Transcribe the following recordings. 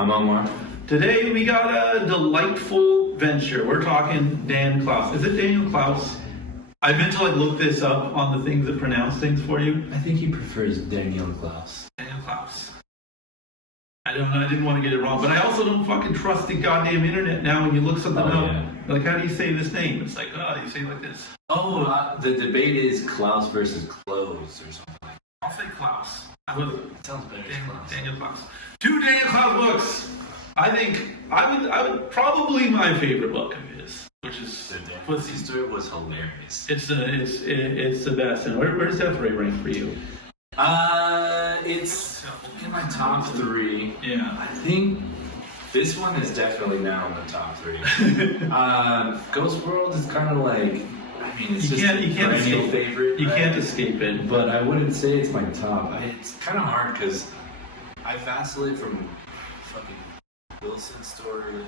I'm Omar. Today we got a delightful venture. We're talking Dan Clowes. Is it Daniel Clowes? I meant to look this up on the things that pronounce things for you. I think he prefers Daniel Clowes. Daniel Clowes. I don't know. I didn't want to get it wrong, but I also don't fucking trust the goddamn internet now. When you look something up, like how do you say this name? It's like, oh, you say it like this. Oh, the debate is Clowes versus Clowes or something. I'll say Clowes. It sounds better. Daniel Clowes. 2 Daniel Clowes books. I think I would probably my favorite book of his, which is Pussey story was hilarious. It's the best. And where's that rank for you? It's in my top 3. Yeah. I think this one is definitely now in the top 3. Ghost World is kind of like, I mean, it's you can't escape favorite. You can't escape it. But I wouldn't say it's my top. It's kind of hard because I vacillate from fucking Wilson's story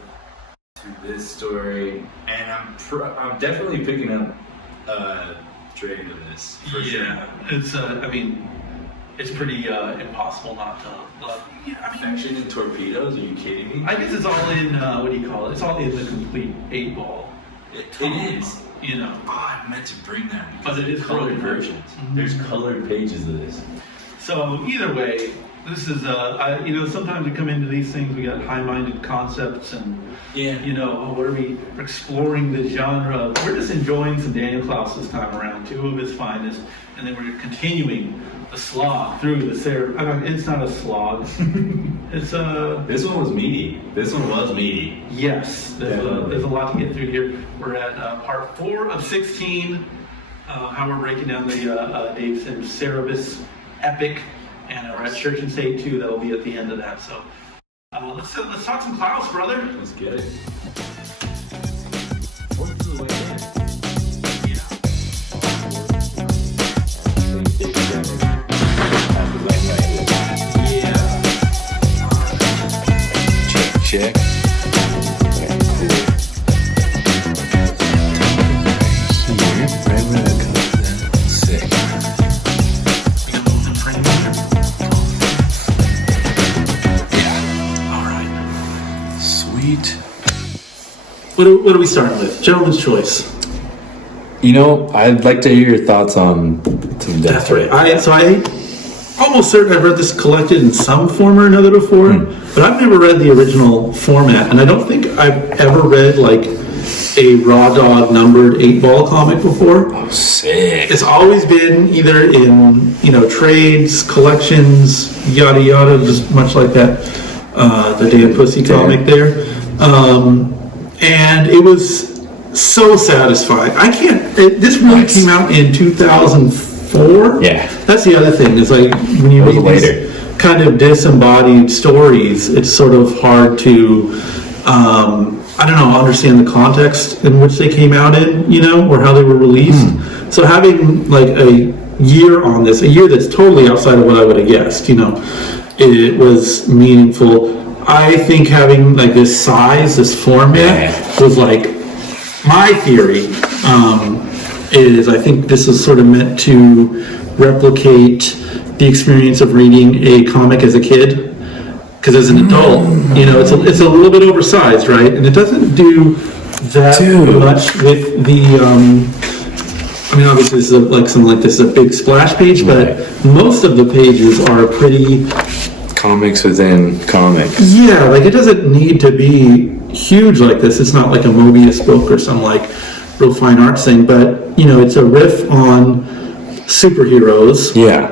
to this story, and I'm definitely picking up Dre to this. For sure. It's I mean, it's pretty impossible not to love. Yeah, I mean, Affection and Torpedoes? Are you kidding me? I guess it's all in what do you call it? It's all in the complete 8-ball. It is. You know. Oh, I meant to bring that. But it is colored versions. Mm-hmm. There's colored pages of this. So either way, this is sometimes we come into these things, we got high-minded concepts and what are we exploring this genre? We're just enjoying some Daniel Clowes this time around, 2 of his finest, and then we're continuing the slog through the Cerebus. I mean, it's not a slog. It's a. This one was meaty. Yes, there's a lot to get through here. We're at part 4 of 16. How we're breaking down the Dave Sims Cerebus epic. And we're at Church and State 2. That'll be at the end of that. So let's talk some Clowes, brother. Let's get it. Check. What are we starting with? Gentleman's choice. I'd like to hear your thoughts on some Death Ray. I almost certain I've read this collected in some form or another before, but I've never read the original format, and I don't think I've ever read a raw dog numbered 8-ball comic before. Oh, sick! It's always been either in trades, collections, yada yada, just much like that the Dan Pussey comic there. And it was so satisfying. This really came out in 2004. Yeah. That's the other thing, is when you read these kind of disembodied stories, it's sort of hard to, understand the context in which they came out in, or how they were released. So having a year on this, a year that's totally outside of what I would have guessed, it was meaningful. I think having this size, this format was my theory is I think this is sort of meant to replicate the experience of reading a comic as a kid, because as an adult, it's a little bit oversized, right? And it doesn't do that much with the. Obviously, this is something like this is a big splash page, but most of the pages are pretty. Comics within comics. Yeah, it doesn't need to be huge like this. It's not like a Mobius book or some real fine arts thing, but it's a riff on superheroes. Yeah.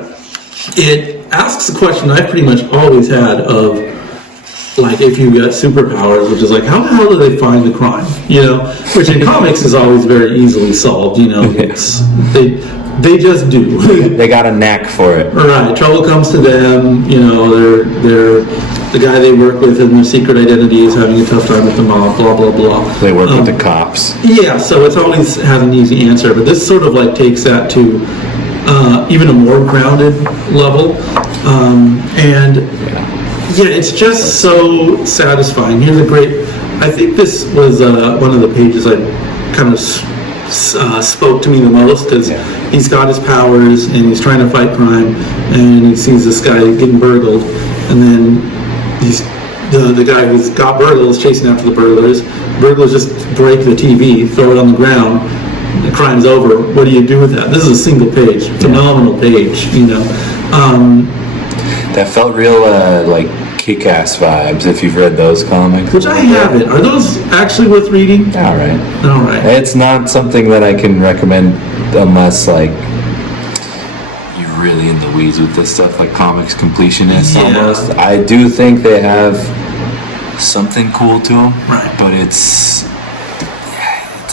It asks a question I've pretty much always had of if you got superpowers, which is how the hell do they find the crime? Which in comics is always very easily solved. It's they just do. They got a knack for it. Right. Trouble comes to them. They're the guy they work with, and their secret identity is having a tough time with the mob. Blah blah blah. They work with the cops. Yeah. So it always has an easy answer, but this sort of takes that to even a more grounded level, it's just so satisfying. Here's a great. I think this was one of the pages I kind of spoke to me the most, because he's got his powers and he's trying to fight crime, and he sees this guy getting burgled, and then he's the guy who's got burglars chasing after the burglars. Burglars just break the TV, throw it on the ground. The crime's over. What do you do with that? This is a single page, phenomenal page. That felt real like Kick-Ass vibes. If you've read those comics, Which I haven't. Are those actually worth reading? All right. All right. It's not something that I can recommend unless like you're really in the weeds with this stuff, like comics completionists almost. I do think they have something cool to them, Right. but it's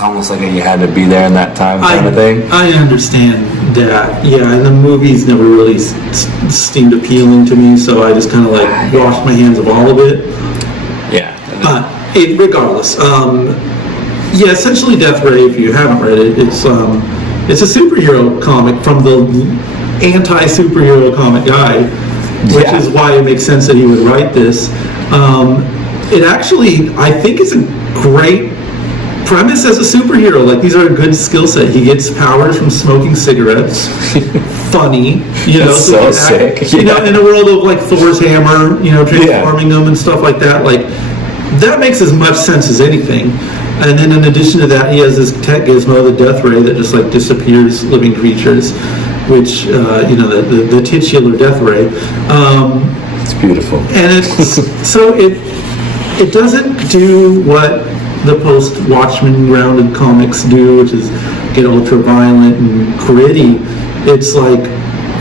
almost like you had to be there in that time kind of thing. I understand that. Yeah, and the movies never really seemed appealing to me, so I just kind of like washed my hands of all of it. Yeah. Regardless, essentially Death Ray, if you haven't read it, it's a superhero comic from the anti-superhero comic guy, which is why it makes sense that he would write this. It actually, I think, is a great premise as a superhero. Like, these are a good skill set. He gets powers from smoking cigarettes. Funny, so sick. In a world of like Thor's hammer, transforming them and stuff like that. Like, that makes as much sense as anything. And then in addition to that, he has this tech gizmo, the Death Ray, that just like disappears living creatures, which the titular Death Ray. It's beautiful. And it's so it doesn't do what the post-Watchmen grounded comics do, which is get ultra-violent and gritty. It's like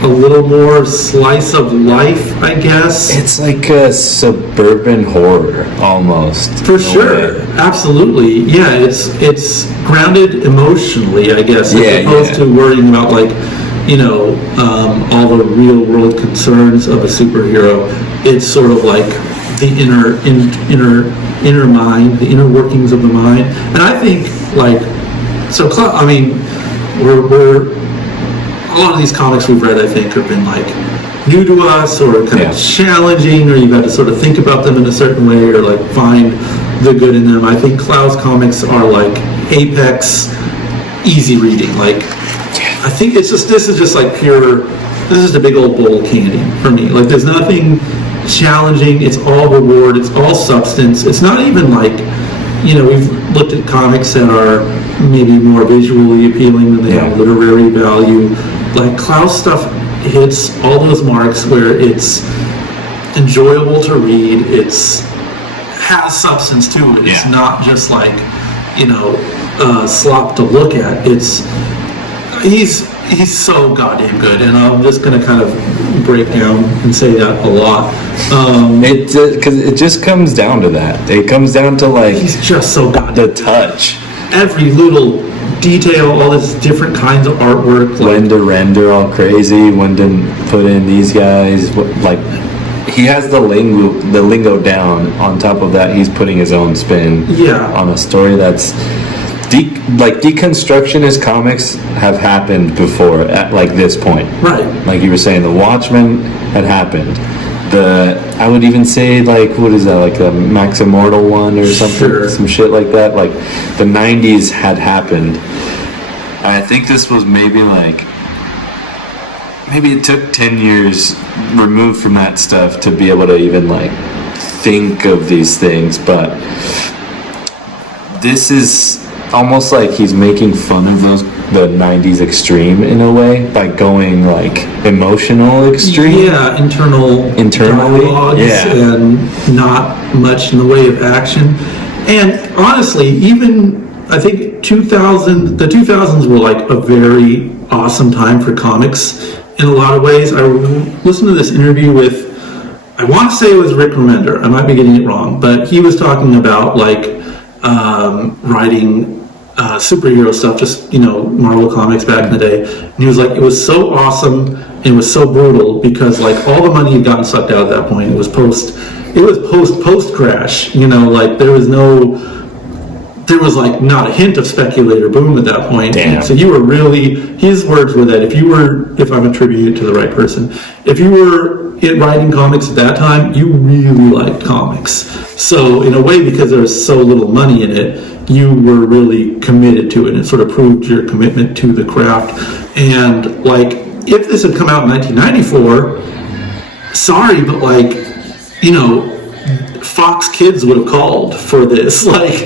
a little more slice of life, I guess. It's like a suburban horror, almost. For sure, absolutely. Yeah, it's grounded emotionally, I guess, as opposed to worrying about like, all the real-world concerns of a superhero. It's sort of like the inner mind, the inner workings of the mind. And I think we're a lot of these comics we've read, I think, have been like new to us or kind of challenging, or you've had to sort of think about them in a certain way or like find the good in them. I think Clowes comics are like apex easy reading. Like, I think this is just a big old bowl of candy for me. Like, there's nothing challenging. It's all reward. It's all substance. It's not even like, we've looked at comics that are maybe more visually appealing than they have literary value. Like, Clowes stuff hits all those marks where it's enjoyable to read. It's has substance to it. It's not just like, slop to look at. He's so goddamn good, and I'm just going to kind of break down and say that a lot. Because it just comes down to that. It comes down to like he's just so goddamn the touch. Every little detail, all this different kinds of artwork. When to render all crazy, when to put in these guys. Like, he has the lingo down. On top of that, he's putting his own spin on a story that's deconstructionist comics have happened before at like this point. Right. Like you were saying, the Watchmen had happened. I would even say, like, what is that, like a Max Immortal one or something, some shit like that. Like, the 90s had happened. I think this was maybe it took 10 years removed from that stuff to be able to even like think of these things, but this is almost like he's making fun of the 90s extreme in a way by going like emotional extreme. Yeah, internally. Dialogues and not much in the way of action. And honestly, even I think the 2000s were like a very awesome time for comics in a lot of ways. I listened to this interview with, I want to say it was Rick Remender. I might be getting it wrong, but he was talking about like writing superhero stuff, just Marvel Comics back in the day, and he was like, it was so awesome and it was so brutal because like all the money had gotten sucked out at that point. It was post crash, like there was like not a hint of speculator boom at that point. Damn. So you were really, his words were that if I'm attributing it to the right person, if you were writing comics at that time, you really liked comics. So in a way, because there was so little money in it, you were really committed to it, and it sort of proved your commitment to the craft. And like, if this had come out in 1994, sorry, but like, Fox Kids would have called for this. Like,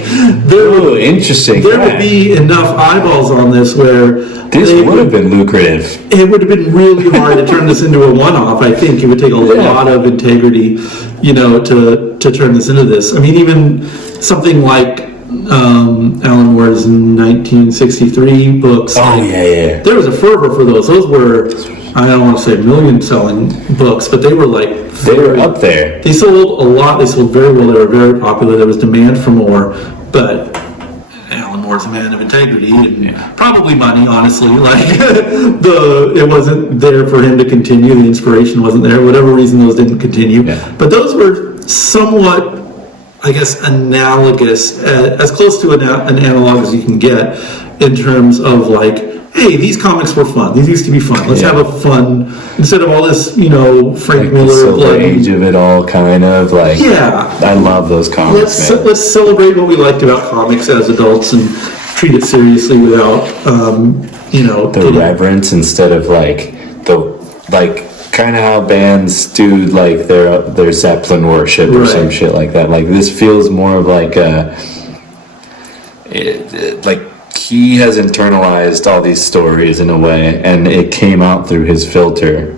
Interesting. There would be enough eyeballs on this where this would have been lucrative. It would have been really hard to turn this into a one-off. I think it would take a lot of integrity, to turn this into this. I mean, even something like Alan Moore's 1963 books. There was a fervor for those. Those were, I don't want to say million-selling books, but they were they were up there. They sold a lot. They sold very well. They were very popular. There was demand for more, but Alan Moore's a man of integrity and probably money, honestly. Like, it wasn't there for him to continue. The inspiration wasn't there. Whatever reason, those didn't continue. Yeah. But those were somewhat, I guess, analogous, as close to an analog as you can get in terms of like, hey, these comics were fun. These used to be fun. Let's have a fun, instead of all this, Frank Miller, the Silver blood. Age of it all, kind of like. Yeah. I love those comics. Let's celebrate what we liked about comics as adults and treat it seriously without, the reverence instead of kind of how bands do like their Zeppelin worship or some shit like that. Like, this feels more of like he has internalized all these stories in a way, and it came out through his filter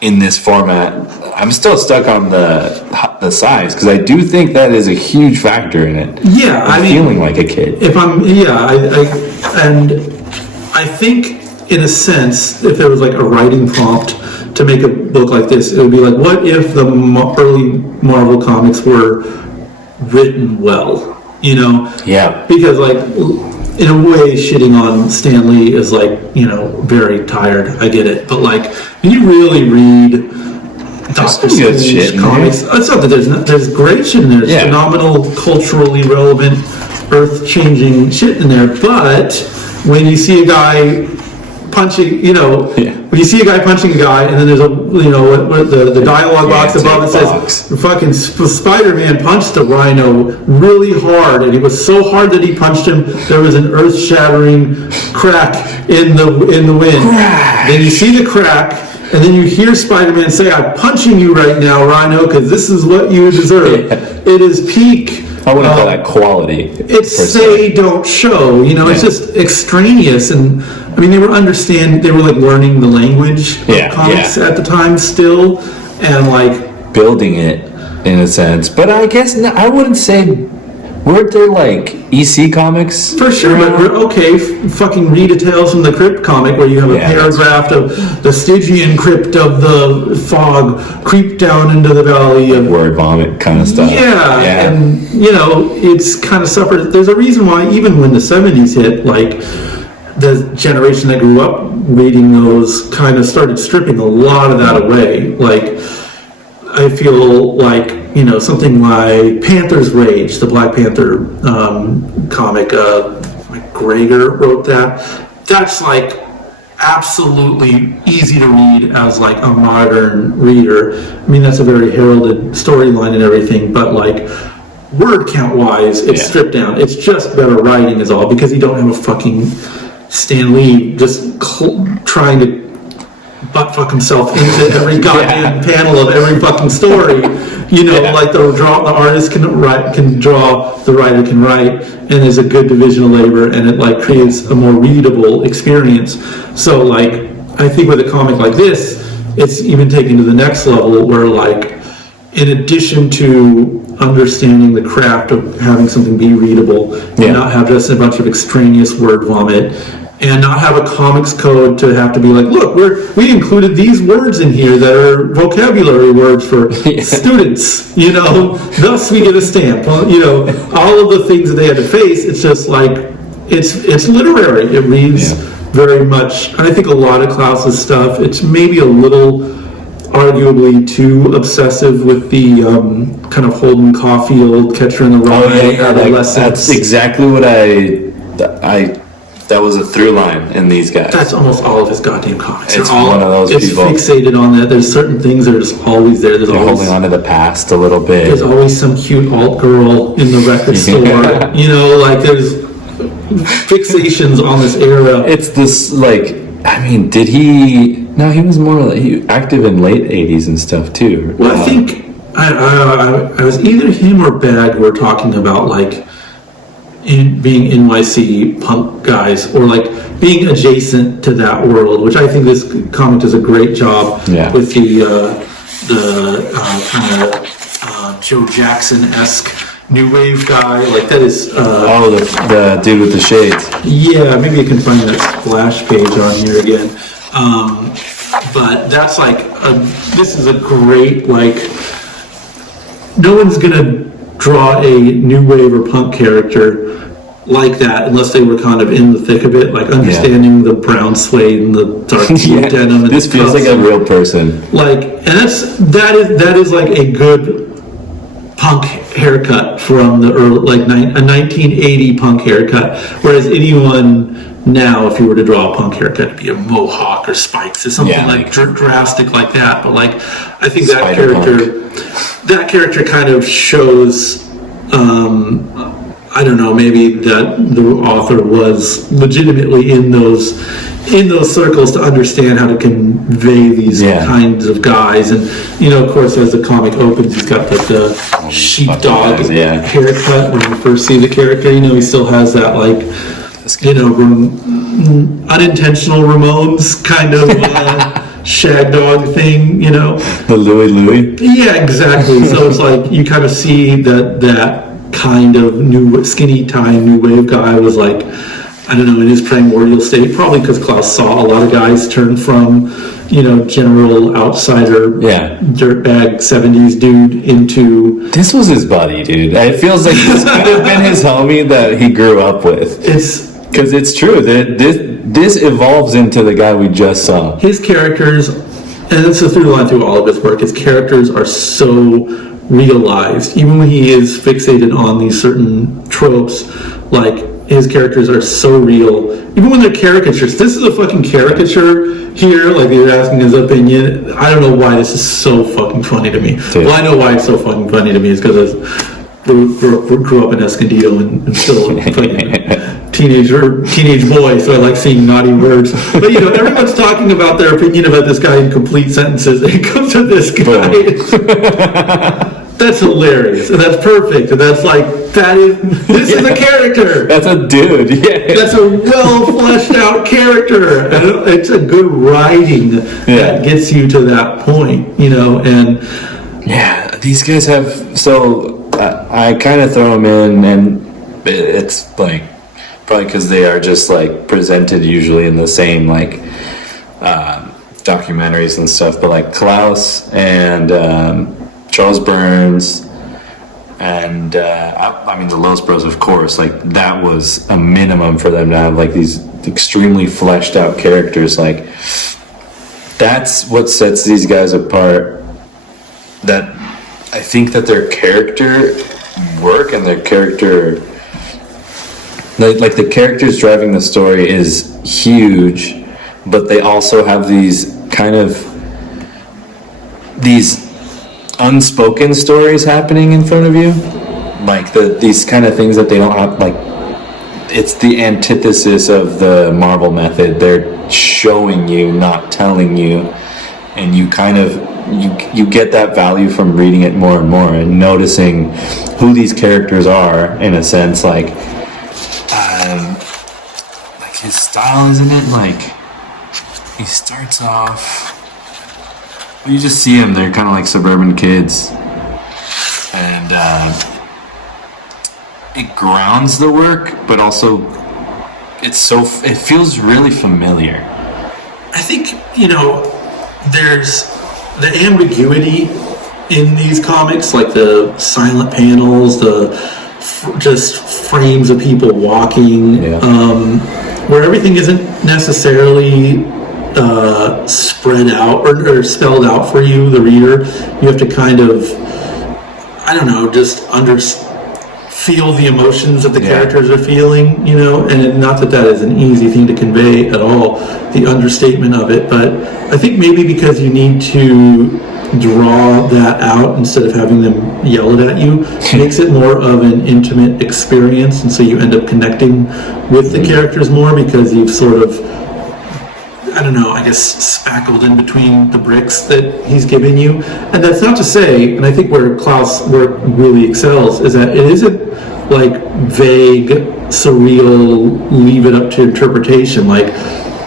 in this format. I'm still stuck on the size, because I do think that is a huge factor in it. Yeah, I mean, feeling like a kid. I think, in a sense, if there was like a writing prompt to make a book like this, it would be like, what if the early Marvel comics were written well? Yeah. Because, like, in a way, shitting on Stan Lee is like, very tired. I get it, but like, when you really read Doctor Strange comics, it's not that there's great shit in there. There's phenomenal, culturally relevant, earth-changing shit in there. But when you see a guy punching, when you see a guy punching a guy, and then there's the dialogue box above it says, fucking Spider-Man punched the Rhino really hard, and it was so hard that he punched him, there was an earth-shattering crack in the wind. Then you see the crack, and then you hear Spider-Man say, I'm punching you right now, Rhino, because this is what you deserve. It is peak. I wouldn't call that quality. It's say, don't show. It's just extraneous. And I mean, they were like learning the language of comics at the time still, and like building it in a sense. But I guess I wouldn't say. Weren't there like EC comics? For sure, but fucking read a Tales from the Crypt comic where you have a paragraph of the Stygian crypt of the fog creep down into the valley of word vomit kind of stuff. Yeah. And it's kind of suffered. There's a reason why even when the 70s hit, like the generation that grew up reading those kind of started stripping a lot of that away. Like, I feel like, something like Panther's Rage, the Black Panther comic, McGregor wrote that. That's like absolutely easy to read as like a modern reader. I mean, that's a very heralded storyline and everything, but like word count wise, it's stripped down. It's just better writing is all, because you don't have a fucking Stan Lee just trying to butt fuck himself into every goddamn panel of every fucking story. Like the artist can draw, the writer can write, and there's a good division of labor, and it like creates a more readable experience. So like, I think with a comic like this, it's even taken to the next level where like, in addition to understanding the craft of having something be readable, and not have just a bunch of extraneous word vomit, and not have a comics code to have to be like, look, we included these words in here that are vocabulary words for students, thus we get a stamp. All of the things that they had to face, it's just like, it's literary. It reads very much, and I think a lot of Clowes' stuff, it's maybe a little arguably too obsessive with the kind of Holden Caulfield, Catcher in the Rye, that's exactly what that was a through line in these guys. That's almost all of his goddamn comics. It's one of those people. It's fixated on that. There's certain things that are just always there. They're always holding on to the past a little bit. There's always some cute alt girl in the record store. Like there's fixations on this era. It's this like, I mean, did he? No, he was more like active in late '80s and stuff too. Well, I I was either him or Bag were talking about like being NYC punk guys or like being adjacent to that world, which I think this comic does a great job with the kind of Joe Jackson-esque new wave guy. Like that is the dude with the shades. Yeah, maybe I can find that splash page on here again. But that's like this is a great, like, no one's gonna draw a new wave or punk character like that unless they were kind of in the thick of it, like understanding the brown suede and the dark denim. And this feels like a real person. Like, and that is like a good punk haircut from the early, like a 1980 punk haircut. Whereas anyone now, if you were to draw a punk haircut, it'd be a mohawk or spikes or something like drastic like that. But like, I think that character kind of shows. I don't know, maybe that the author was legitimately in those circles to understand how to convey these kinds of guys. And, you know, of course, as the comic opens, he's got like the sheepdog haircut when you first see the character. You know, he still has that, like, you know, unintentional Ramones kind of shag dog thing, you know. The Louie. Yeah, exactly. So it's like you kind of see that kind of new skinny time new wave guy was like, I don't know, in his primordial state, probably because Clowes saw a lot of guys turn from, you know, general outsider dirtbag 70s dude into... This was his buddy, dude. It feels like this could have been his homie that he grew up with. Because it's true that this evolves into the guy we just saw. His characters, and it's a through line through all of his work, his characters are so realized. Even when he is fixated on these certain tropes, like, his characters are so real. Even when they're caricatures. This is a fucking caricature here, like you're asking his opinion. I don't know why this is so fucking funny to me. Dude. Well, I know why it's so fucking funny to me. It's because I grew up in Escondido and still teenage boy, so I like seeing naughty words. But, you know, everyone's talking about their opinion about this guy in complete sentences. And it comes to this guy. That's hilarious, and that's perfect, and that's like, this is a character. That's a dude, That's a well fleshed out character, and it's a good writing that gets you to that point, you know, and... Yeah, these guys have, so I kind of throw them in, and it's like, probably because they are just like presented usually in the same like documentaries and stuff, but like Clowes and... Charles Burns and I mean the Los Bros, of course, like that was a minimum for them to have like these extremely fleshed out characters. Like that's what sets these guys apart, that I think that their character work and their character, like the characters driving the story is huge, but they also have these kind of these unspoken stories happening in front of you, like these kind of things that they don't have, like it's the antithesis of the Marvel method. They're showing you, not telling you, and you kind of you get that value from reading it more and more and noticing who these characters are, in a sense. Like his style, isn't it? Like he starts off, you just see them, they're kind of like suburban kids, and it grounds the work, but also it feels really familiar. I think, you know, there's the ambiguity in these comics, like the silent panels, the just frames of people walking, where everything isn't necessarily spread out or spelled out for you, the reader. You have to kind of, I don't know, just feel the emotions that the characters are feeling, you know, and not that is an easy thing to convey at all, the understatement of it, but I think maybe because you need to draw that out instead of having them yell it at you, makes it more of an intimate experience, and so you end up connecting with the characters more because you've sort of, I don't don't know, I guess spackled in between the bricks that he's giving you. And that's not to say, and I think where Clowes' work really excels, is that it isn't like vague, surreal, leave it up to interpretation. Like,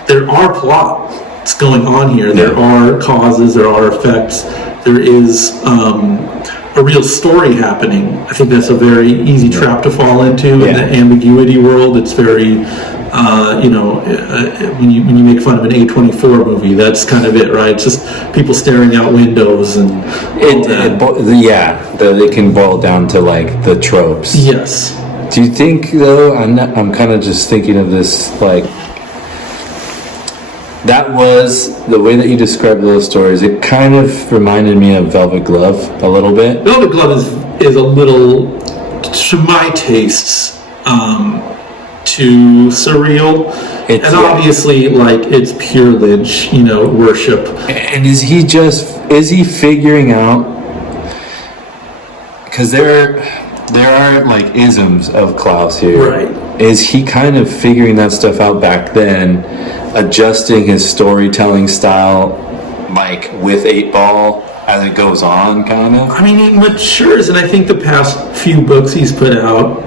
there are plots going on here. There are causes, there are effects. There is a real story happening. I think that's a very easy trap to fall into in the ambiguity world. It's very, when you make fun of an A24 movie, that's kind of it, right? It's just people staring out windows and it can boil down to like the tropes. Yes. Do you think though? I'm kind of just thinking of this like. That was the way that you described those stories. It kind of reminded me of Velvet Glove a little bit. Velvet Glove is a little, to my tastes, too surreal. And obviously, like, it's pure Lynch, worship. And is he figuring out? Because there are like isms of Clowes here. Right. Is he kind of figuring that stuff out back then? Adjusting his storytelling style, like with 8-Ball as it goes on, kind of. I mean, he matures, and I think the past few books he's put out.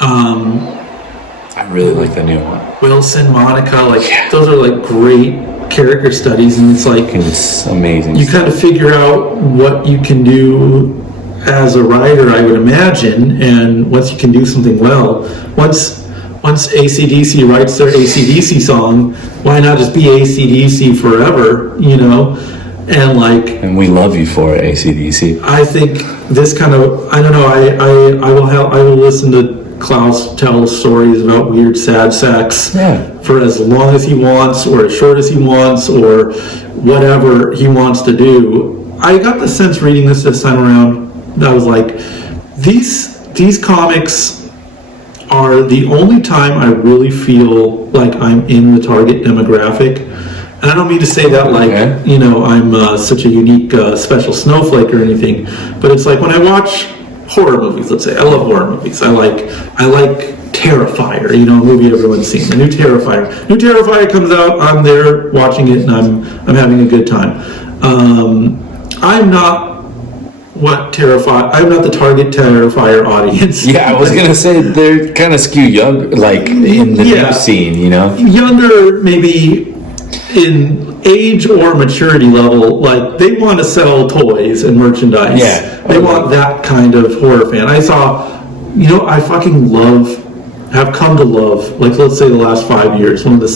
I really like the new one. Wilson, Monica, those are like great character studies, and it's like it's amazing. You kind of figure out what you can do as a writer, I would imagine, and once you can do something well, once AC/DC writes their AC/DC song, why not just be AC/DC forever, And we love you for it, AC/DC. I think this kind of, I don't know, I will listen to Clowes tell stories about weird sad sex for as long as he wants, or as short as he wants, or whatever he wants to do. I got the sense reading this time around that I was like, these comics are the only time I really feel like I'm in the target demographic. And I don't mean to say that like, I'm such a unique special snowflake or anything, but it's like when I watch horror movies, let's say, I love horror movies. I like Terrifier, a movie everyone's seen. The new Terrifier comes out, I'm there watching it, and I'm having a good time. I'm not the target Terrifier audience. Yeah, I was gonna say they're kind of skew young, like in the new scene, Younger, maybe in age or maturity level. Like, they want to sell toys and merchandise. Yeah, they want that kind of horror fan. I saw, I fucking have come to love, like, let's say the last 5 years, one of the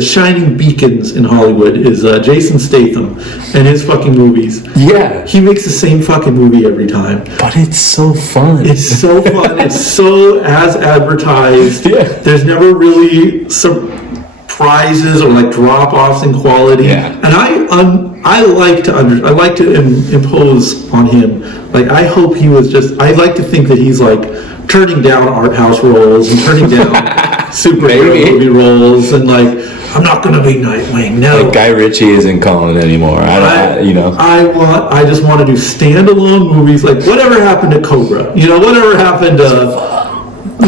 shining beacons in Hollywood is Jason Statham and his fucking movies. Yeah. He makes the same fucking movie every time. But it's so fun. It's so fun. It's so as advertised. Yeah. There's never really surprises or like drop-offs in quality. Yeah. And I like to impose on him. Like, I hope he was I like to think that he's like turning down art house roles and turning down superhero movie roles, and like, I'm not going to be Nightwing. No, like Guy Ritchie isn't calling anymore. I just want to do standalone movies. Like, whatever happened to Cobra? Whatever happened to? I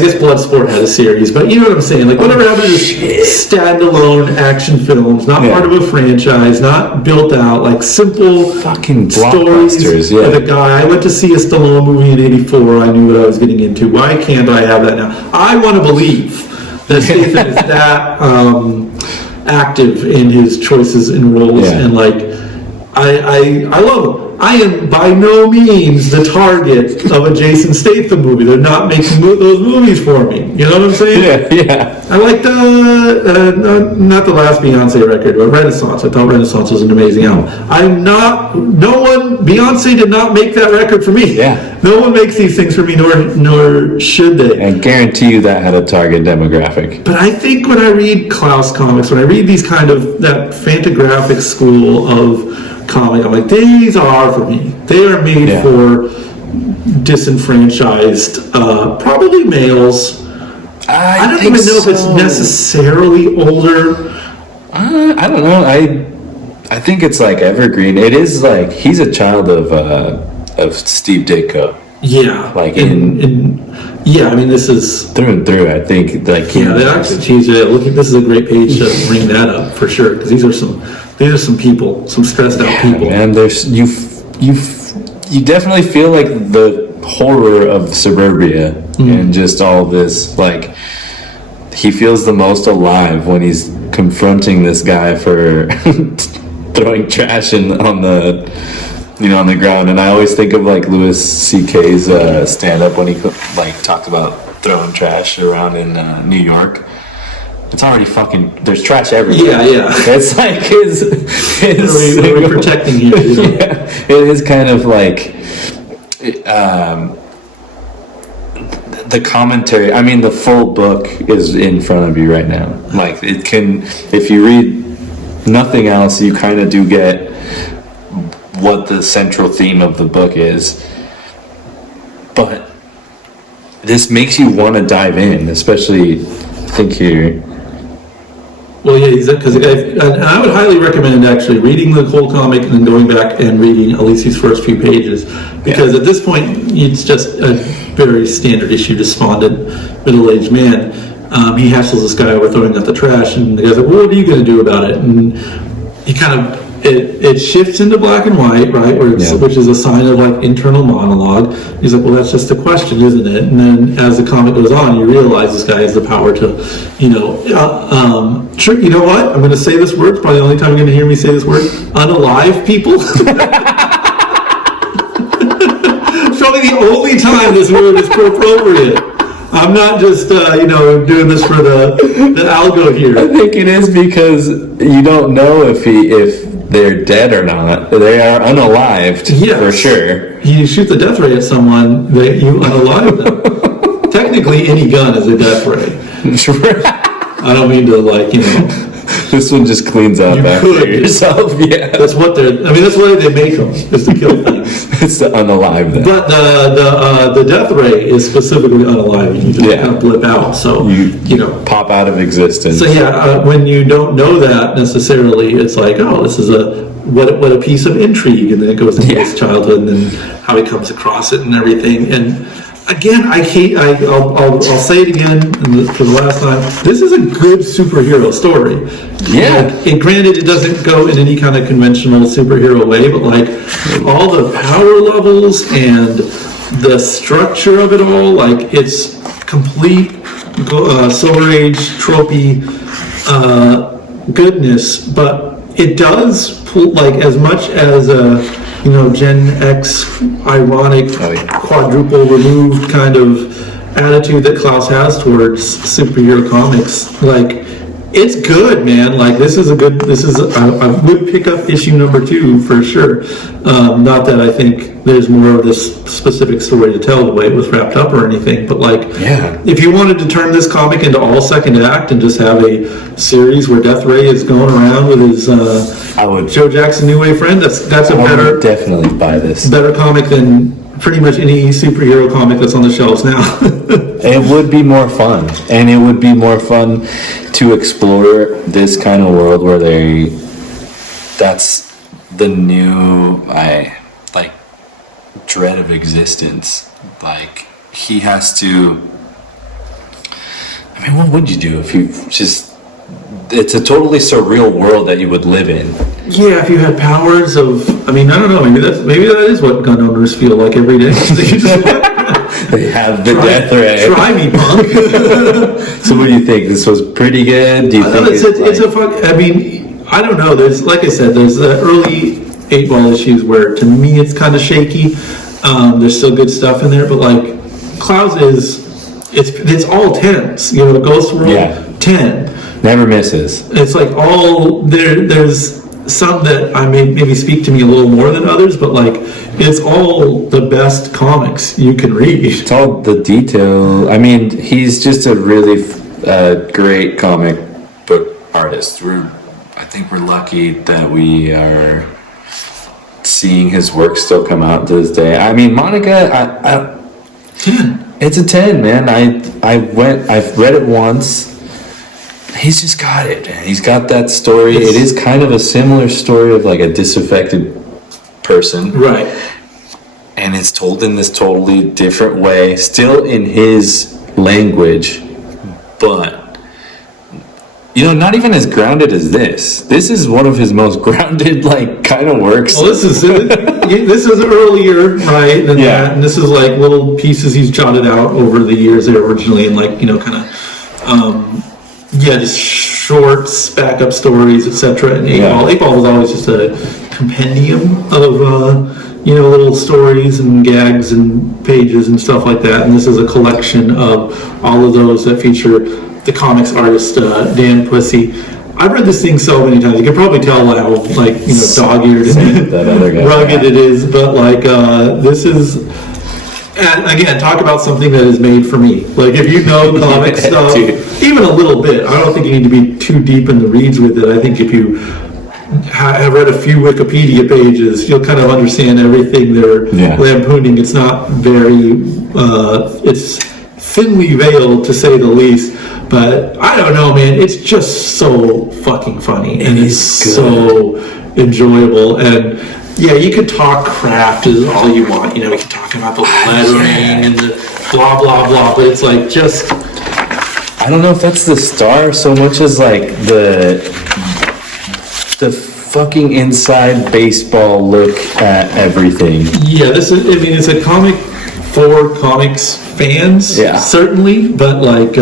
guess Bloodsport had a series, but you know what I'm saying? Like, whatever happened to standalone action films, not part of a franchise, not built out, like simple fucking stories with a guy. I went to see a Stallone movie in '84. I knew what I was getting into. Why can't I have that now? I want to believe that Statham is that active in his choices and roles, and like, I love him. I am by no means the target of a Jason Statham movie. They're not making those movies for me. You know what I'm saying? Yeah. I liked not the last Beyonce record, but Renaissance. I thought Renaissance was an amazing album. Beyonce did not make that record for me. Yeah. No one makes these things for me, nor should they. I guarantee you that had a target demographic. But I think when I read Clowes comics, when I read these kind of, that Fantagraphic school of comic, I'm like, these are for me. They are made for disenfranchised, probably males. I don't even know if it's necessarily older. I don't know. I think it's like evergreen. It is like, he's a child of Steve Ditko. Yeah, like Yeah, I mean, this is through and through. I think like they actually tease it. Look, this is a great page to bring that up for sure, because these are some people, some stressed out people. And there's you definitely feel like the horror of suburbia and just all this. Like, he feels the most alive when he's confronting this guy for throwing trash on the ground. And I always think of like Louis C.K.'s stand-up when he like talked about throwing trash around in New York. It's already there's trash everywhere. Yeah. It's like his what are we protecting here? You know? Yeah, it is kind of like the commentary. I mean, the full book is in front of you right now. Like, it can, if you read nothing else, you kind of do get what the central theme of the book is. But this makes you want to dive in, especially, I think here. Well, yeah, because I would highly recommend actually reading the whole comic and then going back and reading at least these first few pages, because at this point it's just a very standard issue, despondent middle-aged man. He hassles this guy over throwing out the trash, and the guy's like, well, what are you going to do about it? And he kind of it shifts into black and white, right, which is a sign of like internal monologue. He's like, well, that's just a question, isn't it? And then as the comic goes on, you realize this guy has the power to, sure, you know what? I'm going to say this word. It's probably the only time you're going to hear me say this word. Unalive people. It's probably the only time this word is appropriate. I'm not just, doing this for the algo here. I think it is because you don't know if they're dead or not. They are unalived, for sure. You shoot the death ray at someone, you unalive them. Technically, any gun is a death ray. Sure. I don't mean to, This one just cleans up after yourself. Yeah. That's what that's why they make them, is to kill things. It's to unalive them. But the death ray is specifically unalive. You just kind of blip out. So, you pop out of existence. So, when you don't know that necessarily, it's like, oh, this is what a piece of intrigue. And then it goes into his childhood and then how he comes across it and everything. And again, I'll say it again for the last time. This is a good superhero story. Yeah. Granted, it doesn't go in any kind of conventional superhero way, but like all the power levels and the structure of it all, like it's complete Silver Age tropey goodness. But it does pull, like, as much as Gen X ironic quadruple removed kind of attitude that Clowes has towards superhero comics. Like, it's good, man. Like, I would pick up issue number 2 for sure. Not that I think there's more of this specific story to tell the way it was wrapped up or anything, but like, if you wanted to turn this comic into all second act and just have a series where Death Ray is going around with his Joe Jackson New Wave friend, that's a better, definitely buy this. Better comic than pretty much any superhero comic that's on the shelves now. It would be more fun, and it would be more fun to explore this kind of world where that's the new dread of existence. Like, he has to, I mean, what would you do if you just, it's a totally surreal world that you would live in. Yeah, if you had powers of, I don't know, maybe that is what gun owners feel like every day. They have the death ray. Try me, punk. So what do you think? This was pretty good? Do you think it's a fun, I don't know. There's, like I said, there's the early 8-ball issues where, to me, it's kind of shaky. There's still good stuff in there, but like, Clowes it's all 10s. Ghost World, 10. Never misses. It's like there's some that I maybe speak to me a little more than others, but like, it's all the best comics you can read. It's all the detail. I mean, he's just a really great comic book artist. I think we're lucky that we are seeing his work still come out to this day. I mean, Monica, 10. It's a 10, man. I've read it once. He's just got it, man. He's got that story. It is kind of a similar story of like a disaffected person. Right. and it's told in this totally different way, still in his language, but not even as grounded as this. This is one of his most grounded, like, kind of works. Well, this is earlier, right? Than that, and this is like little pieces he's jotted out over the years there originally, and like just shorts, backup stories, etc. And Eightball was always just a compendium of little stories and gags and pages and stuff like that. And this is a collection of all of those that feature the comics artist Dan Pussey. I've read this thing so many times. You can probably tell how dog-eared and rugged it is. But like this is, and again, talk about something that is made for me. Like if you know comic stuff, even a little bit. I don't think you need to be too deep in the reads with it. I think if you have read a few Wikipedia pages, you'll kind of understand everything they're lampooning. It's not very, it's thinly veiled to say the least. But I don't know, man. It's just so fucking funny, and it's so enjoyable. And you could talk craft is all you want. We can talk about the lettering and the blah blah blah. But it's like just, I don't know if that's the star so much as like the fucking inside baseball look at everything. Yeah, this is. I mean, it's a comic for comics fans, certainly. But like.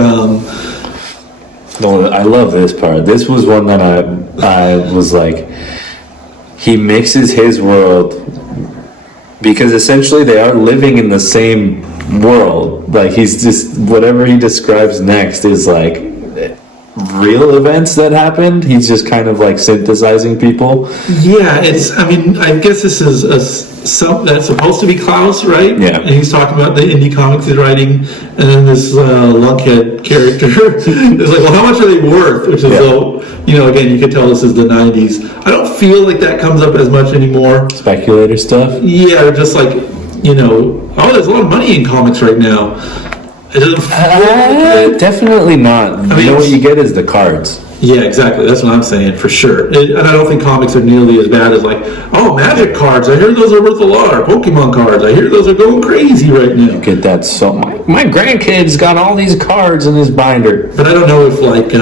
No, I love this part. This was one that I was like, he mixes his world, because essentially they are living in the same world. Like he's just, whatever he describes next is like real events that happened. He's just kind of like synthesizing people. Yeah, I guess this is that's supposed to be Clowes, right? Yeah. And he's talking about the indie comics he's writing, and then this lunkhead character is like, well, how much are they worth? Which is, again, you can tell this is the 90s. I don't feel like that comes up as much anymore. Speculator stuff? Yeah, or just like, there's a lot of money in comics right now. It doesn't feel definitely not. What you get is the cards. Yeah, exactly. That's what I'm saying, for sure. And I don't think comics are nearly as bad as like, Magic cards. I hear those are worth a lot. Or Pokemon cards. I hear those are going crazy right now. You get that so my grandkid's got all these cards in his binder. But I don't know if like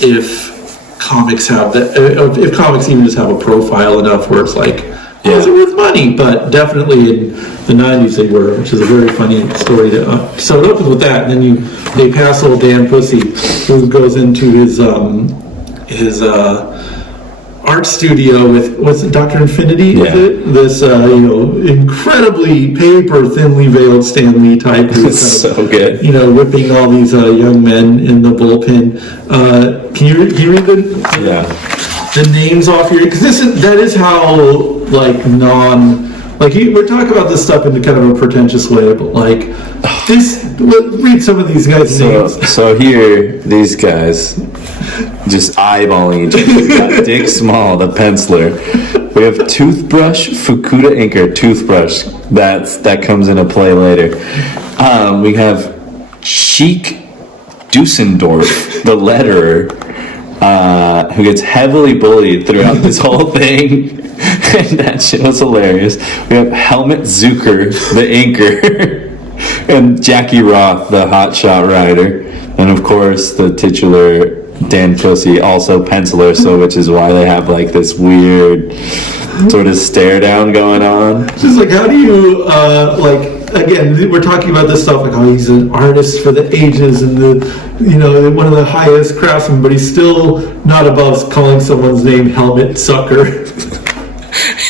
if comics have that. If comics even just have a profile enough where it's like, is it worth money? But definitely in the 90s they were, which is a very funny story. So it opens with that, and then they pass old Dan Pussey, who goes into his art studio with, what's it, Dr. Infinity? Yeah. Is it? This incredibly paper thinly veiled Stan Lee type who's so good. Whipping all these young men in the bullpen. Can you read the names off here? Because that is how we're talking about this stuff in kind of a pretentious way, but like read some of these guys' names. So here, these guys, just eyeballing each other. We got Dick Small, the penciler. We have Toothbrush, Fukuda Inker, Toothbrush. That comes into play later. We have Cheek Dusendorf, the letterer, who gets heavily bullied throughout this whole thing. And that shit was hilarious. We have Helmut Zucker, the inker, and Jackie Roth, the hotshot writer, and of course the titular Dan Pussey, also penciler. So, which is why they have like this weird sort of stare down going on. Just like, how do you again, we're talking about this stuff like, he's an artist for the ages and one of the highest craftsmen, but he's still not above calling someone's name Helmut Zucker.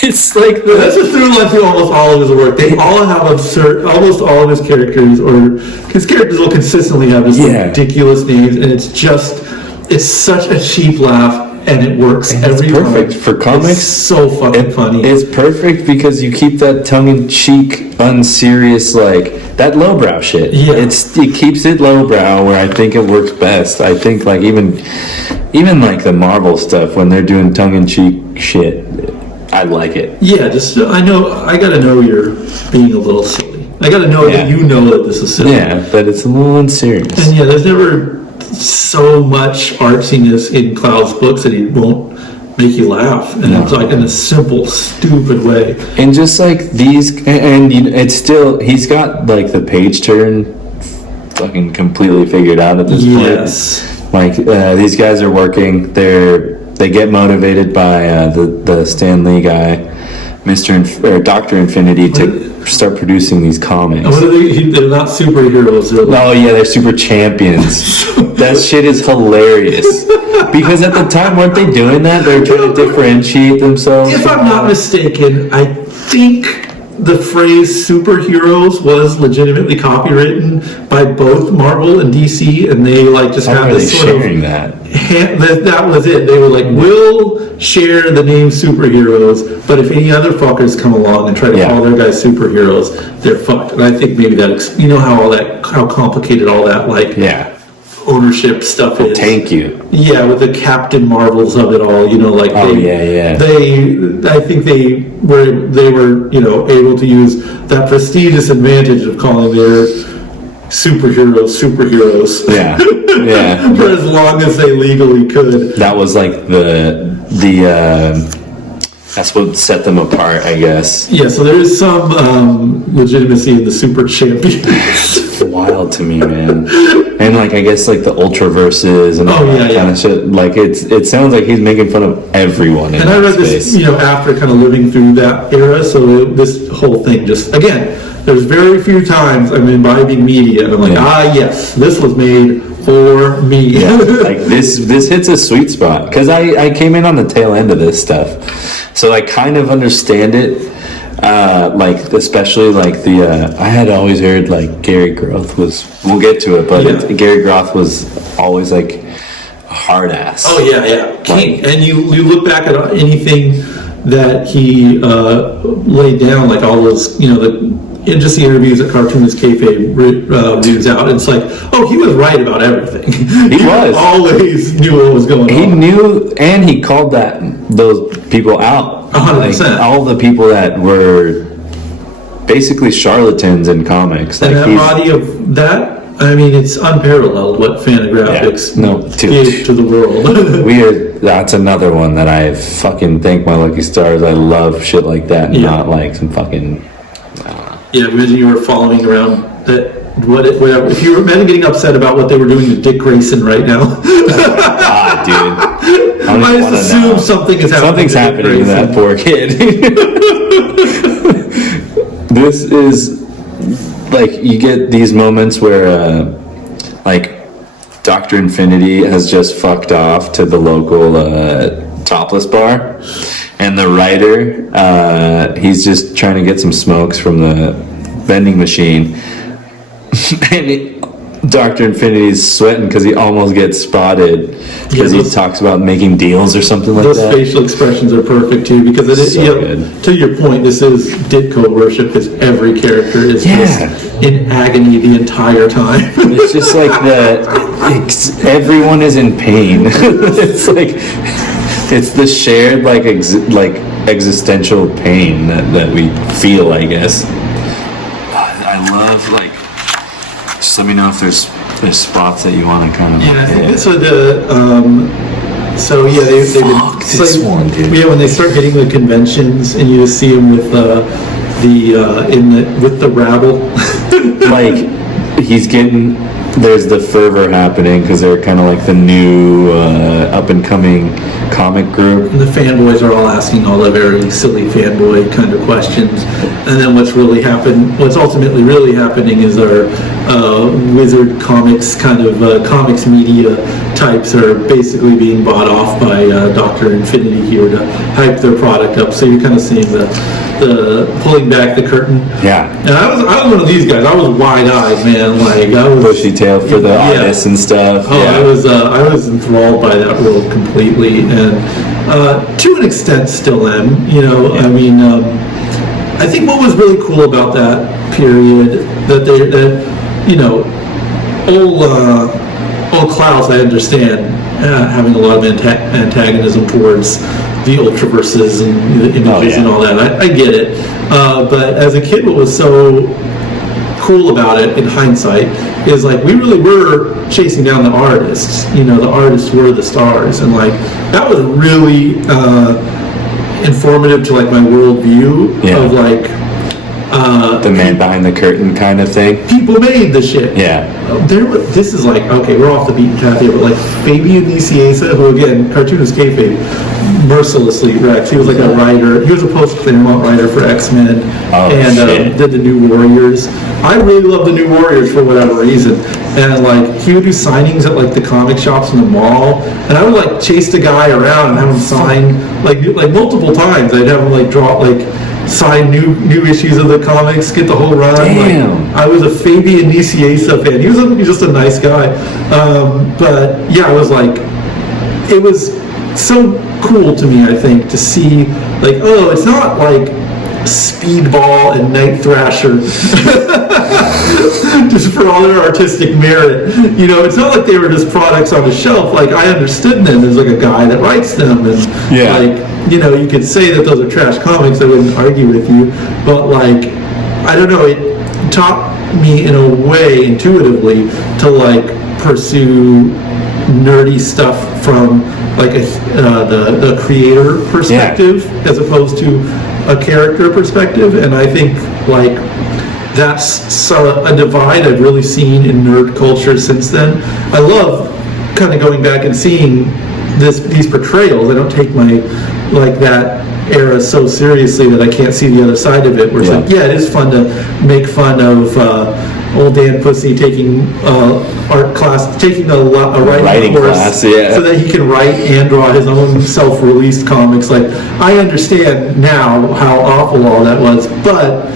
It's like that's a through line through almost all of his work. They all have almost all of his characters, or his characters will consistently have just ridiculous names, and it's such a cheap laugh, and it works every time. It's perfect for comics. It's so fucking funny. It's perfect because you keep that tongue-in-cheek, unserious, like that lowbrow shit. Yeah. It keeps it lowbrow where I think it works best. I think like even like the Marvel stuff when they're doing tongue-in-cheek shit, I like it. Yeah, I gotta know you're being a little silly. I gotta know that you know that this is silly. Yeah, but it's a little unserious. And there's never so much artsiness in Clowes' books that he won't make you laugh, and it's like in a simple, stupid way. And just like these, and you know, it's still, he's got like the page turn fucking completely figured out at this point. Like these guys are working. They get motivated by the Stan Lee guy, Dr. Infinity, to start producing these comics. What are they're not superheroes. Oh yeah, they're super champions. That shit is hilarious. Because at the time, weren't they doing that? They were trying to differentiate themselves. If I'm not mistaken, I think the phrase superheroes was legitimately copywritten by both Marvel and DC, and they like just had this sort sharing of that. That was it. They were like, we'll share the name superheroes, but if any other fuckers come along and try to call their guys superheroes, they're fucked. And I think maybe that, you know how complicated all that ownership stuff is. Thank you. Yeah, with the Captain Marvels of it all, you know, like I think they were, you know, able to use that prestigious advantage of calling their superheroes. Yeah. For as long as they legally could. That was like the that's what set them apart, I guess. Yeah, so there is some legitimacy in the super champions. It's wild to me, man. And like, I guess like the Ultraverses and all that kind of shit. Like it sounds like he's making fun of everyone. And I read this, you know, after kind of living through that era. So this whole thing just, again, there's very few times I'm imbibing media and I'm like, yes, this was made for me. Yeah, like this hits a sweet spot because I came in on the tail end of this stuff, so I kind of understand it. Like especially like I had always heard like Gary Groth was. We'll get to it, but Gary Groth was always like a hard ass. Oh yeah. And you look back at anything that he laid down, like all those, you know, just the interviews that Cartoonist Kayfabe reads out, it's like, oh, he was right about everything. He was. Always knew what was going on. He knew, and he called those people out. 100%. Like, all the people that were basically charlatans in comics. And that body of that, I mean, it's unparalleled what Fantagraphics gave to the world. That's another one that I fucking thank my lucky stars. I love shit like that, and not like some fucking... Yeah, imagine you were following around whatever. If you were getting upset about what they were doing to Dick Grayson right now. God, dude. I just assume something is happening. Something's happening to that poor kid. This is like, you get these moments where like Dr. Infinity has just fucked off to the local topless bar, and the writer he's just trying to get some smokes from the vending machine, and Dr. Infinity's sweating because he almost gets spotted because he talks about making deals or something like that. Those facial expressions are perfect too, because it is, to your point, this is Ditko worship, because every character is just in agony the entire time. It's just like everyone is in pain. It's like, it's the shared like existential pain that we feel, I guess. I love, like, just let me know if there's spots that you want to kind of... Yeah, I think so. They've been... This one, dude. Yeah, when they start hitting the conventions and you just see them with with the rabble. Like, he's getting... There's the fervor happening because they're kind of like the new up-and-coming comic group. And the fanboys are all asking all the very silly fanboy kind of questions. And then what's ultimately really happening is our Wizard Comics kind of comics media types are basically being bought off by Dr. Infinity here to hype their product up. So you're kind of seeing the pulling back the curtain. Yeah. And I was one of these guys. I was wide-eyed, man. Like, I was bushy tail for the artists and stuff. Oh, yeah. I was enthralled by that world completely, and to an extent still am. You know, I mean, I think what was really cool about that period old Clowes, I understand having a lot of antagonism towards the Ultraverses and the images and all that. I get it. But as a kid, what was so cool about it in hindsight is like we really were chasing down the artists. You know, the artists were the stars, and like that was really informative to like my worldview of like the man behind the curtain kind of thing. People made the shit. Yeah. This is like, okay, we're off the beaten path here, but like Fabian Nicieza, who again, cartoonist kayfabe, mercilessly wrecked. He was like a writer. He was a post-Claremont writer for X-Men did the New Warriors. I really love the New Warriors for whatever reason. And like he would do signings at like the comic shops in the mall, and I would like chase the guy around and have him sign like multiple times. I'd have him like draw like sign new issues of the comics, get the whole run. Damn. Like, I was a Fabian Nicieza fan. He was just a nice guy. But yeah, I was like, it was so cool to me, I think, to see like, oh, it's not like Speedball and Night Thrasher just for all their artistic merit. You know, it's not like they were just products on the shelf. Like I understood them as like a guy that writes them, and like, you know, you could say that those are trash comics. I wouldn't argue with you, but like, I don't know, it taught me in a way intuitively to like pursue nerdy stuff from like the creator perspective as opposed to a character perspective. And I think like that's a divide I've really seen in nerd culture since then. I love kind of going back and seeing these portrayals. I don't take my like that era so seriously that I can't see the other side of it, where it's like, yeah, it is fun to make fun of old Dan Pussey taking art class, taking a writing course class, so that he can write and draw his own self-released comics. Like, I understand now how awful all that was, but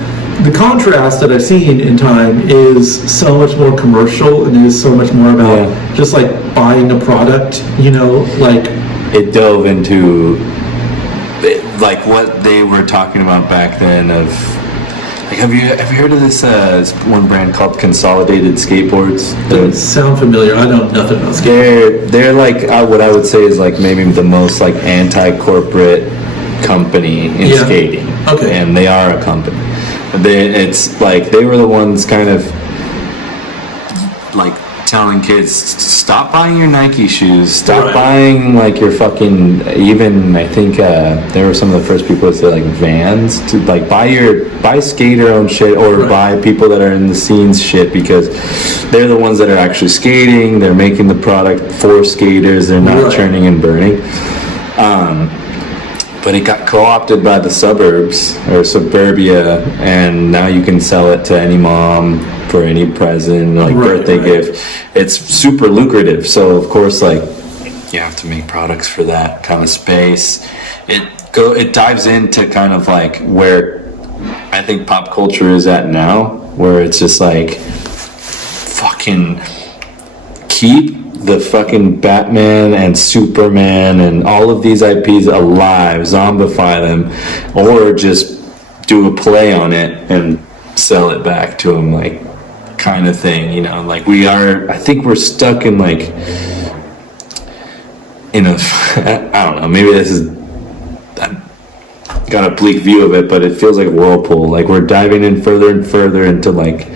the contrast that I've seen in time is so much more commercial, and is so much more about just like buying a product, you know, like it dove into like what they were talking about back then of like, have you heard of this one brand called Consolidated Skateboards? Doesn't sound familiar. I know nothing about skateboards. They're like what I would say is like maybe the most like anti-corporate company in skating. Okay. And they are a company. It's like they were the ones kind of like telling kids, stop buying your Nike shoes, stop buying like your fucking, even I think they were some of the first people to say like Vans, to like buy skater own shit, or buy people that are in the scenes shit, because they're the ones that are actually skating, they're making the product for skaters, they're not churning and burning. But it got co-opted by the suburbs or suburbia, and now you can sell it to any mom for any present, like birthday gift. It's super lucrative. So of course, like, you have to make products for that kind of space. It dives into kind of like where I think pop culture is at now, where it's just like fucking keep the fucking Batman and Superman and all of these IPs alive, zombify them, or just do a play on it and sell it back to them, like, kind of thing, you know. Like, I think we're stuck in like in a I don't know, maybe this is, I've got a bleak view of it, but it feels like a whirlpool. Like, we're diving in further and further into like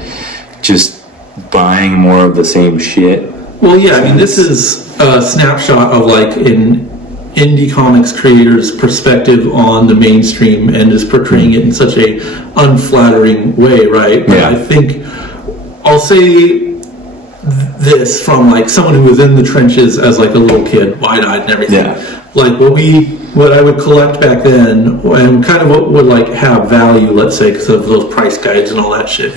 just buying more of the same shit. Well, yeah, I mean, this is a snapshot of like an indie comics creator's perspective on the mainstream, and is portraying it in such a unflattering way, right? But I think I'll say this from like someone who was in the trenches as like a little kid, wide-eyed and everything. Like what I would collect back then, and kind of what would like have value, let's say, because of those price guides and all that shit.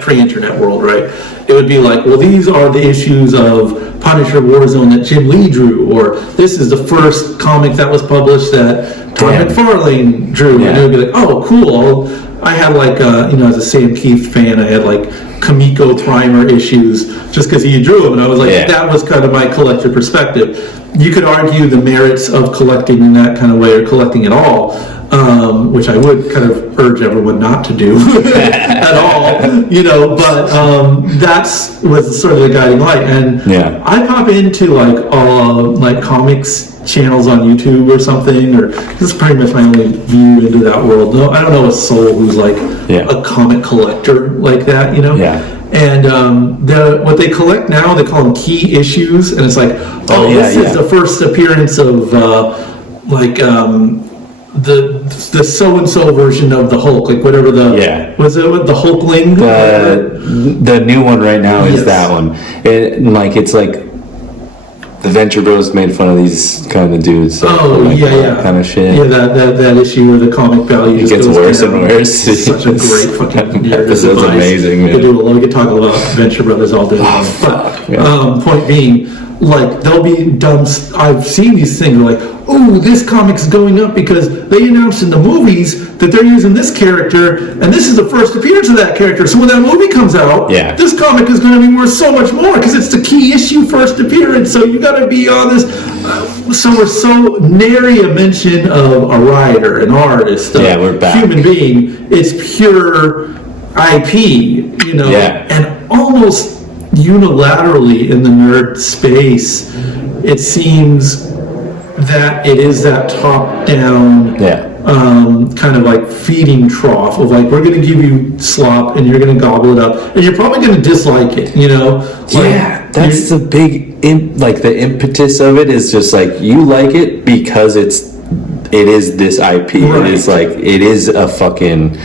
Pre-internet world, right? It would be like, well, these are the issues of Punisher Warzone that Jim Lee drew, or this is the first comic that was published that Todd McFarlane drew, and it would be like, oh, cool. I had like, you know, as a Sam Keith fan, I had like Kamiko Primer issues just because he drew them, and I was like, that was kind of my collector perspective. You could argue the merits of collecting in that kind of way, or collecting at all, which I would kind of urge everyone not to do at all, you know, but that's was sort of the guiding light. And I pop into like comics channels on YouTube or something, or this is pretty much my only view into that world. No, I don't know a soul who's like a comic collector like that, you know? Yeah. And what they collect now, they call them key issues, and it's like, this is the first appearance of the so and so version of the Hulk, like whatever the was it the Hulkling? The new one right now is that one. It's like the Venture Bros made fun of these kind of dudes. Kind of shit. Yeah, that issue where the comic value just gets goes worse down. and worse. It's such a great fucking narrative episode's device. amazing, man. We could talk about Venture Brothers all day long. Point being, like, they'll be dumb. I've seen these things like, oh, this comic's going up because they announced in the movies that they're using this character, and this is the first appearance of that character. So when that movie comes out, this comic is going to be worth so much more because it's the key issue first appearance. So you got to be on this. So we're so nary a mention of a writer, an artist, we're back. Human being. It's pure IP, you know, and almost unilaterally in the nerd space, it seems that it is that top-down kind of like feeding trough of like, we're going to give you slop and you're going to gobble it up and you're probably going to dislike it, you know? That's the big the impetus of it is just like, you like it because it is this IP. Right. It is like, it is a fucking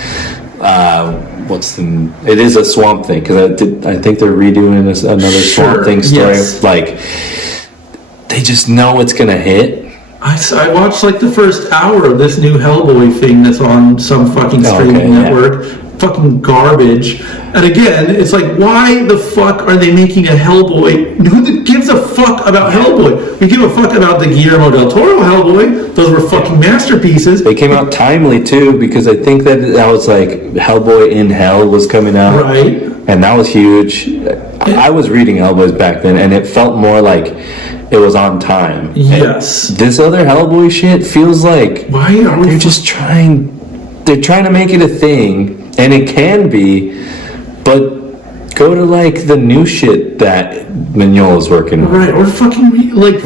it is a Swamp Thing, because I think they're redoing another Swamp Thing story. Like, they just know it's gonna hit. I watched like the first hour of this new Hellboy thing that's on some fucking streaming network. Fucking garbage. And again, it's like, why the fuck are they making a Hellboy? Who gives a fuck about Hellboy? We give a fuck about the Guillermo del Toro Hellboy. Those were fucking masterpieces. They came out timely too, because I think that was like Hellboy in Hell was coming out. Right. And that was huge. I was reading Hellboys back then, and it felt more like it was on time. Yes. And this other Hellboy shit feels like they're just trying to make it a thing. And it can be, but go to like the new shit that Mignola's working on. Right, or fucking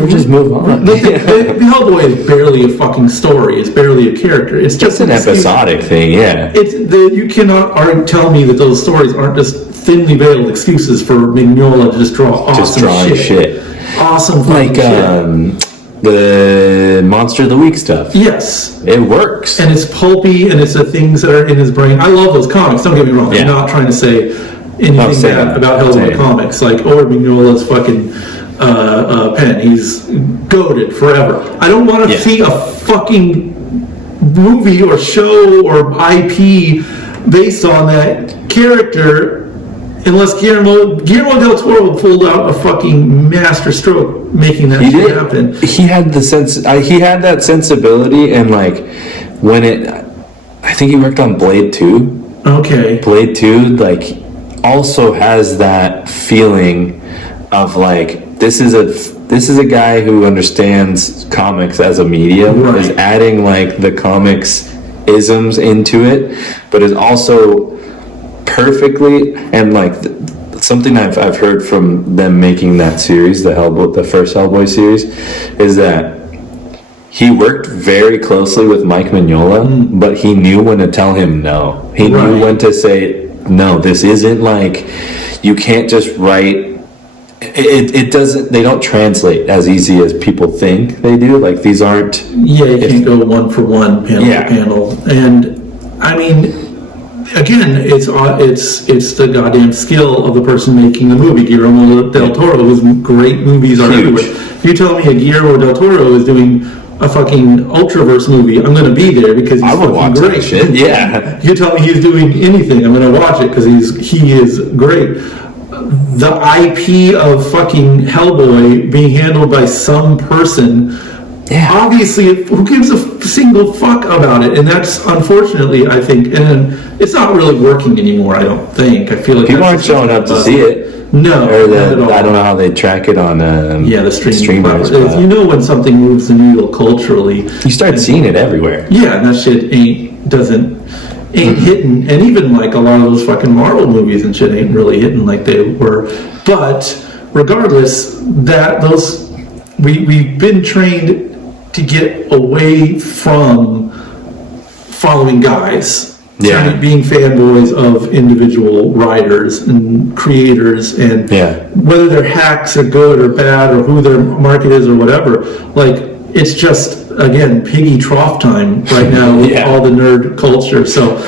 just move on. The Hellboy is barely a fucking story. It's barely a character. It's just an episodic thing. Yeah. You cannot tell me that those stories aren't just thinly veiled excuses for Mignola to just draw awesome shit. Awesome fucking shit. The Monster of the Week stuff. Yes. It works. And it's pulpy, and it's the things that are in his brain. I love those comics, don't get me wrong. I'm not trying to say anything bad about Hellboy comics. Like, or Mignola's fucking pen. He's goated forever. I don't want to see a fucking movie or show or IP based on that character, unless Guillermo del Toro pulled out a fucking master stroke making that shit happen. He had the sense. He had that sensibility, and like when I think he worked on Blade 2. Okay. Blade 2 like also has that feeling of like, this is a guy who understands comics as a medium, is adding like the comics isms into it, but is also perfectly, and like something I've heard from them making that series, the first Hellboy series, is that he worked very closely with Mike Mignola, but he knew when to tell him no. He knew when to say, no, this isn't like, you can't just write. It doesn't. They don't translate as easy as people think they do. Like, these aren't. Yeah, you can't go one for one, panel for panel, and I mean, again, it's the goddamn skill of the person making the movie. Guillermo del Toro, whose great movies are everywhere. If you tell me a Guillermo del Toro is doing a fucking Ultraverse movie, I'm going to be there because he's fucking great. That shit. Yeah. You tell me he's doing anything, I'm going to watch it because he is great. The IP of fucking Hellboy being handled by some person, obviously, who gives a single fuck about it? And that's, unfortunately, I think, and it's not really working anymore, I don't think. I feel like people aren't showing up to see it. No, not at all. I don't know how they track it on the streamers. You know when something moves the needle culturally. You start seeing it everywhere. Yeah, and that shit ain't hitting, and even like a lot of those fucking Marvel movies and shit ain't really hitting like they were. But regardless, we've been trained to get away from following guys. Yeah. Being fanboys of individual writers and creators, and whether their hacks are good or bad or who their market is or whatever, like it's just, again, piggy trough time right now with all the nerd culture. So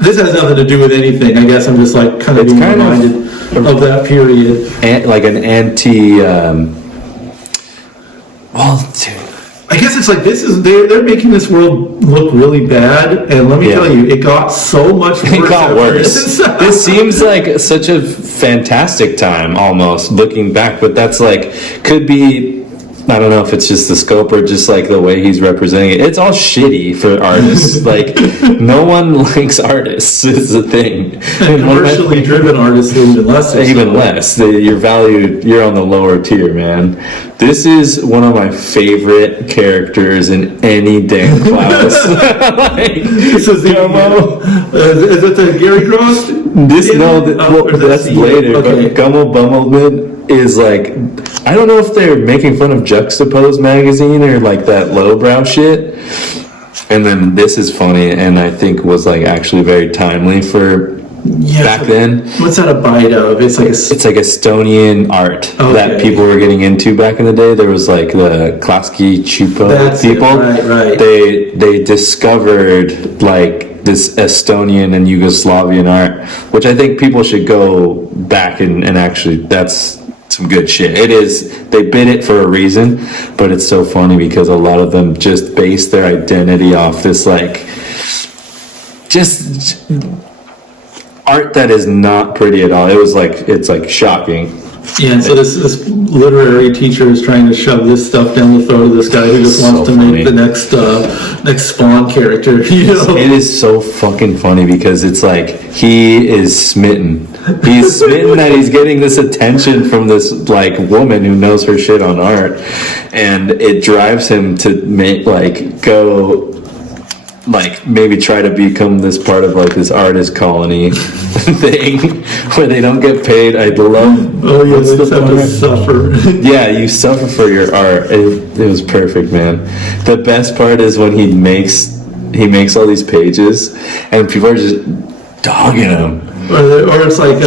this has nothing to do with anything. I guess I'm just like kind of being reminded of that period. Like an anti, I guess it's like they're making this world look really bad, and let me tell you, it got so much worse. It got worse. This seems like such a fantastic time, almost looking back, but that's like could be. I don't know if it's just the scope or just like the way he's representing it. It's all shitty for artists. Like no one likes artists is the thing. And commercially driven artists even less. Even less. You're valued. You're on the lower tier, man. This is one of my favorite characters in any Dan Clowes. This is the is it the Gary Gross? That's later. Okay. But Gummel Bummelman is like, I don't know if they're making fun of Juxtapose magazine or like that lowbrow shit. And then this is funny, and I think was like actually very timely for back then. What's that a bite of? It's like Estonian art that people were getting into back in the day. There was like the Klasky Chupa people. Right. They discovered like this Estonian and Yugoslavian art, which I think people should go back and actually, that's some good shit. It is. They bid it for a reason, but it's so funny because a lot of them just base their identity off this like just art that is not pretty at all. It's like shocking. Yeah, and so this literary teacher is trying to shove this stuff down the throat of this guy who just wants to make the next Spawn character. You know? It is so fucking funny because it's like he is smitten. He's smitten that he's getting this attention from this like woman who knows her shit on art, and it drives him to make like maybe try to become this part of like this artist colony thing where they don't get paid. I love. Oh yeah, they just have to suffer. Yeah, you suffer for your art. It was perfect, man. The best part is when he makes all these pages and people are just dogging him. Or it's like,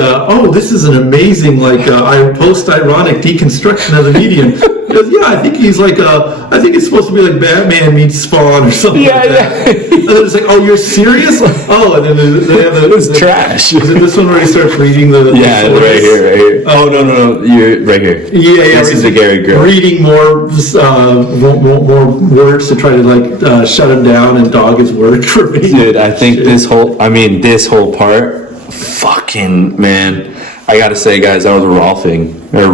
this is an amazing post-ironic deconstruction of the medium. He goes, yeah, I think he's like I think it's supposed to be like Batman meets Spawn or something. Yeah. And they're just like, oh, you're serious? Oh, and then they have it's trash. Is it this one where he starts reading the right here. Oh no, you're right here. Yeah. This is the Gary Grill. Reading more words to try to like shut him down and dog his work for me. Dude, I think this whole part. Fucking man, I gotta say, guys, I was ruffling, dude,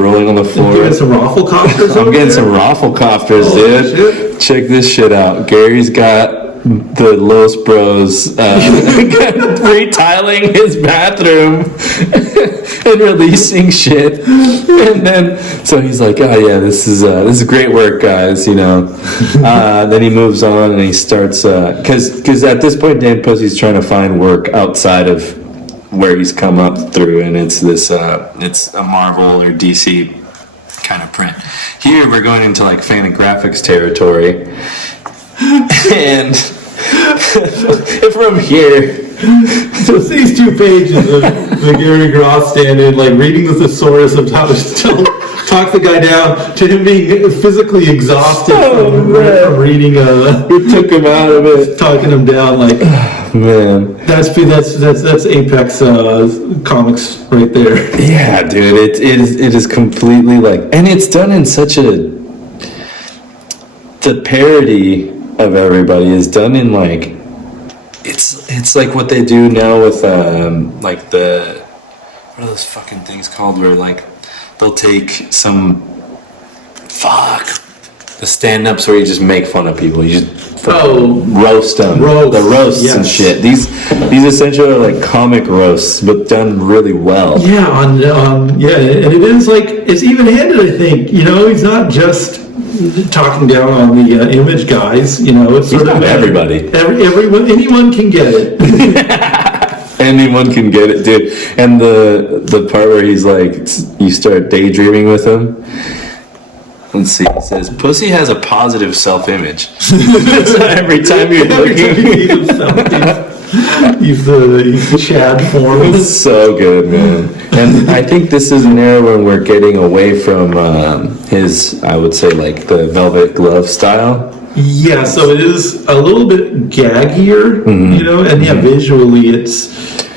rolling on the floor. You getting some Rafflecopters? I'm getting some Rafflecopters, dude. Shit. Check this shit out. Gary's got the Los Bros retiling his bathroom and releasing shit, and then so he's like, oh yeah, this is great work, guys, you know. Then he moves on and he starts because at this point Dan Pussey's trying to find work outside of where he's come up through, and it's this it's a Marvel or DC kind of print. Here we're going into like Fantagraphics territory. And from here, just these 2 pages of the Gary Gross standing, like reading the thesaurus of how to talk the guy down to him being physically exhausted from reading. It took him out of it, talking him down like. Man, that's Apex Comics right there. Yeah, dude, it is completely like, and it's done in such the parody of everybody is done in like, it's like what they do now with like what are those fucking things called where like they'll take some the stand-ups where you just make fun of people, you just roast them, the roasts and shit. These essentially are like comic roasts, but done really well. Yeah, and it is like it's even-handed. I think, you know, he's not just talking down on the image guys. You know, it's sort of everybody. Everyone, anyone can get it. Anyone can get it, dude. And the part where he's like, you start daydreaming with him. Let's see. It says Pussey has a positive self-image. Every time you're looking, he's the Chad form. It's so good, man. And I think this is an era when we're getting away from his, I would say, like the velvet glove style. Yeah, so it is a little bit gaggier, you know, and yeah, visually he's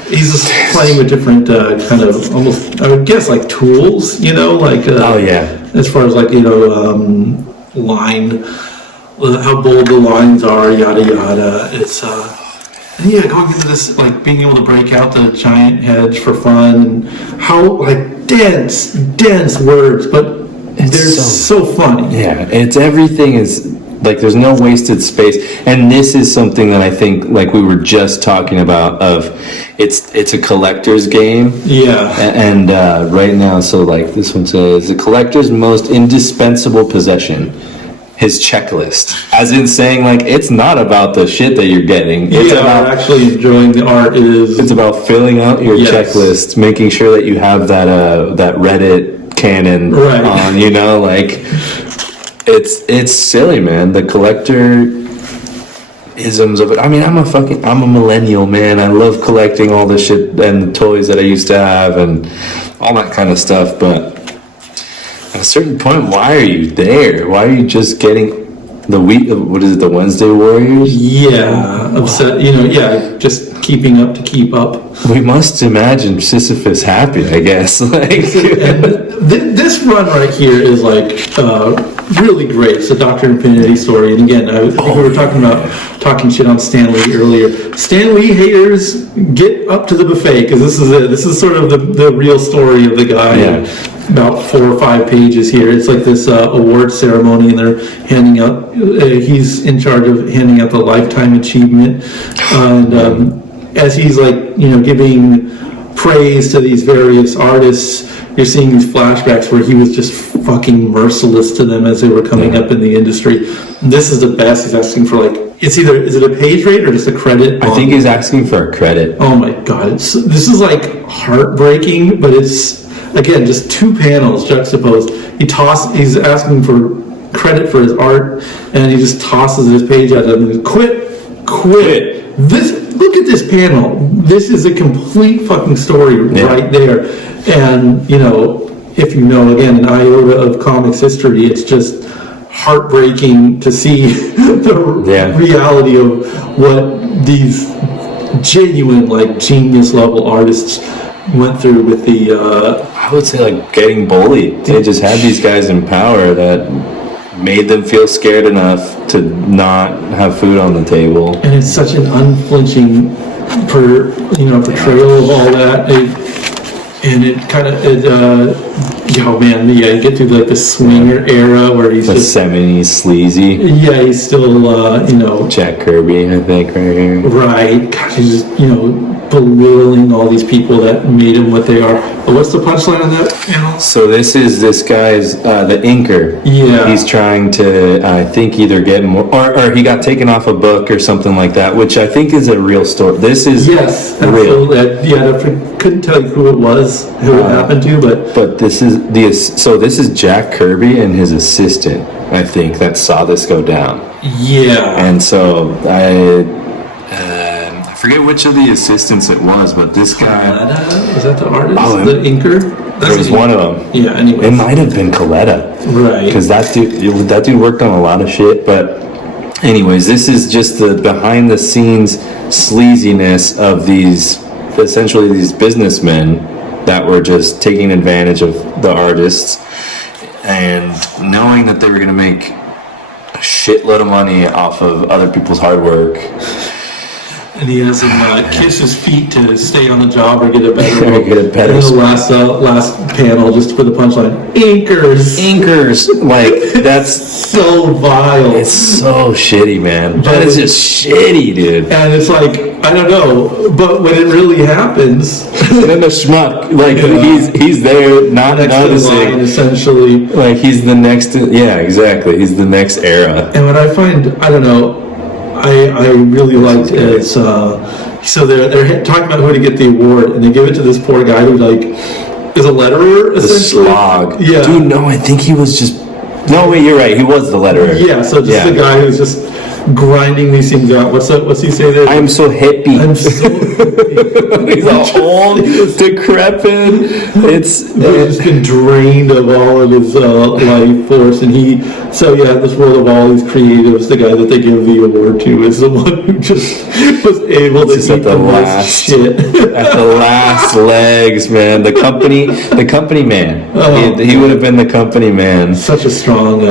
just playing with different kind of almost, I would guess, like tools, you know, like Oh yeah. as far as like, you know, line, how bold the lines are, yada yada. It's and yeah, going into this, like being able to break out the giant hedge for fun, and how like dense words, but they're so funny. Yeah, it's everything is like there's no wasted space, and this is something that I think, like we were just talking about, of it's a collector's game. Yeah. And right now, so like this one says, the collector's most indispensable possession, his checklist, as in saying like it's not about the shit that you're getting. It's about actually enjoying the art. It's about filling out your checklist, making sure that you have that Reddit canon on. You know, like it's silly, man. The collector isms of it. I mean, I'm a millennial, man. I love collecting all the shit and the toys that I used to have and all that kind of stuff. But at a certain point, why are you there? Why are you just getting the the Wednesday Warriors? Yeah, upset. You know, yeah, just keeping up to keep up. We must imagine Sisyphus happy, I guess. Like, and this run right here is like really great. It's a Dr. Infinity story, and again, I think we were talking shit on Stan Lee earlier. Stan Lee haters, get up to the buffet, because this is it. This is sort of the real story of the guy. Yeah. About 4 or 5 pages here. It's like this award ceremony, and they're handing out. He's in charge of handing out the lifetime achievement, and as he's like, you know, giving praise to these various artists, you're seeing these flashbacks where he was just fucking merciless to them as they were coming up in the industry. This is the best. He's asking for like, is it a page rate or just a credit? I think he's asking for a credit. Oh my god, this is like heartbreaking, but it's again just 2 panels juxtaposed. He's asking for credit for his art, and he just tosses his page at him and quit. Look at this panel. This is a complete fucking story right there. And, you know, if you know, again, an iota of comics history, it's just heartbreaking to see the reality of what these genuine, like, genius level artists went through with the... I would say, like, getting bullied. They just had these guys in power that made them feel scared enough to not have food on the table. And it's such an unflinching portrayal of all that. And it kind of, you get through like the swinger era where he's the just... 70s sleazy. Yeah, he's still, Jack Kirby, I think, right here. Right. Gosh, he's just, belittling all these people that made him what they are. But what's the punchline on that panel? So this guy's, the inker. Yeah. He's trying to, I think, either get more, or he got taken off a book or something like that, which I think is a real story. This is real. I couldn't tell you who it was, who it happened to, but this is Jack Kirby and his assistant, I think, that saw this go down. Yeah. And so I forget which of the assistants it was, but this guy... Was that the artist? The inker? It was one of them. Yeah, anyway. It might have been Coletta. Right. Because that dude worked on a lot of shit, but anyways, this is just the behind-the-scenes sleaziness of these businessmen that were just taking advantage of the artists, and knowing that they were going to make a shitload of money off of other people's hard work. And he has him kiss his feet to stay on the job or get a better And the last panel, just to put the punchline, Inkers, like, that's so vile. It's so shitty, man. That is just shitty, dude. And it's like, I don't know, but when it really happens, and then the schmuck, like, he's there, not noticing, line, essentially. Like, he's the next, exactly. He's the next era. And what I find, I don't know, I really liked it. So they're talking about who to get the award, and they give it to this poor guy who, like, is a letterer, essentially. The slog. Yeah. Dude, no, I think he was just No, wait, you're right. He was the letterer. Yeah, so just the guy who's just grinding these things out. What's he say there? I'm so hippie. I'm so hippie. He's all old, decrepit. He's just been drained of all of his life force, and this world of all these creatives, the guy that they give the award to is the one who just was able to eat the most shit. At the last legs, man. The company man. He would have been the company man. Such a strong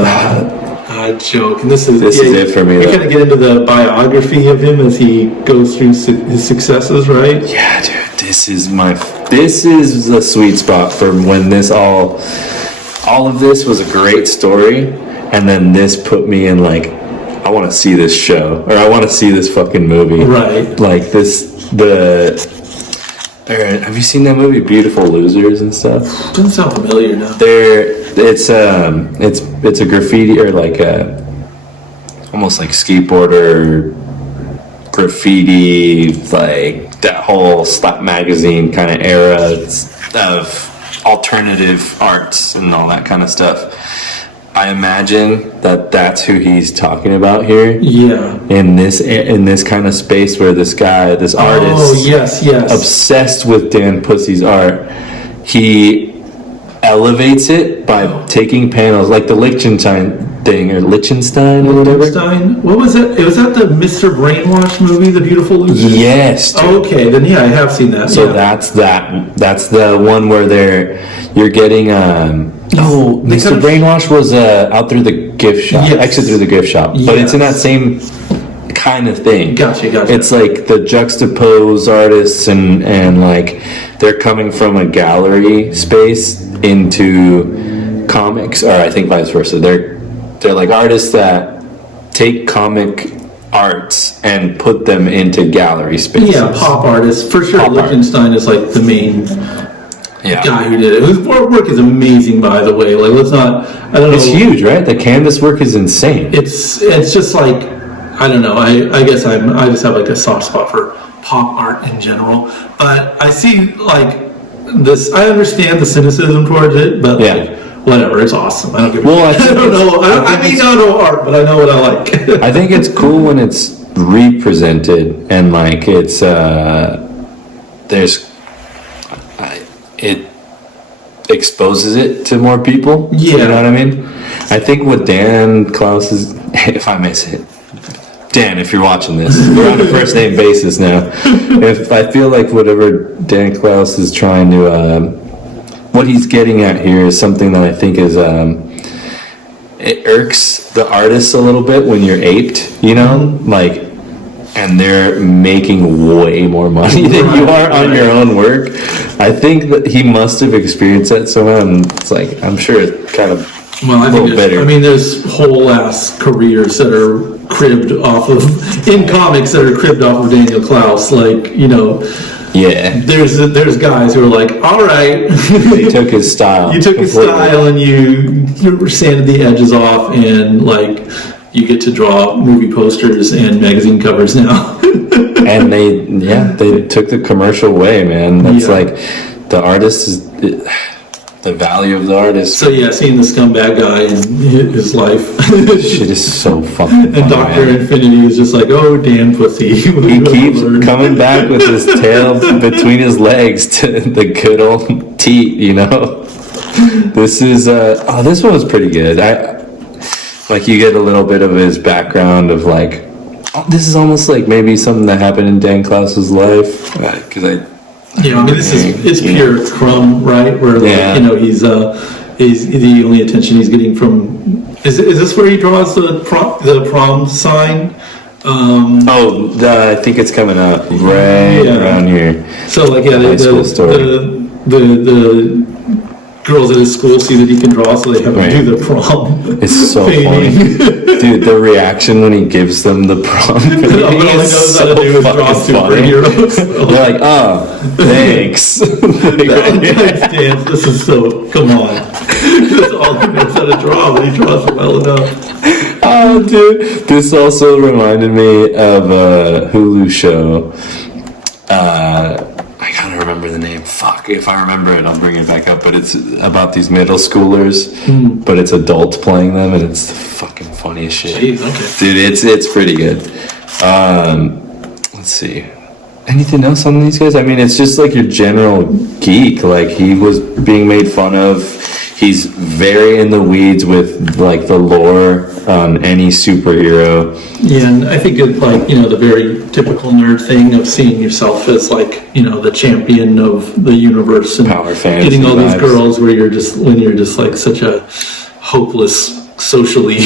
joke. And this is it for me. We kind of get into the biography of him as he goes through his successes, right? Yeah, dude. This is the sweet spot for when all of this was a great story, and then this put me in like, I want to see this show, or I want to see this fucking movie. Right. Like have you seen that movie, Beautiful Losers and stuff? Doesn't sound familiar now. It's a graffiti, or like almost like skateboarder graffiti, like that whole Slap magazine kind of era of alternative arts and all that kind of stuff. I imagine that's who he's talking about here. Yeah. In this kind of space where this artist, yes, obsessed with Dan Pussey's art, he elevates it by taking panels like the Liechtenstein thing, or Liechtenstein or whatever. What was it? It was that the Mr. Brainwash movie, The Beautiful Losers? Yes. Dude. Okay, then I have seen that. So that's the one where you're getting Mr. Brainwash was out through the gift shop, exit through the gift shop, but it's in that same kind of thing. Gotcha. It's like the juxtapose artists and like they're coming from a gallery space into comics, or I think vice versa. They're like artists that take comic arts and put them into gallery spaces. Yeah, pop artists for sure. Liechtenstein is like the main guy who did it. His work is amazing, by the way. Like, I don't know. It's huge, right? The canvas work is insane. It's just like, I don't know. I guess I just have like a soft spot for pop art in general. But I see like this. I understand the cynicism towards it, but like, whatever. It's awesome. I don't give a shit. I don't know. I may not know art, but I know what I like. I think it's cool when it's represented and like it's it exposes it to more people. Yeah. You know what I mean? I think what Dan Clowes is, if I may say it, Dan, if you're watching this, we're on a first name basis now. If I feel like whatever Dan Clowes is trying to, what he's getting at here is something that I think is, it irks the artists a little bit when you're aped, you know? Like, and they're making way more money than you are on your own work. I think that he must have experienced that somehow, and it's like, I'm sure it's kind of there's whole ass careers that are cribbed off of, in comics that are cribbed off of Daniel Clowes, like, you know. Yeah. There's guys who are like, all right. They took his style. You took his style and you sanded the edges off, and like, you get to draw movie posters and magazine covers now. And they took the commercial way, man. That's like, the artist is the value of the artist. So seeing the scumbag guy in his life. Shit is so fucking funny, and Dr. Infinity is just like, oh, Dan Pussey. He keeps coming back with his tail between his legs to the good old teat, you know? This is, this one was pretty good. Like, you get a little bit of his background of like, this is almost like maybe something that happened in Dan Clowes' life. Because it's pure crumb, right? Where like, you know, he's the only attention he's getting from. Is this where he draws the prom sign? I think it's coming up around here. So like the girls at his school see that he can draw, so they have to do the prom. It's so funny, dude. The reaction when he gives them the prom painting is so fucking funny. They're like, "Oh, thanks." Valentine's dance. This is so. Come on, that's all he knows how to draw, but he draws well enough. Oh, dude, this also reminded me of a Hulu show. I gotta remember the name. Fuck. fuck, if I remember it, I'll bring it back up. But it's about these middle schoolers, but it's adults playing them, and it's the fucking funniest shit. Jeez, okay. Dude, it's pretty good. Let's see. Anything else on these guys? I mean, it's just like your general geek. Like, he was being made fun of. He's very in the weeds with like the lore on any superhero. Yeah, and I think it's like, you know, the very typical nerd thing of seeing yourself as like, you know, the champion of the universe and Power fantasy getting all these vibes. girls when you're just like such a hopeless socially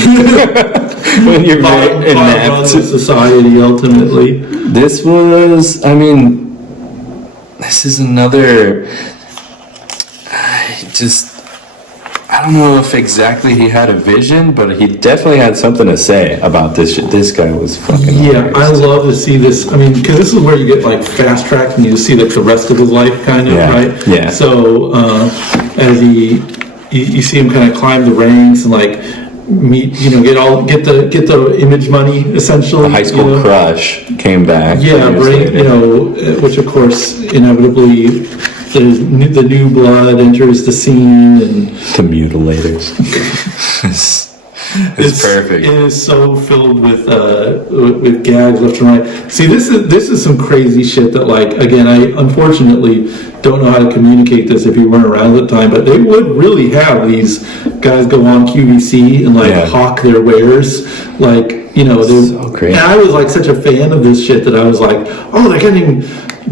When you're bottom very rung inept. of society ultimately. This was, I mean, this is another. I don't know if exactly he had a vision, but he definitely had something to say about this shit. This guy was fucking Yeah, I hilarious. love to see this. I mean, because this is where you get like fast tracked and you see like the rest of his life, kind of, Yeah, right? yeah. So as you see him kind of climb the ranks and like meet, you know, get the image money essentially. High school you know? crush came back. Yeah, years right. later. You know, which of course inevitably the new blood enters the scene and. The mutilators. it's perfect. It is so filled with gags left and right. See, this is some crazy shit that, like, again, I unfortunately don't know how to communicate this if you weren't around at the time, but they would really have these guys go on QVC and like hawk their wares, like, you know, So great. and I was like such a fan of this shit that I was like, oh, they're getting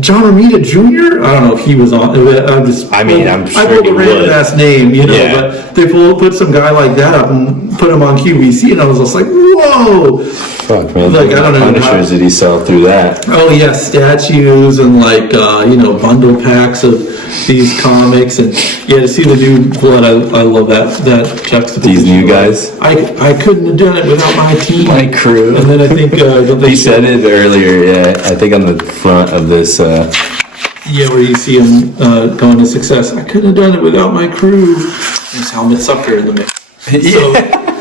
John Romita Jr. I don't know if he was on. I'm just. I mean, I'm sure I pulled he a random would. ass name, you know, Yeah. but they put some guy like that up and put him on QVC, and I was just like, whoa. Fuck, man. Like, I don't know Punishers did he sell through that? Oh yeah, statues and like you know, bundle packs of these comics, and yeah, to see the new blood, I love that juxtaposition. These new guys? I couldn't have done it without my team, My crew. And then I think He said it earlier, yeah. I think on the front of this. yeah, where you see him going to success. I couldn't have done it without my crew. There's Helmet Sucker in the mix. So,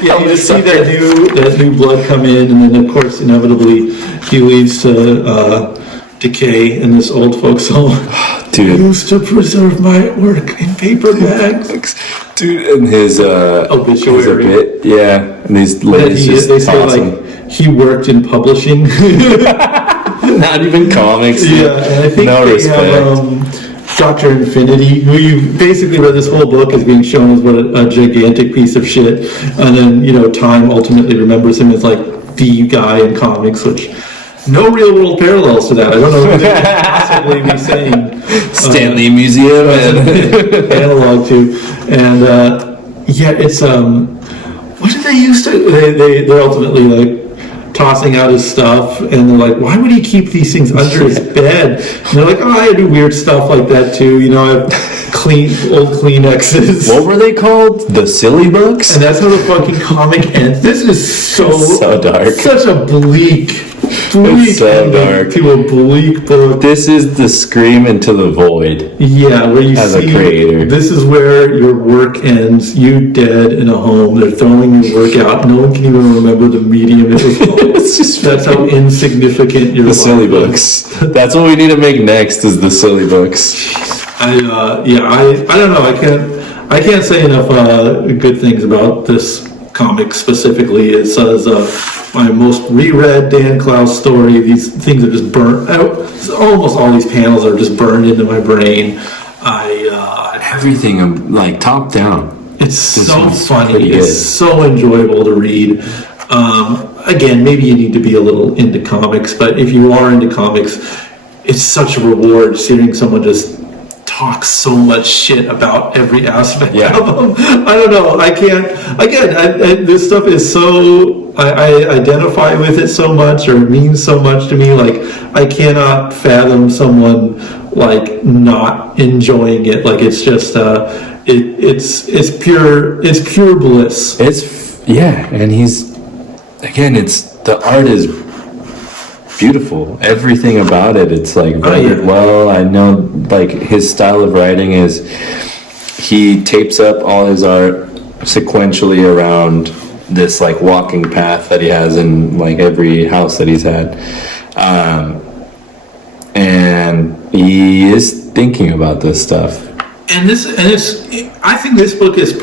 yeah, you just see that new blood come in, and then of course inevitably he leads to decay in this old folks home. I Dude. used to preserve my work in paper bags. Dude, and his Obituary. his bit, yeah. And these That ladies they just say toss him. like he worked in publishing. Not even comics. Yeah, and I think no they respect. have Dr. Infinity, who you basically read this whole book is being shown as what a gigantic piece of shit, and then, you know, Time ultimately remembers him as like the guy in comics, which no real world parallels to that. I don't know what they could possibly be saying. Stanley Museum and Analog to, and yeah, it's what did they used to? They're ultimately like tossing out his stuff, and they're like, why would he keep these things under his bed? And they're like, oh, I do weird stuff like that too, you know, I have old Kleenexes. what were they called? The Silly Books? And that's how the fucking comic ends. This is so dark. such a bleak It's so ending dark. to a bleak book. This is the scream into the void. Yeah, where you As a see creator. this is where your work ends. You dead in a home. They're throwing your work out. No one can even remember the medium it was called. It's just That's how insignificant your the life Silly is. Books. That's what we need to make next is the Silly Books. I don't know. I can't say enough good things about this comic specifically. It says my most reread Dan Clowes story. These things are just burnt out. Almost all these panels are just burned into my brain. Everything like top down. It's so one's funny. pretty It's good. so enjoyable to read. Again, maybe you need to be a little into comics, but if you are into comics, it's such a reward seeing someone just talk so much shit about every aspect Yeah. of them. I don't know. I can't. Again, this stuff is so. I identify with it so much, or it means so much to me. Like, I cannot fathom someone like not enjoying it. Like, it's just it's pure bliss. And he's again. The art is beautiful. Everything about it. It's like rendered well. I know like his style of writing is he tapes up all his art sequentially around this like walking path that he has in like every house that he's had, and he is thinking about this stuff. I think this book is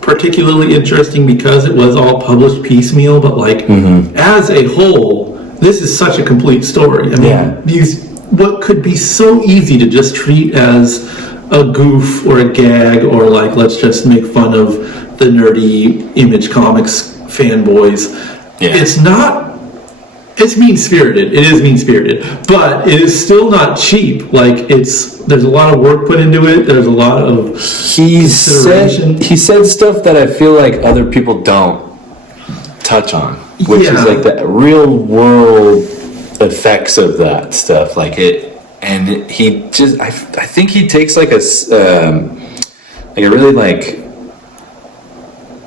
particularly interesting because it was all published piecemeal, but like as a whole, this is such a complete story. I mean, what could be so easy to just treat as a goof or a gag, or like, let's just make fun of the nerdy Image Comics fanboys. It's not. It's mean-spirited. It is mean-spirited, but it is still not cheap. Like, there's a lot of work put into it. There's a lot of consideration. He said stuff that I feel like other people don't touch on, which is like the real world effects of that stuff. Like it, and he just, I think he takes like a really like,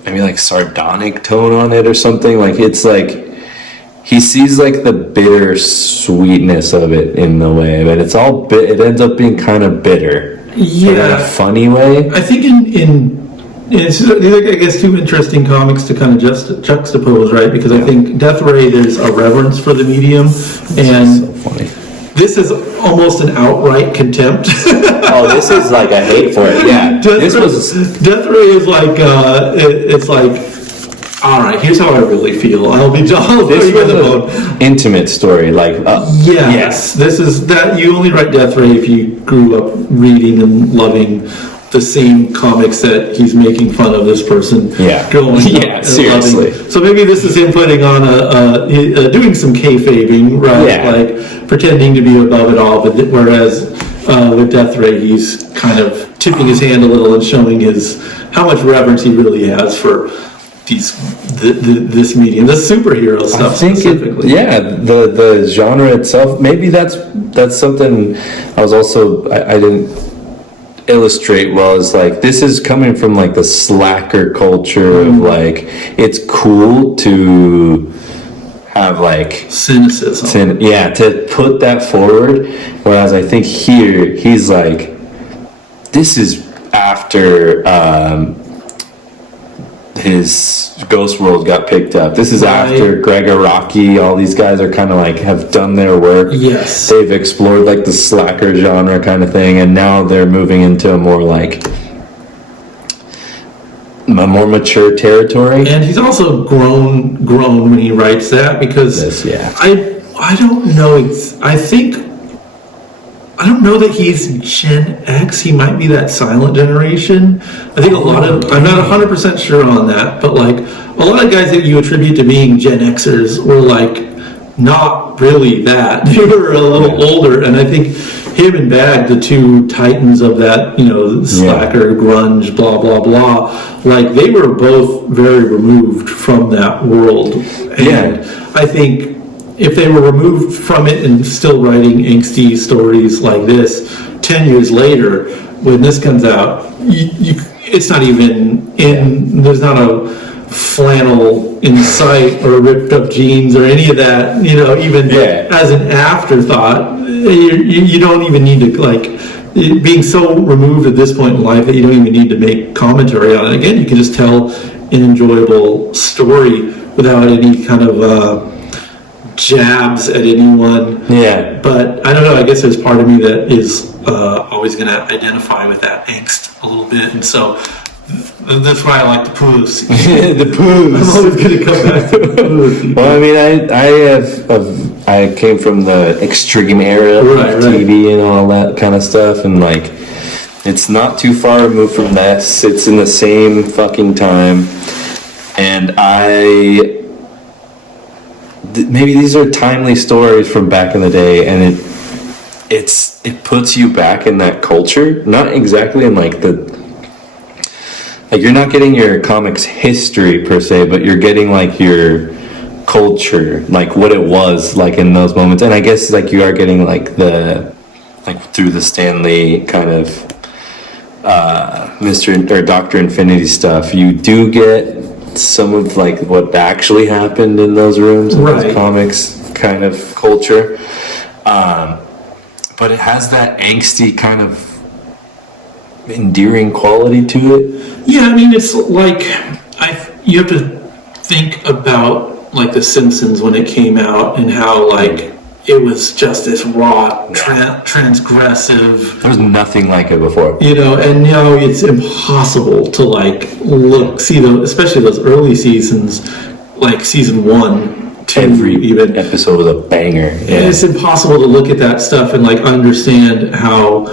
maybe like sardonic tone on it or something. Like it's like, he sees like the bitter sweetness of it in a way, but it's all it ends up being kind of bitter. Yeah, in a funny way. I think these are, I guess, two interesting comics to kind of just juxtapose, right? Because I think Death Ray, there's a reverence for the medium, and so funny. This is almost an outright contempt. This is like a hate for it. Yeah, Death Ray is like it's like, all right, here's how I really feel. This was an intimate story. Like, yes, this is that you only write Death Ray if you grew up reading and loving the same comics that he's making fun of this person. Seriously. Loving. So maybe this is him putting on doing some kayfabing, right? Yeah. Like pretending to be above it all. But whereas with Death Ray, he's kind of tipping his hand a little and showing how much reverence he really has for this medium, the superhero stuff. I think specifically. The genre itself. Maybe that's something I didn't illustrate well. Is like, this is coming from like the slacker culture of like, it's cool to have like cynicism. To put that forward. Whereas I think here he's like, this is after his Ghost World got picked up. This is after Gregor Rocky. All these guys are kind of like have done their work. Yes, they've explored like the slacker genre kind of thing, and now they're moving into a more mature territory. And he's also grown when he writes that, because I don't know. I don't know that he's Gen X. He might be that silent generation. I think I'm not 100% sure on that, but like a lot of guys that you attribute to being Gen Xers were like not really that. They were a little older, and I think him and Bag, the two titans of that, slacker, grunge, blah, blah, blah, like they were both very removed from that world. And I think if they were removed from it and still writing angsty stories like this 10 years later, when this comes out, it's not even there's not a flannel in sight or ripped up jeans or any of that, even as an afterthought. You don't even need to, like, being so removed at this point in life that you don't even need to make commentary on it. Again, you can just tell an enjoyable story without any kind of jabs at anyone. But I don't know, I guess there's part of me that is always going to identify with that angst a little bit, and so that's why I like the Pussey. The Pussey. I'm always going to come back to the Pussey. Well, I mean, I came from the extreme era of TV and all that kind of stuff, and like, it's not too far removed from this. It's in the same fucking time, and maybe these are timely stories from back in the day, and it puts you back in that culture. Not exactly in like you're not getting your comics history per se, but you're getting like your culture, like what it was like in those moments. And I guess like you are getting like through the Stan Lee kind of Mr. or Dr. Infinity stuff, you do get some of like what actually happened in those rooms, in those comics kind of culture, but it has that angsty kind of endearing quality to it. I mean, it's like you have to think about like The Simpsons when it came out, and how like it was just this raw, transgressive. There was nothing like it before. You know, and now it's impossible to like see especially those early seasons, like season 1, 2, Every even episode was a banger. And it's impossible to look at that stuff and like understand how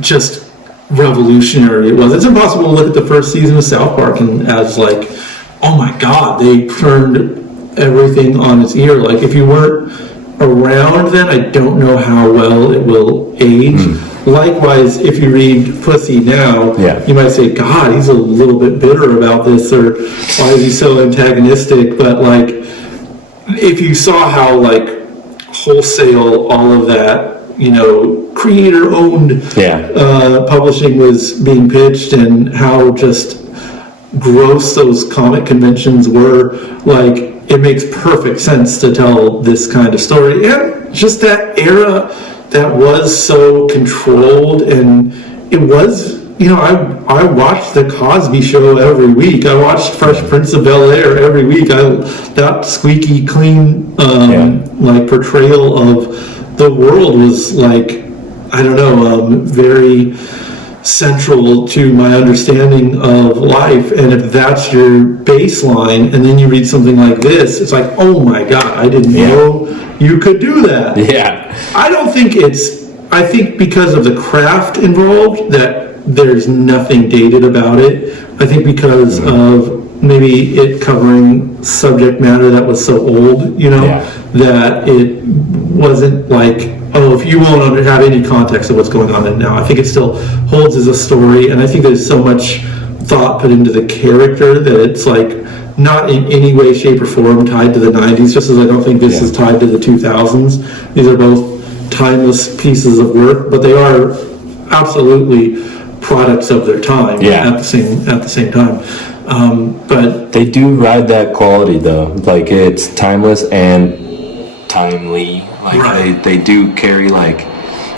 just revolutionary it was. It's impossible to look at the first season of South Park and as like, oh my God, they turned everything on its ear. Like if you weren't around then, I don't know how well it will age. Likewise, if you read Pussey now, you might say, God, he's a little bit bitter about this, or why is he so antagonistic? But like, if you saw how like wholesale all of that, you know, creator-owned publishing was being pitched, and how just gross those comic conventions were, like, it makes perfect sense to tell this kind of story. And just that era that was so controlled, and it was, you know, I watched The Cosby Show every week. I watched Fresh Prince of Bel-Air every week. That squeaky clean, like, portrayal of the world was, like, I don't know, very central to my understanding of life. And if that's your baseline, and then you read something like this, it's like, oh my God, I didn't know you could do that. I don't think I think because of the craft involved, that there's nothing dated about it. I think because of maybe it covering subject matter that was so old, you know, that it wasn't like, oh, if you won't have any context of what's going on in now. I think it still holds as a story, and I think there's so much thought put into the character that it's like not in any way, shape, or form tied to the 90s, just as I don't think this is tied to the 2000s. These are both timeless pieces of work, but they are absolutely products of their time at the same time. But they do ride that quality though, like it's timeless and timely. Like they do carry like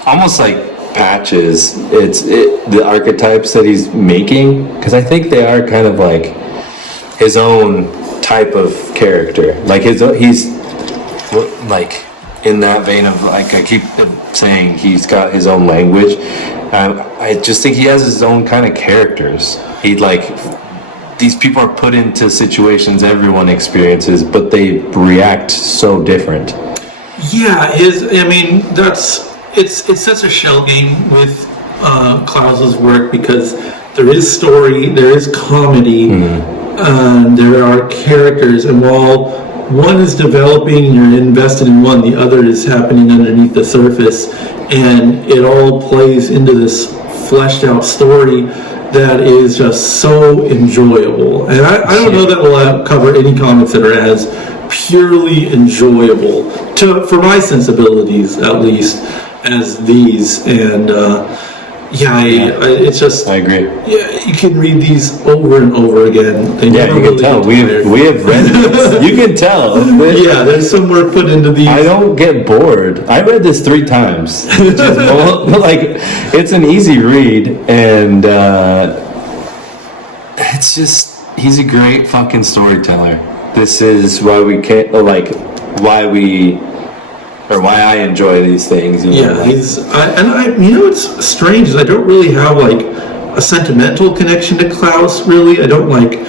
almost like patches. The archetypes that he's making, because I think they are kind of like his own type of character. Like he's like in that vein of, like I keep saying, he's got his own language. I just think he has his own kind of characters. These people are put into situations everyone experiences, but they react so different. Yeah, it's such a shell game with Clowes' work, because there is story, there is comedy, there are characters, and while one is developing and you're invested in one, the other is happening underneath the surface, and it all plays into this fleshed out story that is just so enjoyable. And I don't know that we'll cover any comics that are as purely enjoyable, for my sensibilities at least, as these. And it's just, I agree. Yeah, you can read these over and over again. They you can tell. We have read this. You can tell. Yeah, there's some work put into these. I don't get bored. I read this 3 times. It's an easy read, and it's just, he's a great fucking storyteller. This is why we can't, why I enjoy these things. You know, it's strange is I don't really have like a sentimental connection to Clowes. Really, I don't like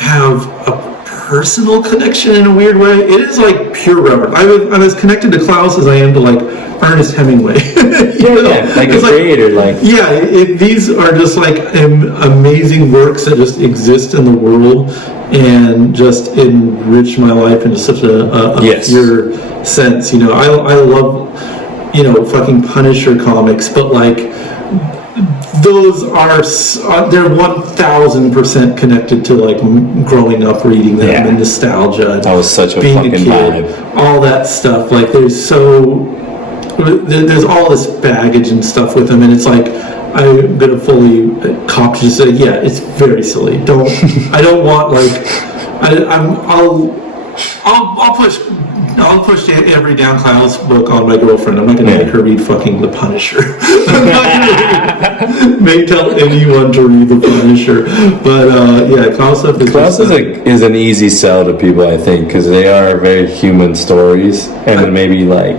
have a personal connection in a weird way. It is like pure reverence. I'm as connected to Clowes as I am to like Ernest Hemingway. Like a creator. These are just like amazing works that just exist in the world and just enrich my life into such a pure sense. You know, I love, fucking Punisher comics, but like those they're 1000% connected to like growing up reading them and nostalgia. That was such a being fucking a kid, vibe. all that stuff. Like there's all this baggage and stuff with them, and it's like I'm gonna fully cop to say, it's very silly. I don't want like I'll I'll push every Daniel Clowes book on my girlfriend. I'm not going to make her read fucking The Punisher. I'm not going to may tell anyone to read The Punisher. But yeah, Clowes is an easy sell to people, I think, because they are very human stories, and maybe like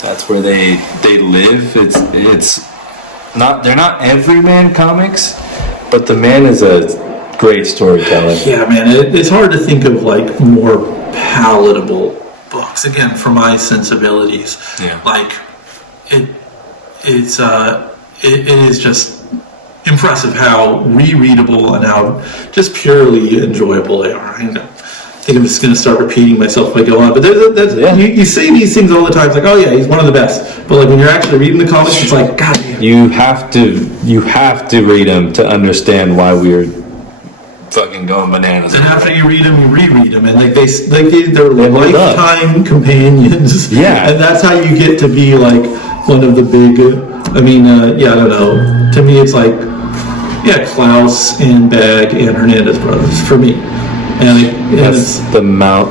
that's where they live. It's not, they're not everyman comics, but the man is a great storyteller. Yeah, man, it's hard to think of like more palatable books, again, for my sensibilities. Yeah. Like it is just impressive how rereadable and how just purely enjoyable they are. I think I'm just going to start repeating myself if I go on. But you say these things all the time. It's like, oh yeah, he's one of the best. But like when you're actually reading the comics, it's like, God damn. You have to read them to understand why we're fucking going bananas. And after you read them, you reread them, and they're lifetime companions. Yeah. And that's how you get to be like one of the big. I don't know. To me, it's like, Clowes and Bag and Hernandez brothers for me. That's the Mount.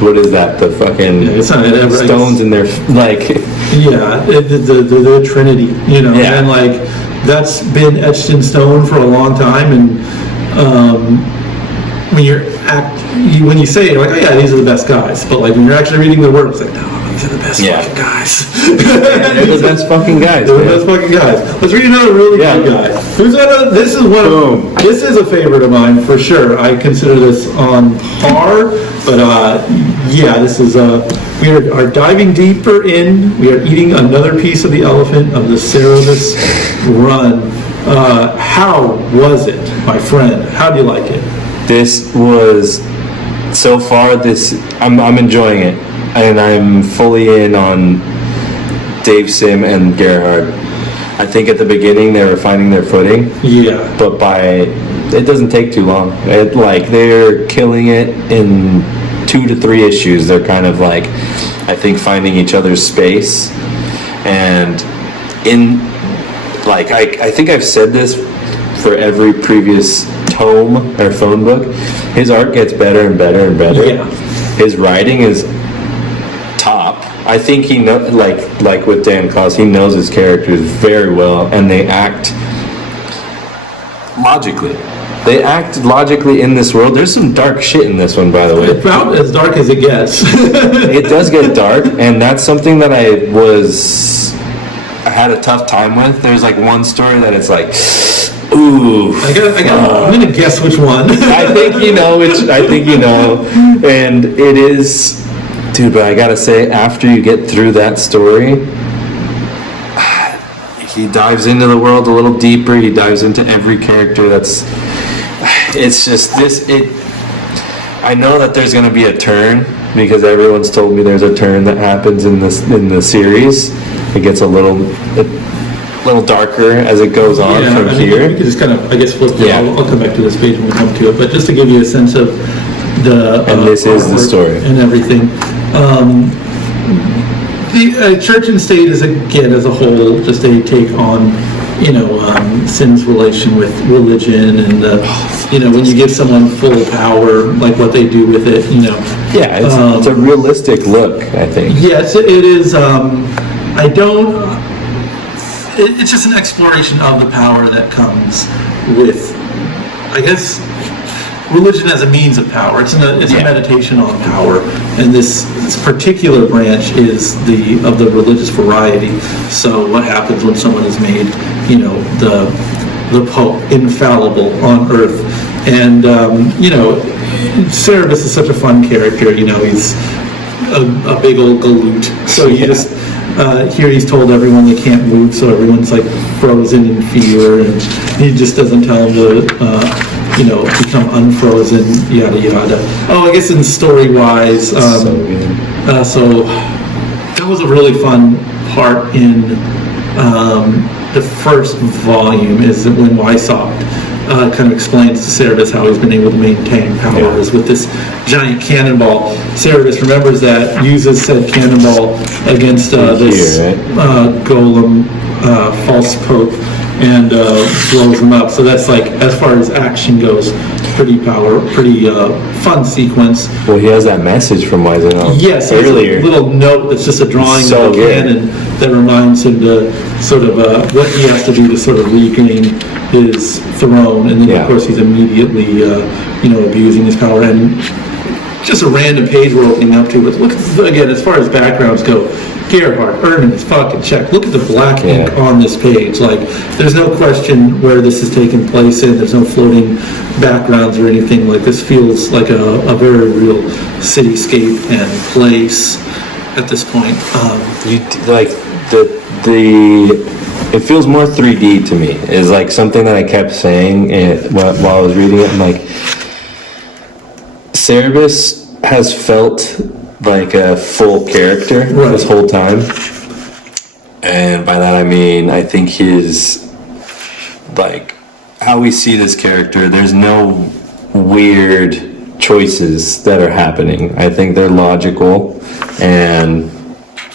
What is that? The fucking it's not stones in their like. Yeah, the Trinity, Yeah. And like that's been etched in stone for a long time. And when you say like, oh yeah, these are the best guys, but like when you're actually reading the work, it's like, no, these are the best fucking guys. They're the best fucking guys. They're the best fucking guys. Let's read another really good guy. This is one. This is a favorite of mine for sure. I consider this on par, but this is we are diving deeper in. We are eating another piece of the elephant of the Cerebus run. How was it, my friend? How do you like it? This was so far. I'm enjoying it, and I'm fully in on Dave Sim and Gerhard. I think at the beginning they were finding their footing. Yeah. But it doesn't take too long. They're killing it in 2 to 3 issues. They're kind of like, I think, finding each other's space, and I think I've said this for every previous tome or phone book. His art gets better and better and better. Yeah. His writing is top. I think he like with Dan Clowes, he knows his characters very well, and they act logically. They act logically in this world. There's some dark shit in this one, by the way. It's about as dark as it gets. It does get dark, and that's something that I had a tough time with. There's like one story that it's like, ooh. I'm gonna guess which one. I think you know which. I think you know, and it is, dude. But I gotta say, after you get through that story, he dives into the world a little deeper. He dives into every character. It's just this. I know that there's gonna be a turn because everyone's told me there's a turn that happens in the series. It gets a little darker as it goes on from here. We can just kind of, I guess, flip through. Yeah. I'll come back to this page when we come to it. But just to give you a sense of the and this is the story and everything. The church and state is, again, as a whole, just a take on, sin's relation with religion, and when you give someone full power, like what they do with it, Yeah, it's a realistic look, I think. Yes, it is. It's just an exploration of the power that comes with, I guess, religion as a means of power. It's a meditation on power, and this particular branch is of the religious variety. So what happens when someone is made, the Pope, infallible on earth, and Cerebus is such a fun character. He's a big old galoot. So you just. Here he's told everyone they can't move, so everyone's like frozen in fear, and he just doesn't tell them to, become unfrozen, yada yada. Oh, I guess in story-wise, so that was a really fun part in the first volume, is when Weishaupt kind of explains to Cerebus how he's been able to maintain powers with this giant cannonball. Cerebus remembers that, uses said cannonball against this golem false pope, and blows him up. So that's like, as far as action goes, pretty fun sequence. Well, he has that message from Weisenthal earlier. A little note that's just a drawing of a cannon that reminds him to sort of what he has to do to sort of regain his throne, and then of course he's immediately abusing his power. And just a random page we're opening up to, but look again, as far as backgrounds go, Gerhardt earning his fucking check. Look at the black ink on this page. Like, there's no question where this is taking place in. There's no floating backgrounds or anything. Like, this feels like a very real cityscape and place at this point. It feels more 3D to me. Is like something that I kept saying while I was reading it. I'm like, Cerebus has felt like a full character this whole time, and by that I mean I think his, like, how we see this character, there's no weird choices that are happening. I think they're logical, and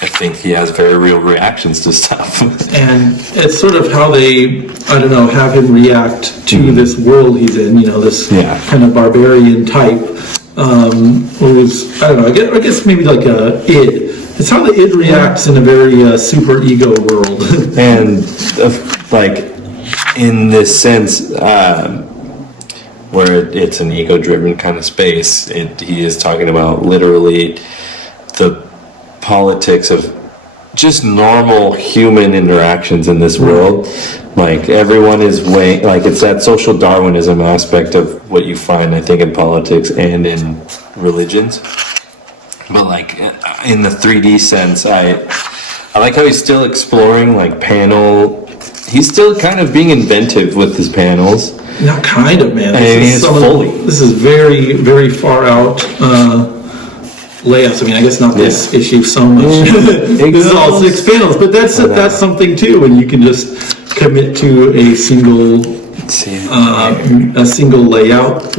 I think he has very real reactions to stuff. And it's sort of how they, have him react to this world he's in, this kind of barbarian type. Who's, I guess maybe like a id. It's how the id reacts in a very super ego world. And like, in this sense, where it's an ego-driven kind of space, he is talking about literally the politics of just normal human interactions in this world. Like, everyone is like, it's that social Darwinism aspect of what you find, I think, in politics and in religions. But like, in the 3D sense, I like how he's still exploring, like, he's still kind of being inventive with his panels. Not kind of, man. This is very, very far out layouts. I mean, I guess not this issue so much. This is all 6 panels, but that's something too, when you can just commit to a single layout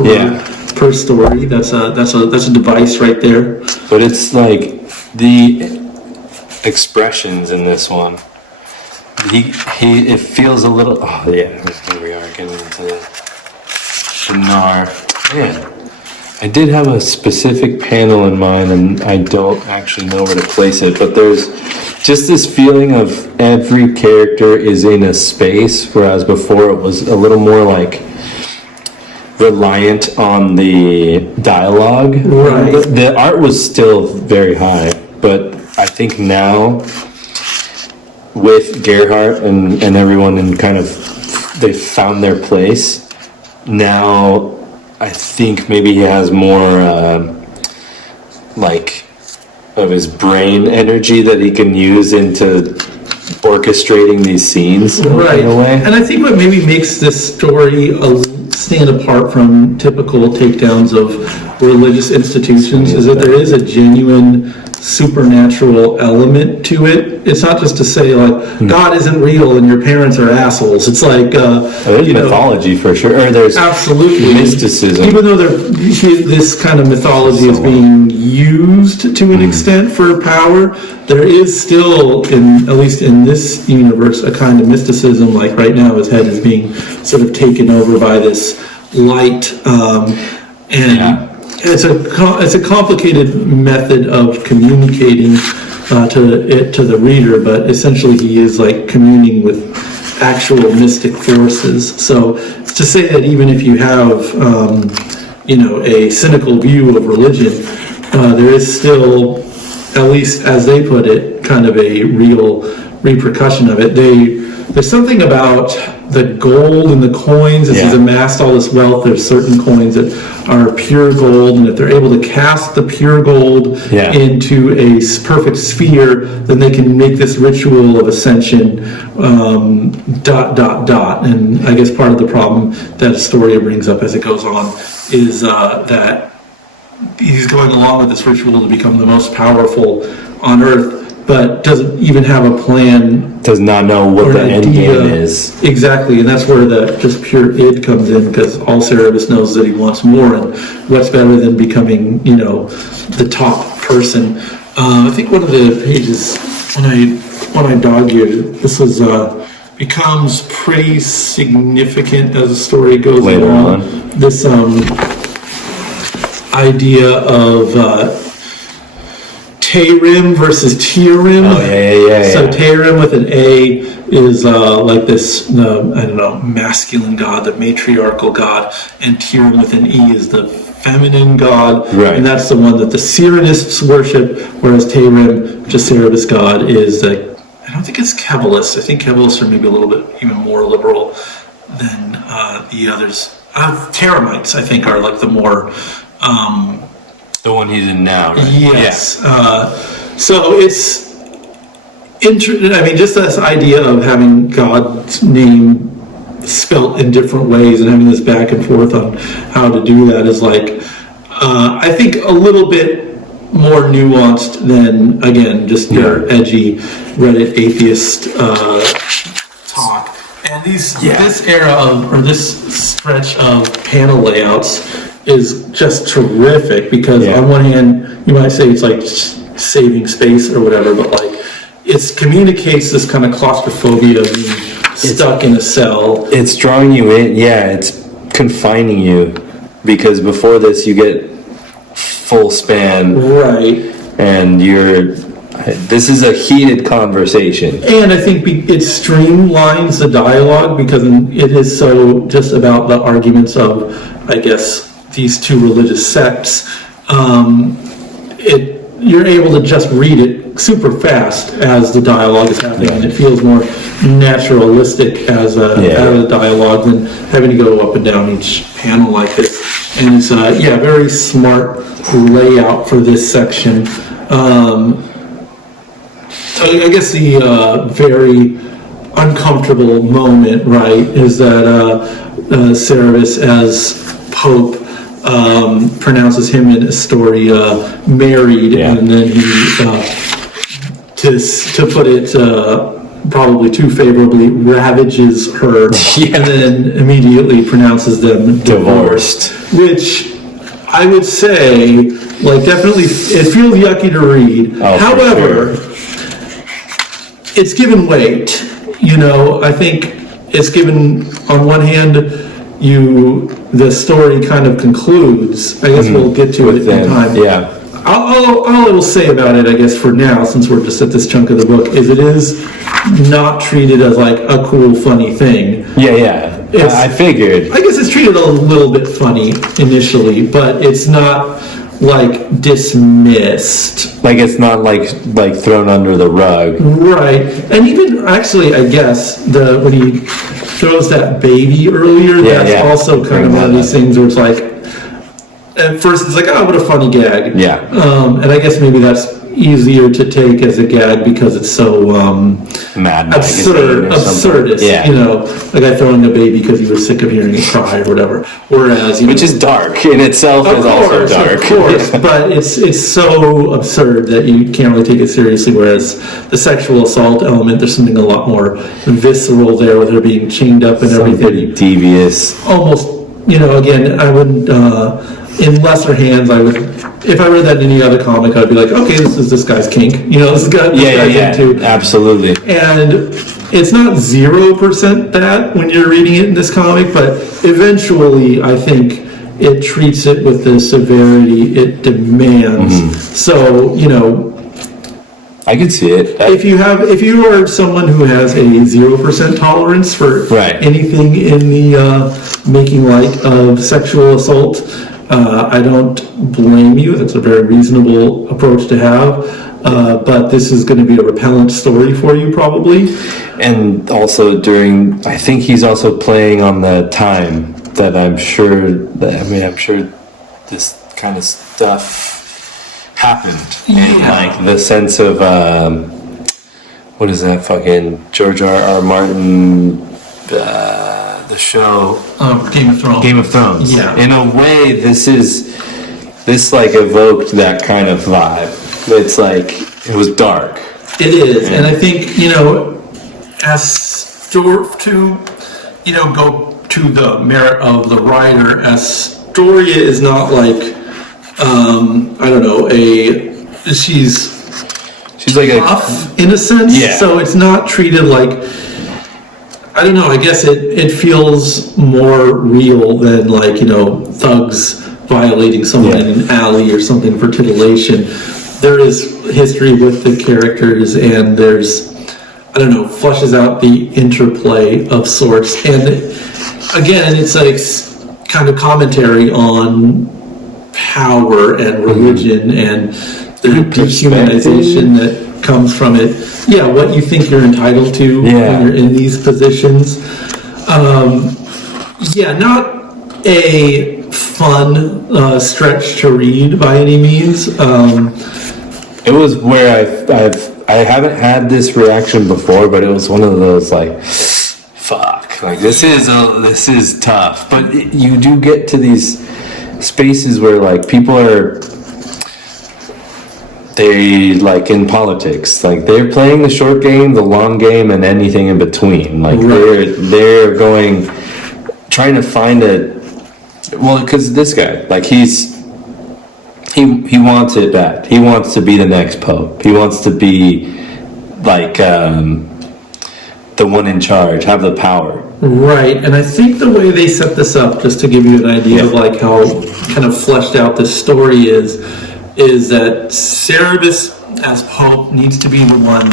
per story. That's a device right there. But it's like the expressions in this one. It feels a little. Oh yeah, here we are getting into the Nar. Man, I did have a specific panel in mind, and I don't actually know where to place it, but there's just this feeling of every character is in a space, whereas before it was a little more like reliant on the dialogue. Right. The art was still very high, but I think now with Gerhardt and everyone, and kind of they've found their place. Now I think maybe he has more like of his brain energy that he can use into orchestrating these scenes, right? In a way. And I think what maybe makes this story stand apart from typical takedowns of religious institutions is that there is a genuine supernatural element to it. It's not just to say like God isn't real and your parents are assholes. It's like there's mythology for sure, or there's absolutely mysticism. Even though this kind of mythology is being used to an extent for power, there is still, at least in this universe, a kind of mysticism. Like right now, his head is being sort of taken over by this light, It's a complicated method of communicating to the reader, but essentially he is like communing with actual mystic forces. So to say that even if you have a cynical view of religion, there is still, at least as they put it, kind of a real repercussion of it. There's something about the gold and the coins, as he's amassed all this wealth, there's certain coins that are pure gold, and if they're able to cast the pure gold into a perfect sphere, then they can make this ritual of ascension, ... And I guess part of the problem that Astoria brings up as it goes on is that he's going along with this ritual to become the most powerful on Earth, but doesn't even have a plan. Does not know what the end game is. Exactly, and that's where the just pure id comes in, because all Cerebus knows that he wants more, and what's better than becoming, the top person. I think one of the pages when I dog-eared, this was becomes pretty significant as the story goes Later along. on. This idea of Teirim versus Tirim. Oh, yeah. So Teirim with an A is like this, masculine god, the matriarchal god, and Tirim with an E is the feminine god, right. And that's the one that the Sirenists worship, whereas Teirim, which is Cerebus god, is I don't think it's Kabbalists. I think Kabbalists are maybe a little bit even more liberal than the others. Teramites, I think, are like the more... the one he's in now, right? Yes. Yeah. So it's interesting. I mean, just this idea of having God's name spelt in different ways and having this back and forth on how to do that is I think a little bit more nuanced than, again, just your edgy Reddit atheist talk. And this era this stretch of panel layouts is just terrific because on one hand, you might say it's like saving space or whatever, but it communicates this kind of claustrophobia of being stuck in a cell. It's drawing you in, it's confining you, because before this you get full span. Right. And this is a heated conversation. And I think it streamlines the dialogue because it is so just about the arguments of, I guess, these two religious sects. You're able to just read it super fast as the dialogue is happening, and it feels more naturalistic as a dialogue than having to go up and down each panel like this. And it's very smart layout for this section. I guess the very uncomfortable moment, right, is that Cerebus as Pope pronounces him in Astoria married, and then he, to put it probably too favorably, ravages her, and then immediately pronounces them divorced. Which I would say, definitely, it feels yucky to read. However, it's given weight. I think it's given, on one hand, the story kind of concludes. I guess we'll get to it in time. Yeah. All I will say about it, I guess, for now, since we're just at this chunk of the book, is it is not treated as a cool, funny thing. Yeah. I figured. I guess it's treated a little bit funny initially, but it's not dismissed. It's not thrown under the rug. Right. And even actually, I guess when he throws that baby earlier, that's also kind of one of these things where it's at first it's oh, what a funny gag. Yeah. And I guess maybe that's easier to take as a gag because it's so absurdist. Yeah. A guy throwing a baby because he was sick of hearing it cry or whatever. Whereas, which is dark in itself, is also dark. Of course, but it's so absurd that you can't really take it seriously. Whereas the sexual assault element, there's something a lot more visceral there, with her being chained up and everything. Devious. Almost, again, I wouldn't. In lesser hands, I would, if I read that in any other comic, I'd be okay, this is this guy's kink. This guy's into. Absolutely. And it's not 0% that when you're reading it in this comic, but eventually, I think it treats it with the severity it demands. So, I can see it. If you are someone who has a 0% tolerance for anything in the making light of sexual assault, I don't blame you. That's a very reasonable approach to have. But this is going to be a repellent story for you, probably. And also I think he's also playing on the time that I'm sure this kind of stuff happened. And the sense of, what is that fucking George R. Martin, the show Game of Thrones. Yeah. In a way, this evoked that kind of vibe. It's it was dark. It is, and I think go to the merit of the writer. Astoria is not she's like tough in a sense. Yeah. So it's not treated like I don't know, I guess it feels more real than like, thugs violating someone in an alley or something for titillation. There is history with the characters, and there's, I don't know, flushes out the interplay of sorts. And again, it's like kind of commentary on power and religion and the dehumanization that comes from it. Yeah, what you think you're entitled to when you're in these positions. Not a fun stretch to read by any means. It was where I haven't had this reaction before, but it was one of those like, fuck, like this is tough. But you do get to these spaces where like people are, they like in politics, like they're playing the short game, the long game, and anything in between. Like they're going, trying to find because this guy, like he wants it bad. He wants to be the next pope. He wants to be like the one in charge, have the power. Right, and I think the way they set this up, just to give you an idea of like how kind of fleshed out this story is that Cerebus as Pope needs to be the one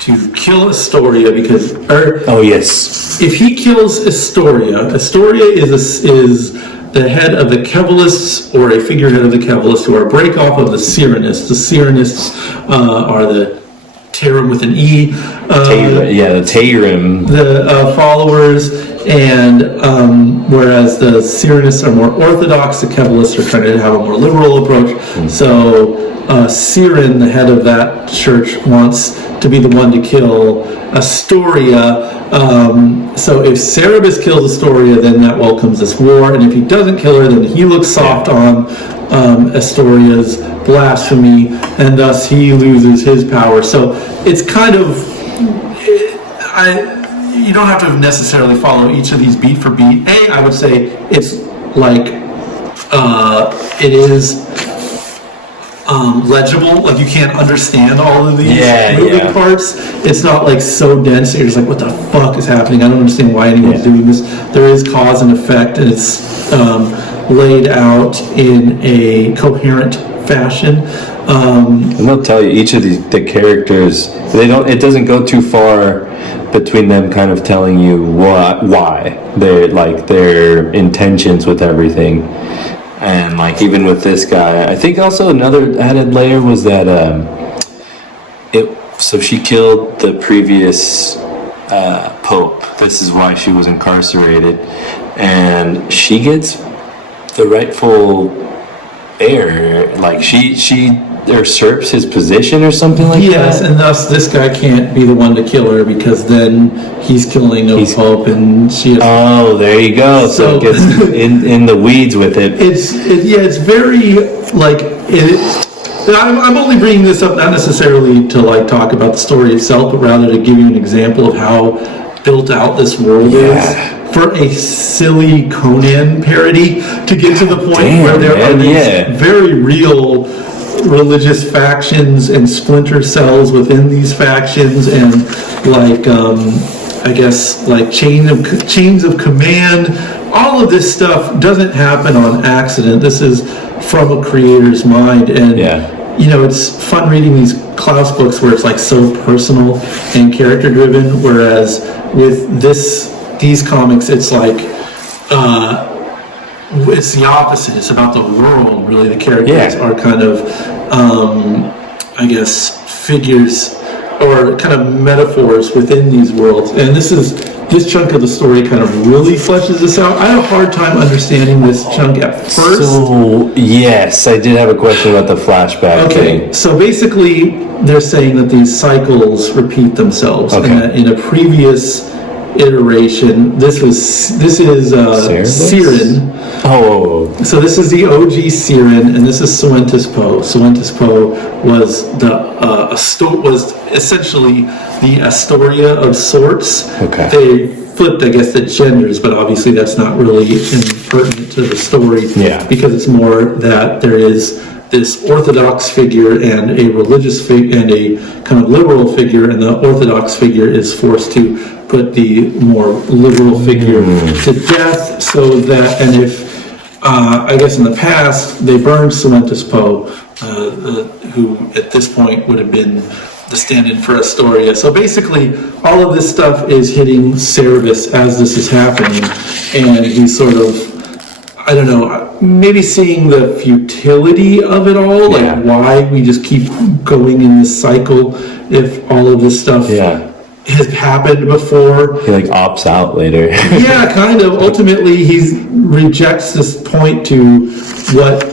to kill Astoria because, if he kills Astoria is the head of the Kevalists, or a figurehead of the Kevalists, who are a break-off of the Cyrenists. The Cyrenists are the Tarim with an E. The Tarim. The followers, and whereas the Cyrenists are more orthodox, the Kevalists are trying to have a more liberal approach. So Cyrin, the head of that church, wants to be the one to kill Astoria. So if Cerebus kills Astoria, then that welcomes this war, and if he doesn't kill her, then he looks soft on Astoria's blasphemy, and thus he loses his power. So it's kind of, you don't have to necessarily follow each of these beat for beat. I would say it's like it is legible, like you can't understand all of these moving parts. It's not like so dense that you're just like, what the fuck is happening? I don't understand why anyone's doing this. There is cause and effect, and it's laid out in a coherent fashion. And I'll tell you, each of the characters, it doesn't go too far between them kind of telling you why they're like their intentions with everything. And like even with this guy, I think also another added layer was that so she killed the previous pope. This is why she was incarcerated, and she gets the rightful heir. Like she usurps his position or something like that. Yes, and thus this guy can't be the one to kill her because then he's killing a pope, and she has... Oh, there you go. So it gets in the weeds with it. It's very like I'm only bringing this up not necessarily to like talk about the story itself, but rather to give you an example of how built out this world is. For a silly Conan parody to get to the point where there are these very real religious factions and splinter cells within these factions, and like I guess like chains of command. All of this stuff doesn't happen on accident. This is from a creator's mind, and it's fun reading these Clowes books where it's like so personal and character driven, whereas with these comics it's like it's the opposite. It's about the world, really. The characters are kind of I guess figures or kind of metaphors within these worlds, and this chunk of the story kind of really fleshes this out. I had a hard time understanding this chunk at first. So, yes, I did have a question about the flashback thing. So basically, they're saying that these cycles repeat themselves, and that in a previous iteration, this is Cyrin. So this is the OG Cyrin, and this is Suentus Po. Suentus Po was was essentially the Astoria of sorts. They flipped, I guess, the genders, but obviously that's not really pertinent to the story. Because it's more that there is this Orthodox figure and a religious figure and a kind of liberal figure, and the Orthodox figure is forced to put the more literal figure to death, so that, and if, I guess in the past, they burned Cementus Poe, who at this point would have been the stand-in for Astoria. So basically, all of this stuff is hitting Cerebus as this is happening, and he's sort of, I don't know, maybe seeing the futility of it all, Yeah. like why we just keep going in this cycle if all of this stuff has happened before. He like opts out later. Yeah, kind of. Ultimately, he rejects this point to what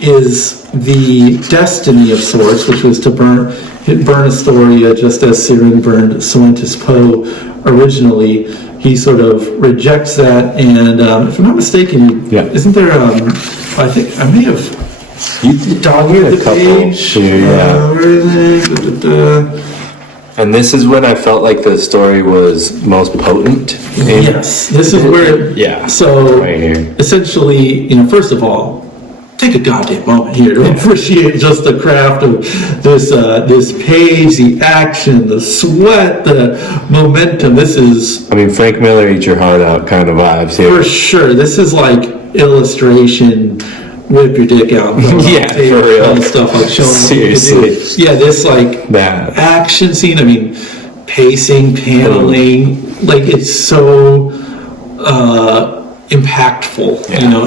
is the destiny of sorts, which was to burn Astoria just as Sirin burned Cementus Poe originally. He sort of rejects that, and if I'm not mistaken, isn't there, I think, I may have dog-eared the page. Here, and this is when I felt like the story was most potent. Yes, this is where, so right here. Essentially, first of all, take a goddamn moment here to appreciate just the craft of this page, the action, the sweat, the momentum. This is, I mean, Frank Miller, eat your heart out kind of vibes here. For sure. This is like illustration, whip your dick out. Yeah, for real. Kind of stuff like showing Seriously. what you can do. Yeah, this like that action scene, I mean, pacing, paneling, like it's so impactful, in a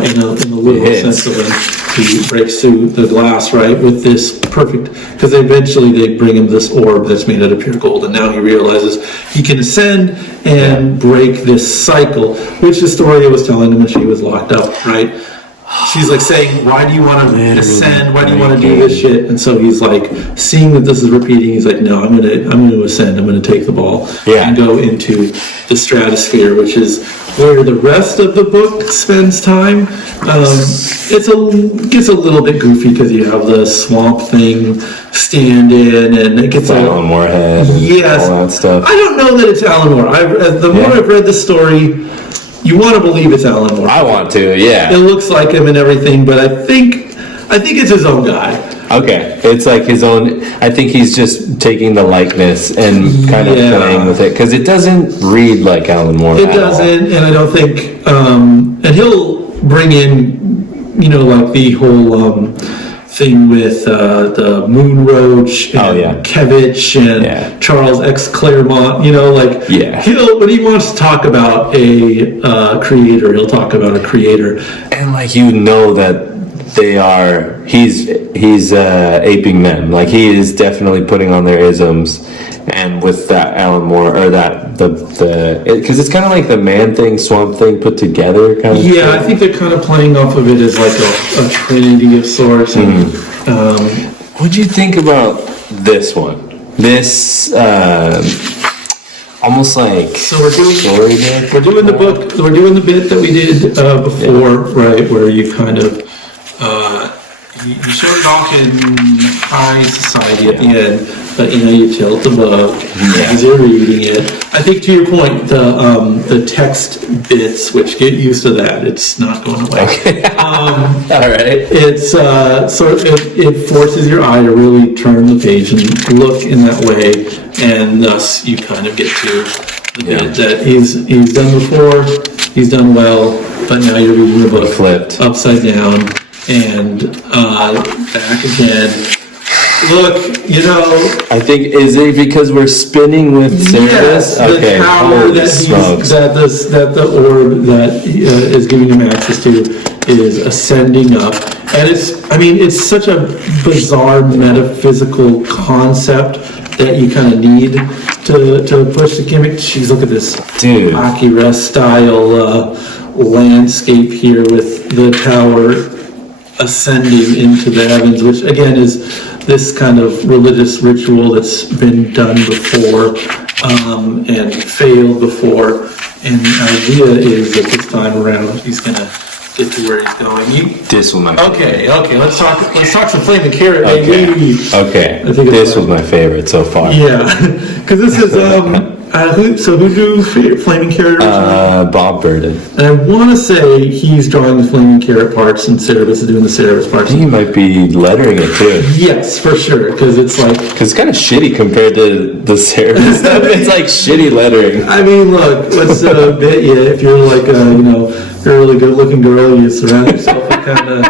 literal sense of when he breaks through the glass, right, with this perfect, because eventually they bring him this orb that's made out of pure gold, and now he realizes he can ascend and break this cycle, which Astoria was telling him when she was locked up, right? She's like saying, why do you want to ascend? Why do you want to do this shit? And so he's like, seeing that this is repeating, he's like, no, I'm gonna ascend. I'm gonna take the ball and go into the stratosphere, which is where the rest of the book spends time. It gets a little bit goofy because you have the Swamp Thing stand-in, and it gets Alan Moorhead, all that stuff. I don't know that it's Alan Moore. The more I've read the story, you want to believe it's Alan Moore. I want to, yeah. It looks like him and everything, but I think it's his own guy. Okay, it's like his own. I think he's just taking the likeness and kind of playing with it, because it doesn't read like Alan Moore. It doesn't, and I don't think. And he'll bring in, like the whole thing with the Moon Roach and Kevich and Charles X. Claremont. He'll, when he wants to talk about a creator, he'll talk about a creator, and that he's aping them. Like, he is definitely putting on their isms, and with that Alan Moore, or that because it's kind of like the Man Thing, Swamp Thing put together kind of thing. I think they're kind of playing off of it as like a trinity of sorts. And, what'd you think about this one? This almost like we're doing the book, we're doing the bit that we did before, right, where you kind of you show Donk in high society at the end, but you tilt the book as you're reading it. I think, to your point, the text bits, which, get used to that, it's not going away. Okay. All right. It's it forces your eye to really turn the page and look in that way, and thus you kind of get to the bit that he's done before, he's done well, but now you're reading the book flipped upside down and back again. Look, I think, is it because we're spinning with Cerebus? The power that the orb that is giving him access to is ascending up, and it's such a bizarre metaphysical concept that you kind of need to push the gimmick. Jeez, look at this Akira style landscape here with the tower ascending into the heavens, which again is this kind of religious ritual that's been done before and failed before, and the idea is that this time around he's gonna get to where he's going. This was my favorite. Okay, let's talk some Flame and Carrot, baby. Okay, this was my favorite so far. Yeah, because this is who drew Flaming Carrot? Bob Burden. And I want to say he's drawing the Flaming Carrot parts and Cerebus is doing the Cerebus parts. He might be lettering it too. Yes, for sure, because it's like... Because it's kind of shitty compared to the Cerebus stuff. It's like shitty lettering. I mean, look, let's bet you, if you're like a, you're a really good-looking girl, you surround yourself with kind of,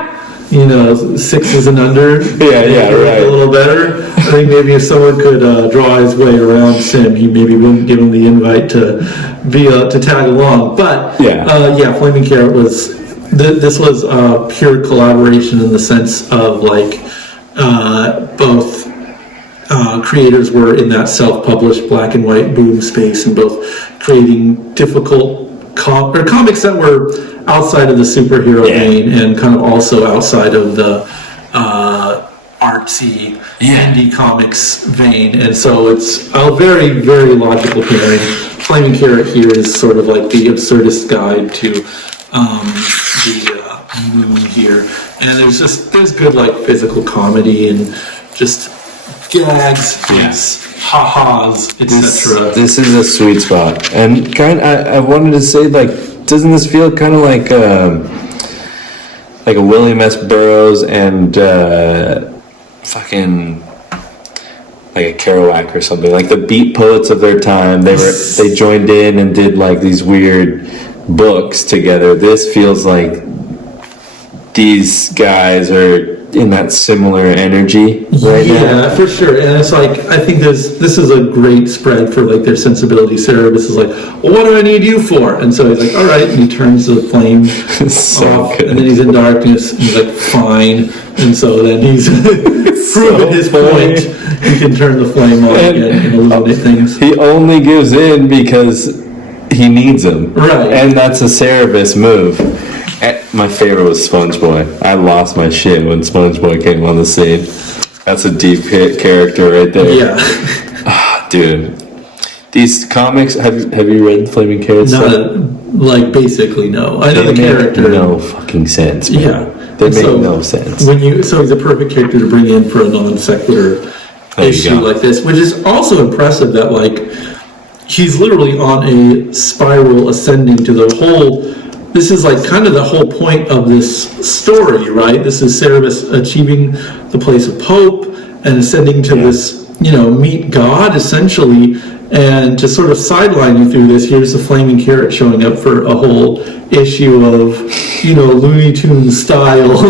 6s and under. Yeah, right. A little better. I think maybe if someone could draw his way around Sim, he maybe wouldn't give him the invite to be to tag along. But Flaming Carrot was this was pure collaboration in the sense of like both creators were in that self-published black and white boom space, and both creating difficult comics that were outside of the superhero vein and kind of also outside of the artsy indie comics vein, and so it's a very, very logical pairing. Flaming Carrot here is sort of like the absurdist guide to the moon here, and there's good like physical comedy and just gags, ha-has, etc. This is a sweet spot, and I wanted to say, like, doesn't this feel kind of like a William S. Burroughs and fucking like a Kerouac or something, like the beat poets of their time? They joined in and did like these weird books together. This feels like these guys are in that similar energy right now. Yeah, for sure. And it's like, I think this is a great spread for like their sensibility. Cerebus is like, well, what do I need you for? And so he's like, all right, and he turns the flame off, good. and then he's in darkness, and he's like, fine. And so then he's proven his point. He can turn the flame on again and illuminate things. He only gives in because he needs him. Right. And that's a Cerebus move. My favorite was Sponge Boy. I lost my shit when Sponge Boy came on the scene. That's a deep character right there. Yeah. Dude. These comics, have you read Flaming Carrot stuff? Like, basically, no. I know the character. No fucking sense, man. Yeah. They make no sense. So he's a perfect character to bring in for a non sequitur issue like this, which is also impressive that, like, he's literally on a spiral ascending to the whole... This is like kind of the whole point of this story, right? This is Cerebus achieving the place of Pope and ascending to this, meet God, essentially. And to sort of sideline you through this, here's the Flaming Carrot showing up for a whole issue of, Looney Tunes style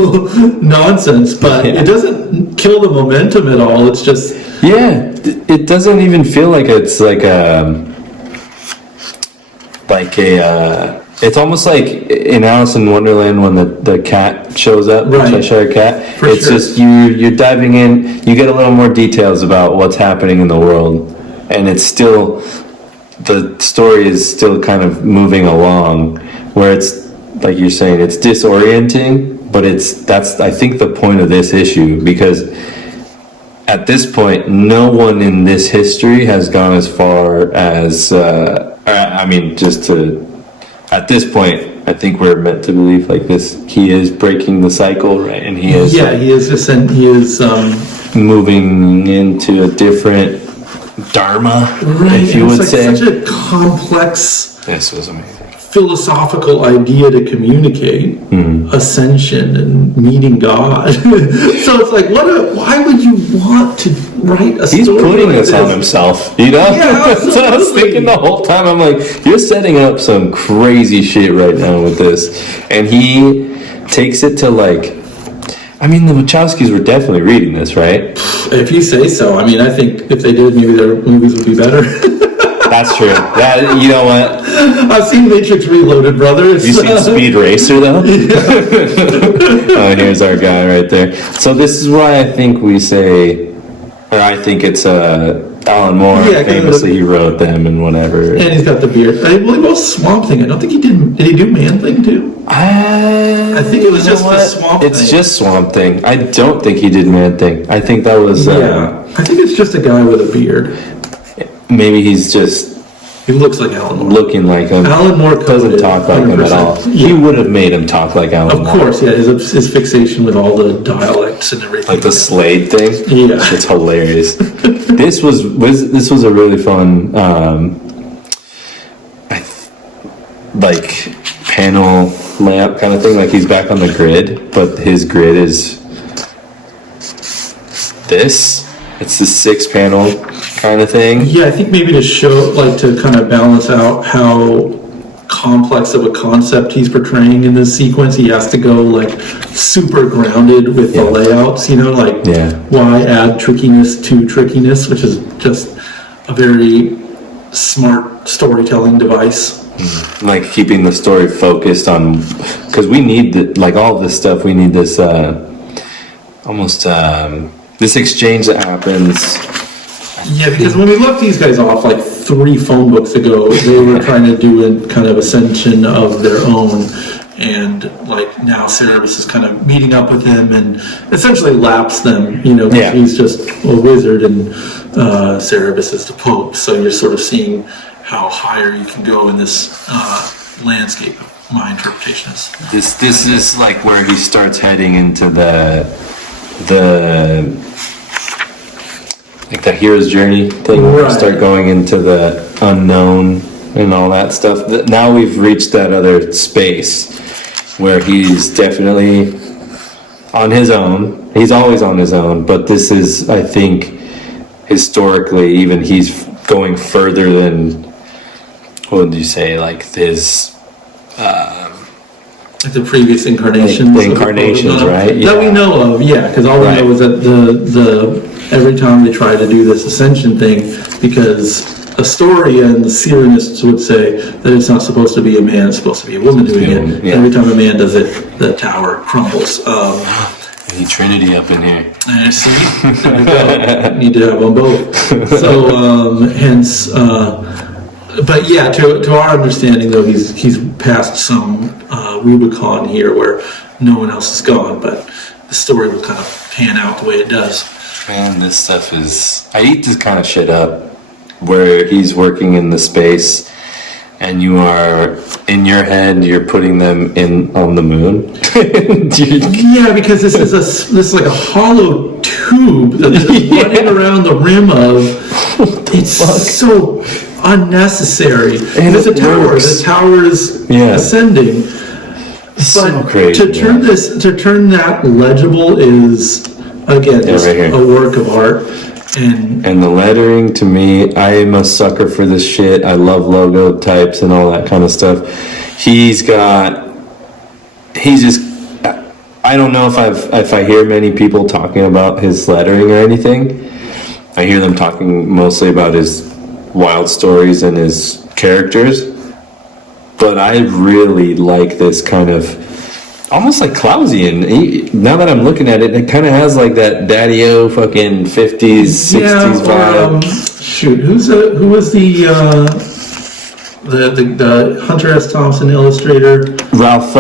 nonsense. But it doesn't kill the momentum at all. It's just... Yeah, it doesn't even feel like it's like a... It's almost like in Alice in Wonderland when the cat shows up, the Cheshire Cat. Just you're diving in, you get a little more details about what's happening in the world, and it's still, the story is still kind of moving along, where it's, like you're saying, it's disorienting, but that's I think the point of this issue, because at this point, no one in this history has gone as far as, at this point, I think we're meant to believe like this. He is breaking the cycle, right? And he is. Yeah, he is. He is moving into a different dharma, if you would say. Such a complex. This was amazing. Philosophical idea to communicate ascension and meeting God. So it's like, why would you want to write a story? He's putting like this on himself, Yeah, That's what I was thinking the whole time. I'm like, you're setting up some crazy shit right now with this, and he takes it to like. I mean, the Wachowskis were definitely reading this, right? If you say so. I mean, I think if they did, maybe their movies would be better. That's true. You know what? I've seen Matrix Reloaded, brother. You seen Speed Racer, though? Oh, here's our guy right there. So this is why I think we say, or I think it's Alan Moore. Yeah, famously, he wrote them and whatever. And he's got the beard. I believe it was Swamp Thing. I don't think he did. Did he do Man Thing too? I think it was just the Swamp Thing. It's just Swamp Thing. I don't think he did Man Thing. I think that was. I think it's just a guy with a beard. Maybe he's just. He looks like Alan Moore. Looking like him. Alan Moore doesn't talk like 100%. Him at all. Yeah. He would have made him talk like Alan Moore. Of course, yeah. His fixation with all the dialects and everything. Like the Slade thing. Yeah, it's hilarious. This was a really fun like panel layout kind of thing. Like he's back on the grid, but his grid is this. It's the 6-panel kind of thing. Yeah, I think maybe to show, like, to kind of balance out how complex of a concept he's portraying in this sequence, he has to go like super grounded with the layouts, you know, like why add trickiness to trickiness, which is just a very smart storytelling device. Like keeping the story focused on, because we need like all this stuff. We need this this exchange that happens. Yeah, because when we left these guys off like 3 phone books ago, they were trying to do a kind of ascension of their own, and like now Cerebus is kind of meeting up with him and essentially laps them, you know, because he's just a wizard and Cerebus is the Pope, so you're sort of seeing how higher you can go in this landscape. My interpretation is this is like where he starts heading into the like the hero's journey thing. Right. Start going into the unknown and all that stuff. Now we've reached that other space where he's definitely on his own. He's always on his own, but this is, I think, historically, even he's going further than, what would you say, like his like the previous incarnations. The incarnations, right? That we know of, yeah, because all we know is that the every time they try to do this ascension thing, because a story and the Sirenists would say that it's not supposed to be a man, it's supposed to be a woman doing it. Yeah. Every time a man does it, the tower crumbles. Any Trinity up in here. See, there we go. Need to have them both. So, hence, but yeah, to our understanding though, he's past some Rubicon here where no one else is gone, but the story will kind of pan out the way it does. Man, this stuff is... I eat this kind of shit up, where he's working in the space, and you are, in your head, you're putting them in on the moon. Yeah, because this is like a hollow tube that is running around the rim of... It's so unnecessary. And it's a tower. The tower is ascending. But so crazy, to turn that legible is... Again, just a work of art. And the lettering, to me, I am a sucker for this shit. I love logo types and all that kind of stuff. He's just, I don't know if I hear many people talking about his lettering or anything. I hear them talking mostly about his wild stories and his characters. But I really like this kind of, almost like Clowesian. Now that I'm looking at it, it kind of has like that Daddy-O fucking 50s, 60s vibe. Shoot, who was the Hunter S. Thompson illustrator? Ralph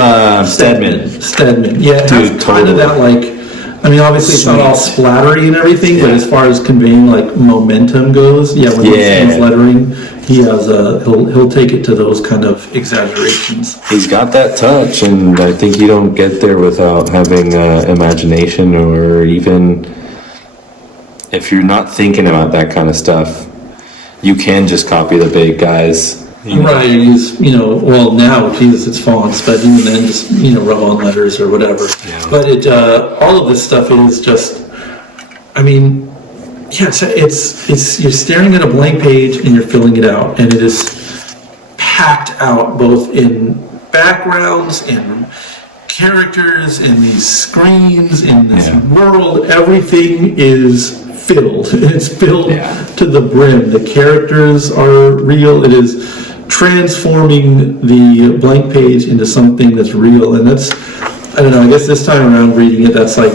Steadman. Steadman, yeah, it has kind of that like, I mean, obviously it's not all splattery and everything, but as far as conveying like momentum goes, when he's lettering, he has he'll take it to those kind of exaggerations. He's got that touch, and I think you don't get there without having imagination, or even if you're not thinking about that kind of stuff, you can just copy the big guys. Right, use, now, Jesus, it's fonts, but even then, just, rub on letters or whatever. Yeah. But all of this stuff is just, I mean, it's you're staring at a blank page and you're filling it out, and it is packed out both in backgrounds, in characters, in these screens, in this world. Everything is filled. It's filled to the brim. The characters are real. It is transforming the blank page into something that's real, and that's, I don't know, I guess this time around reading it, that's like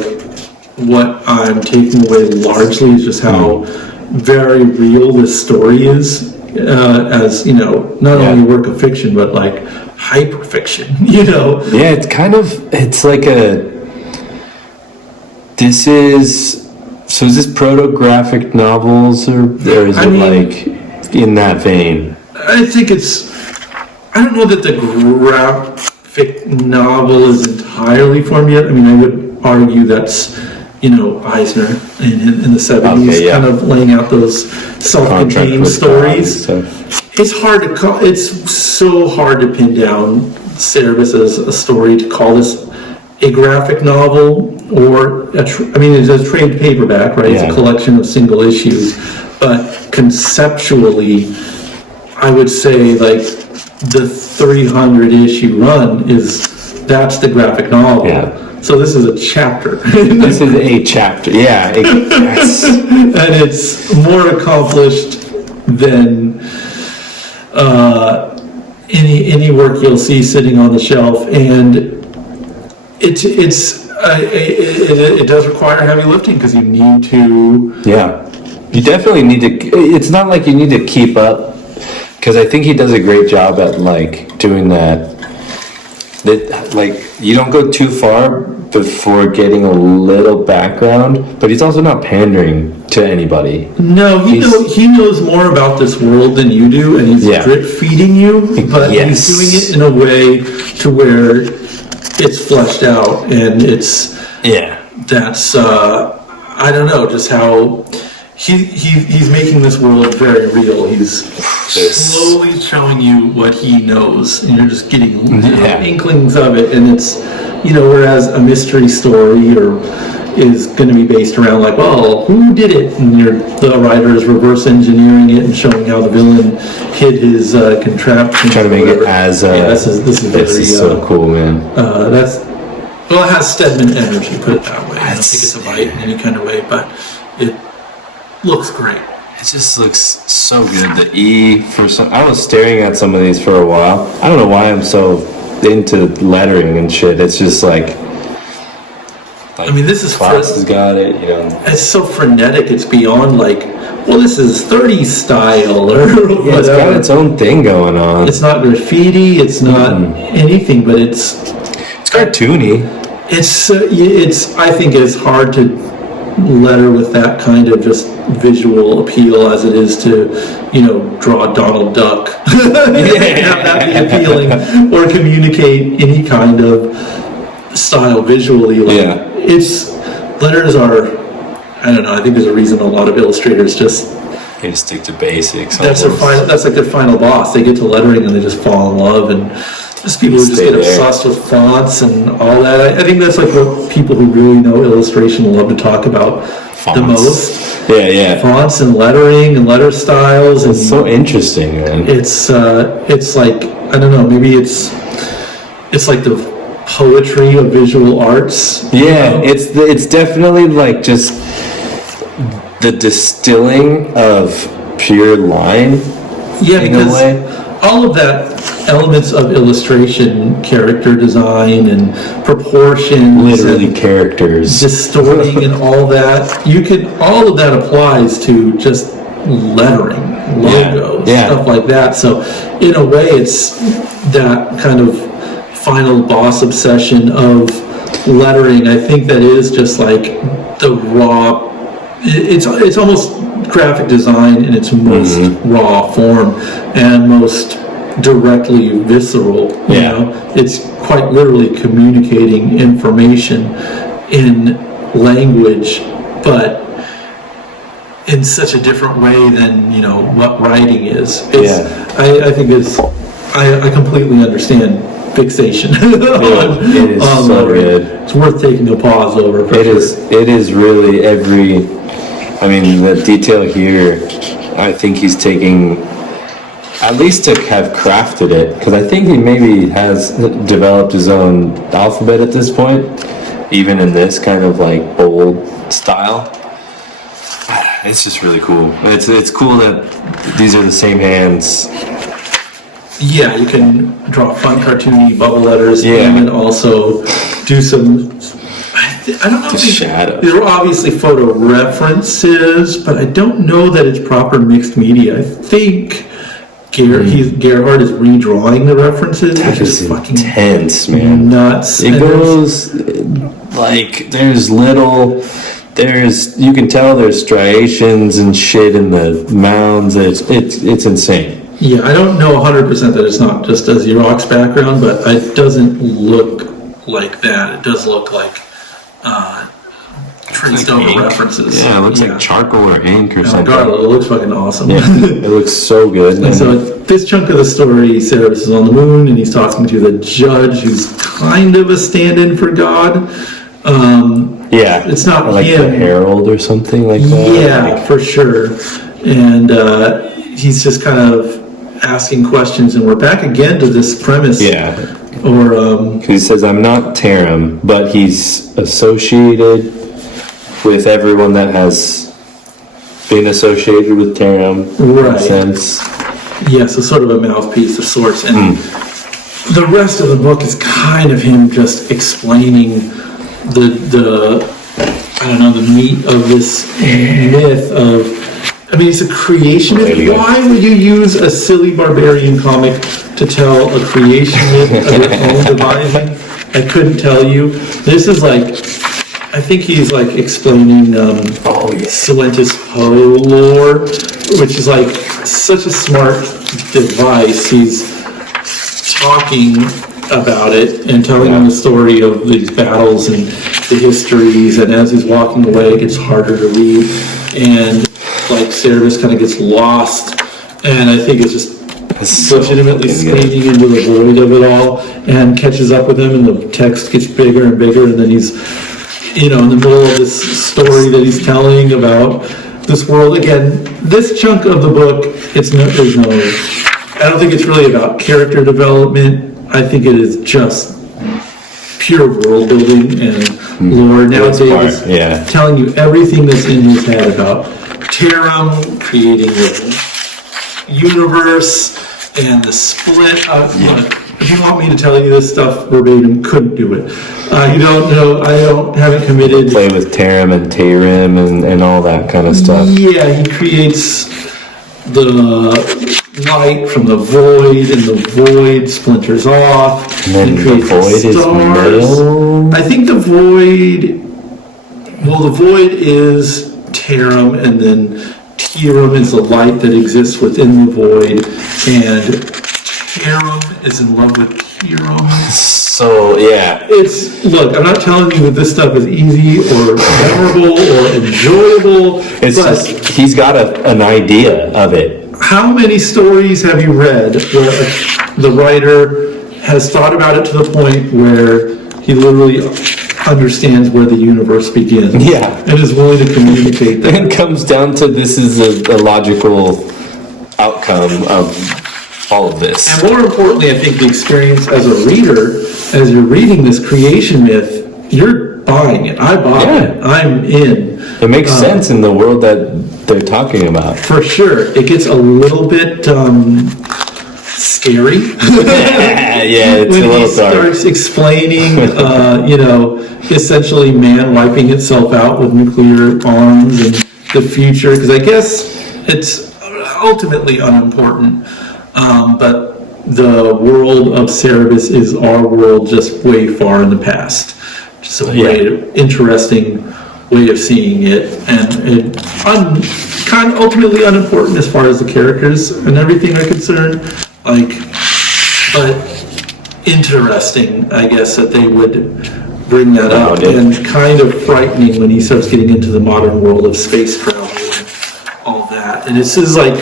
what I'm taking away largely, is just how very real this story is, as, not only a work of fiction, but like hyper fiction, Yeah, it's kind of, it's like is this proto-graphic novels, or is it like in that vein? I think I don't know that the graphic novel is entirely formed yet. I mean, I would argue that's, Eisner in the 70s, kind of laying out those self-contained stories. it's hard to call. It's so hard to pin down Cerebus as a story to call this a graphic novel or I mean, it's a trade paperback, right? It's a collection of single issues, but conceptually, I would say like the 300 issue run that's the graphic novel. Yeah. So this is a chapter. This is a chapter. Yeah. Yes. And it's more accomplished than any work you'll see sitting on the shelf, and it does require heavy lifting because you need to. Yeah, you definitely need to. It's not like you need to keep up, because I think he does a great job at like doing that. That like you don't go too far before getting a little background, but he's also not pandering to anybody. No, he knows more about this world than you do, and he's drip feeding you, but he's doing it in a way to where it's fleshed out, and it's that's I don't know, just how he's making this world very real. He's slowly showing you what he knows, and you're just getting inklings of it, and it's, you know, whereas a mystery story is going to be based around like, well, who did it? And the writer is reverse engineering it and showing how the villain hid his contraption. Trying to make it as this is so cool, man. It has Stedman energy, put it that way. I don't think it's a bite in any kind of way, but it looks great. It just looks so good. The I was staring at some of these for a while. I don't know why I'm so into lettering and shit. It's just like I mean, this is Clowes has got it, you know. It's so frenetic. It's beyond like, well, this is 30s style or whatever. It's got its own thing going on. It's not graffiti. It's not anything, but it's cartoony. It's I think it's hard to letter with that kind of just visual appeal as it is to, you know, draw Donald Duck. Have that be appealing or communicate any kind of style visually. Like, letters are, I don't know, I think there's a reason a lot of illustrators just stick to basics. That's like their final boss. They get to lettering and they just fall in love, and just people who just get obsessed with fonts and all that. I think that's like what people who really know illustration love to talk about the most. Yeah. Fonts and lettering and letter styles. It's so interesting, man. It's like, I don't know, maybe it's like the poetry of visual arts. Yeah, it's definitely like just the distilling of pure line. Yeah, in because a way. all of that elements of illustration, character design and proportions, literally and characters, distorting and all that. All of that applies to just lettering, logos, stuff like that. So in a way, it's that kind of final boss obsession of lettering. I think that is just like the raw. It's almost graphic design in its most raw form and most directly visceral. You know, it's quite literally communicating information in language, but in such a different way than, you know, what writing is. I think I completely understand fixation. It is so good. It's worth taking a pause over. It is really I mean, the detail here, I think he's taking, at least to have crafted it, because I think he maybe has developed his own alphabet at this point, even in this kind of like bold style. It's just really cool. It's cool that these are the same hands. Yeah, you can draw fun cartoony bubble letters and also do some, I don't know if these are obviously photo references, but I don't know that it's proper mixed media. I think Gerhard is redrawing the references. That is fucking intense, man. Nuts. It goes like you can tell there's striations and shit in the mounds. It's insane. Yeah, I don't know 100% that it's not just a Xerox background, but it doesn't look like that. It does look like traced over ink. references. Yeah, it looks like charcoal or ink or Oh my something. God, it looks fucking awesome. Yeah, it looks so good. And so this chunk of the story, Cerebus is on the moon, and he's talking to the judge, who's kind of a stand-in for God. Yeah, it's not like him. the Herald or something like that. Yeah, for sure. And he's just kind of asking questions, and we're back again to this premise. Yeah. Or he says, I'm not Tarim, but he's associated with everyone that has been associated with Tarim. Right. In a sense. Yeah, so sort of a mouthpiece of sorts. And the rest of the book is kind of him just explaining the I don't know, the meat of this myth of, I mean, it's a creationist. Why would you use a silly barbarian comic to tell a creation myth of your own devising? I couldn't tell you. This is like, I think he's like explaining Silentis Poe lore, which is like such a smart device. He's talking about it and telling them the story of these battles and the histories, and as he's walking away it gets harder to read, and like Cerebus kind of gets lost, and I think it's just legitimately skating into the void of it all, and catches up with him, and the text gets bigger and bigger, and then he's, you know, in the middle of this story that he's telling about this world. Again, this chunk of the book, there's no, I don't think it's really about character development. I think it is just pure world building and lore. Nowadays, telling you everything that's in his head about Tarim, creating the universe, and the split of, if you want me to tell you this stuff verbatim, couldn't do it. You don't know, haven't committed. Play with Tarim and Tarim and all that kind of stuff. Yeah, he creates the light from the void, and the void splinters off. And then the void is middle. I think the void is Tarim, and then Tarim is the light that exists within the void, and Tarim is in love with Tarim. So, yeah. Look, I'm not telling you that this stuff is easy or memorable or enjoyable. It's just, he's got an idea of it. How many stories have you read where the writer has thought about it to the point where he literally understands where the universe begins? Yeah. And is willing to communicate that? And it comes down to, this is a logical outcome of all of this. And more importantly, I think the experience as a reader, as you're reading this creation myth, you're buying it. I bought it. I'm in. It makes sense in the world that they're talking about. For sure. It gets a little bit scary. Yeah, it's when a little he dark. starts explaining, essentially man wiping itself out with nuclear arms and the future, because I guess it's ultimately unimportant, but the world of Cerebus is our world, just way far in the past. Just a interesting way of seeing it, and kind of ultimately unimportant as far as the characters and everything are concerned. But interesting, I guess, that they would bring that up, and kind of frightening when he starts getting into the modern world of space travel and all that. And it's just like,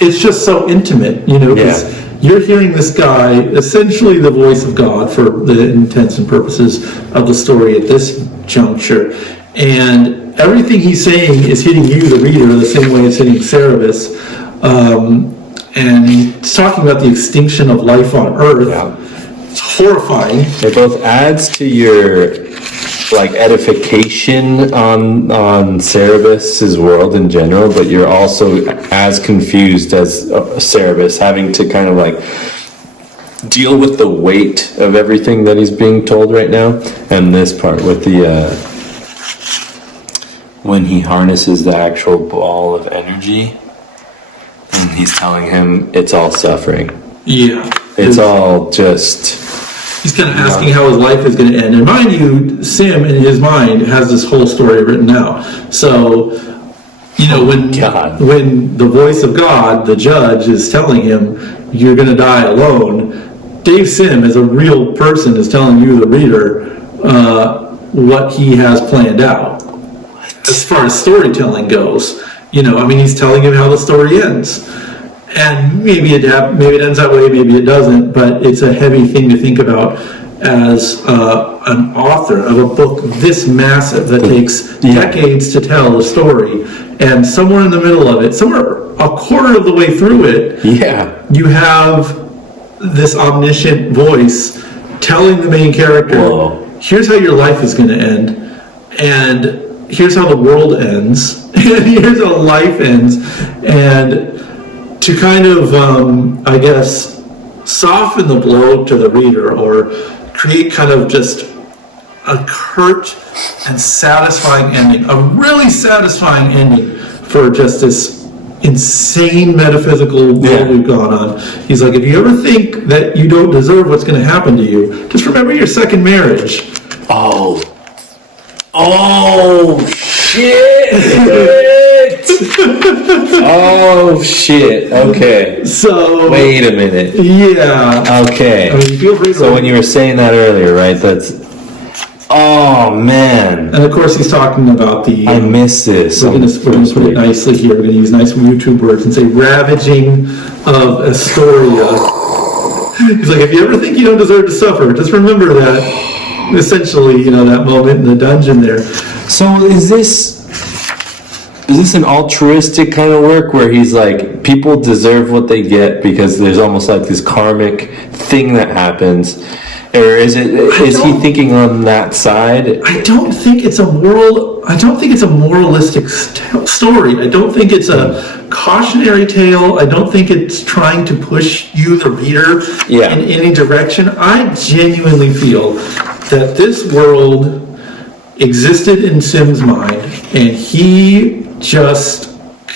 it's just so intimate, because you're hearing this guy, essentially the voice of God for the intents and purposes of the story at this juncture, and everything he's saying is hitting you, the reader, the same way it's hitting Cerebus. And he's talking about the extinction of life on Earth. It's horrifying. It both adds to your edification on Cerebus's world in general, but you're also as confused as Cerebus, having to kind of deal with the weight of everything that he's being told right now. And this part with the when he harnesses the actual ball of energy, and he's telling him it's all suffering. Yeah. It's all just... He's kind of asking how his life is going to end. And mind you, Sim, in his mind, has this whole story written out. So, when the voice of God, the judge, is telling him, you're going to die alone, Dave Sim, as a real person, is telling you, the reader, what he has planned out. as far as storytelling goes. You know, I mean, he's telling him how the story ends. And maybe it ends that way, maybe it doesn't, but it's a heavy thing to think about as an author of a book this massive that takes decades to tell a story. And somewhere in the middle of it, somewhere a quarter of the way through it, you have this omniscient voice telling the main character, here's how your life is going to end, and here's how the world ends, and here's how life ends. And to kind of, I guess, soften the blow to the reader, or create kind of just a curt and satisfying ending, a really satisfying ending for just this insane metaphysical world we've gone on. He's like, if you ever think that you don't deserve what's going to happen to you, just remember your second marriage. Oh shit! Oh shit! Okay. So wait a minute. Yeah. Okay. I mean, feel free to. So when you were saying that earlier, right? That's. Oh man. And of course, he's talking about the. I missed this. We're going to put it nicely here. We're going to use nice YouTube words and say ravaging of Astoria. He's like, if you ever think you don't deserve to suffer, just remember that. Essentially, you know, that moment in the dungeon there. So is this an altruistic kind of work where he's like, people deserve what they get because there's almost like this karmic thing that happens? Or is he thinking on that side? I don't think it's a moralistic story. I don't think it's a cautionary tale. I don't think it's trying to push you, the reader, in any direction. I genuinely feel that this world existed in Sim's mind, and he just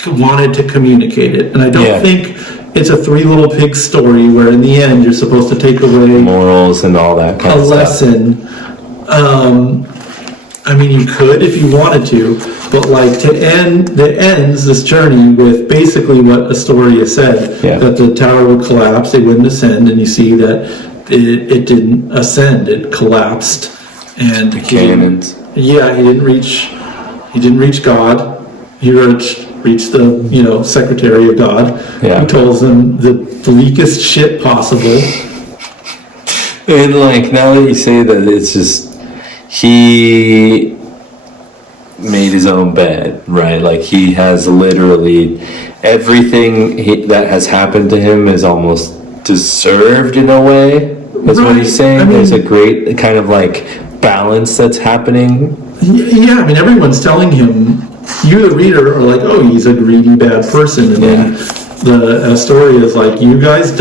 wanted to communicate it. And I don't think it's a Three Little Pigs story where in the end you're supposed to take away morals and all that kind of stuff. lesson. I mean, you could if you wanted to, but like that ends this journey with basically what Astoria said, that the tower would collapse, they wouldn't ascend, and you see that it didn't ascend, it collapsed. And the cannons. He didn't reach God. He reached the, secretary of God, who tells him the bleakest shit possible. And like, now that you say that, it's just, he made his own bed, right? Like, he has literally everything that has happened to him is almost deserved in a way. That's what he's saying. There's a great kind of like balance that's happening. Yeah, I mean, everyone's telling him, you the reader are like, oh, he's a greedy bad person, and then the Astoria is like, you guys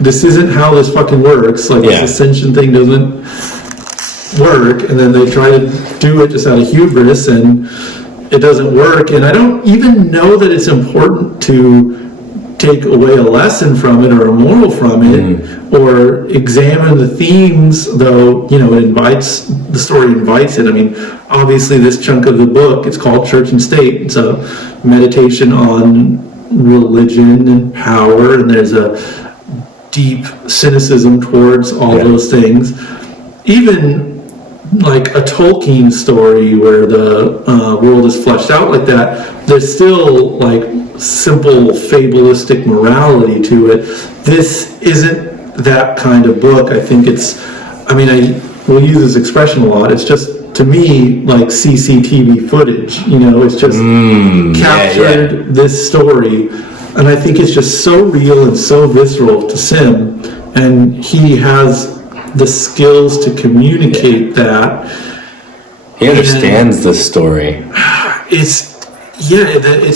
this isn't how this fucking works, like this ascension thing doesn't work, and then they try to do it just out of hubris, and it doesn't work. And I don't even know that it's important to take away a lesson from it or a moral from it, or examine the themes, though, the story invites it. I mean, obviously this chunk of the book, it's called Church and State. It's a meditation on religion and power, and there's a deep cynicism towards all those things. Even like a Tolkien story where the world is fleshed out like that, there's still like simple fabulistic morality to it. This isn't that kind of book. I think we'll use this expression a lot. It's just, to me, like CCTV footage. It's just captured this story, and I think it's just so real and so visceral to Sim, and he has the skills to communicate that. He understands the story. It's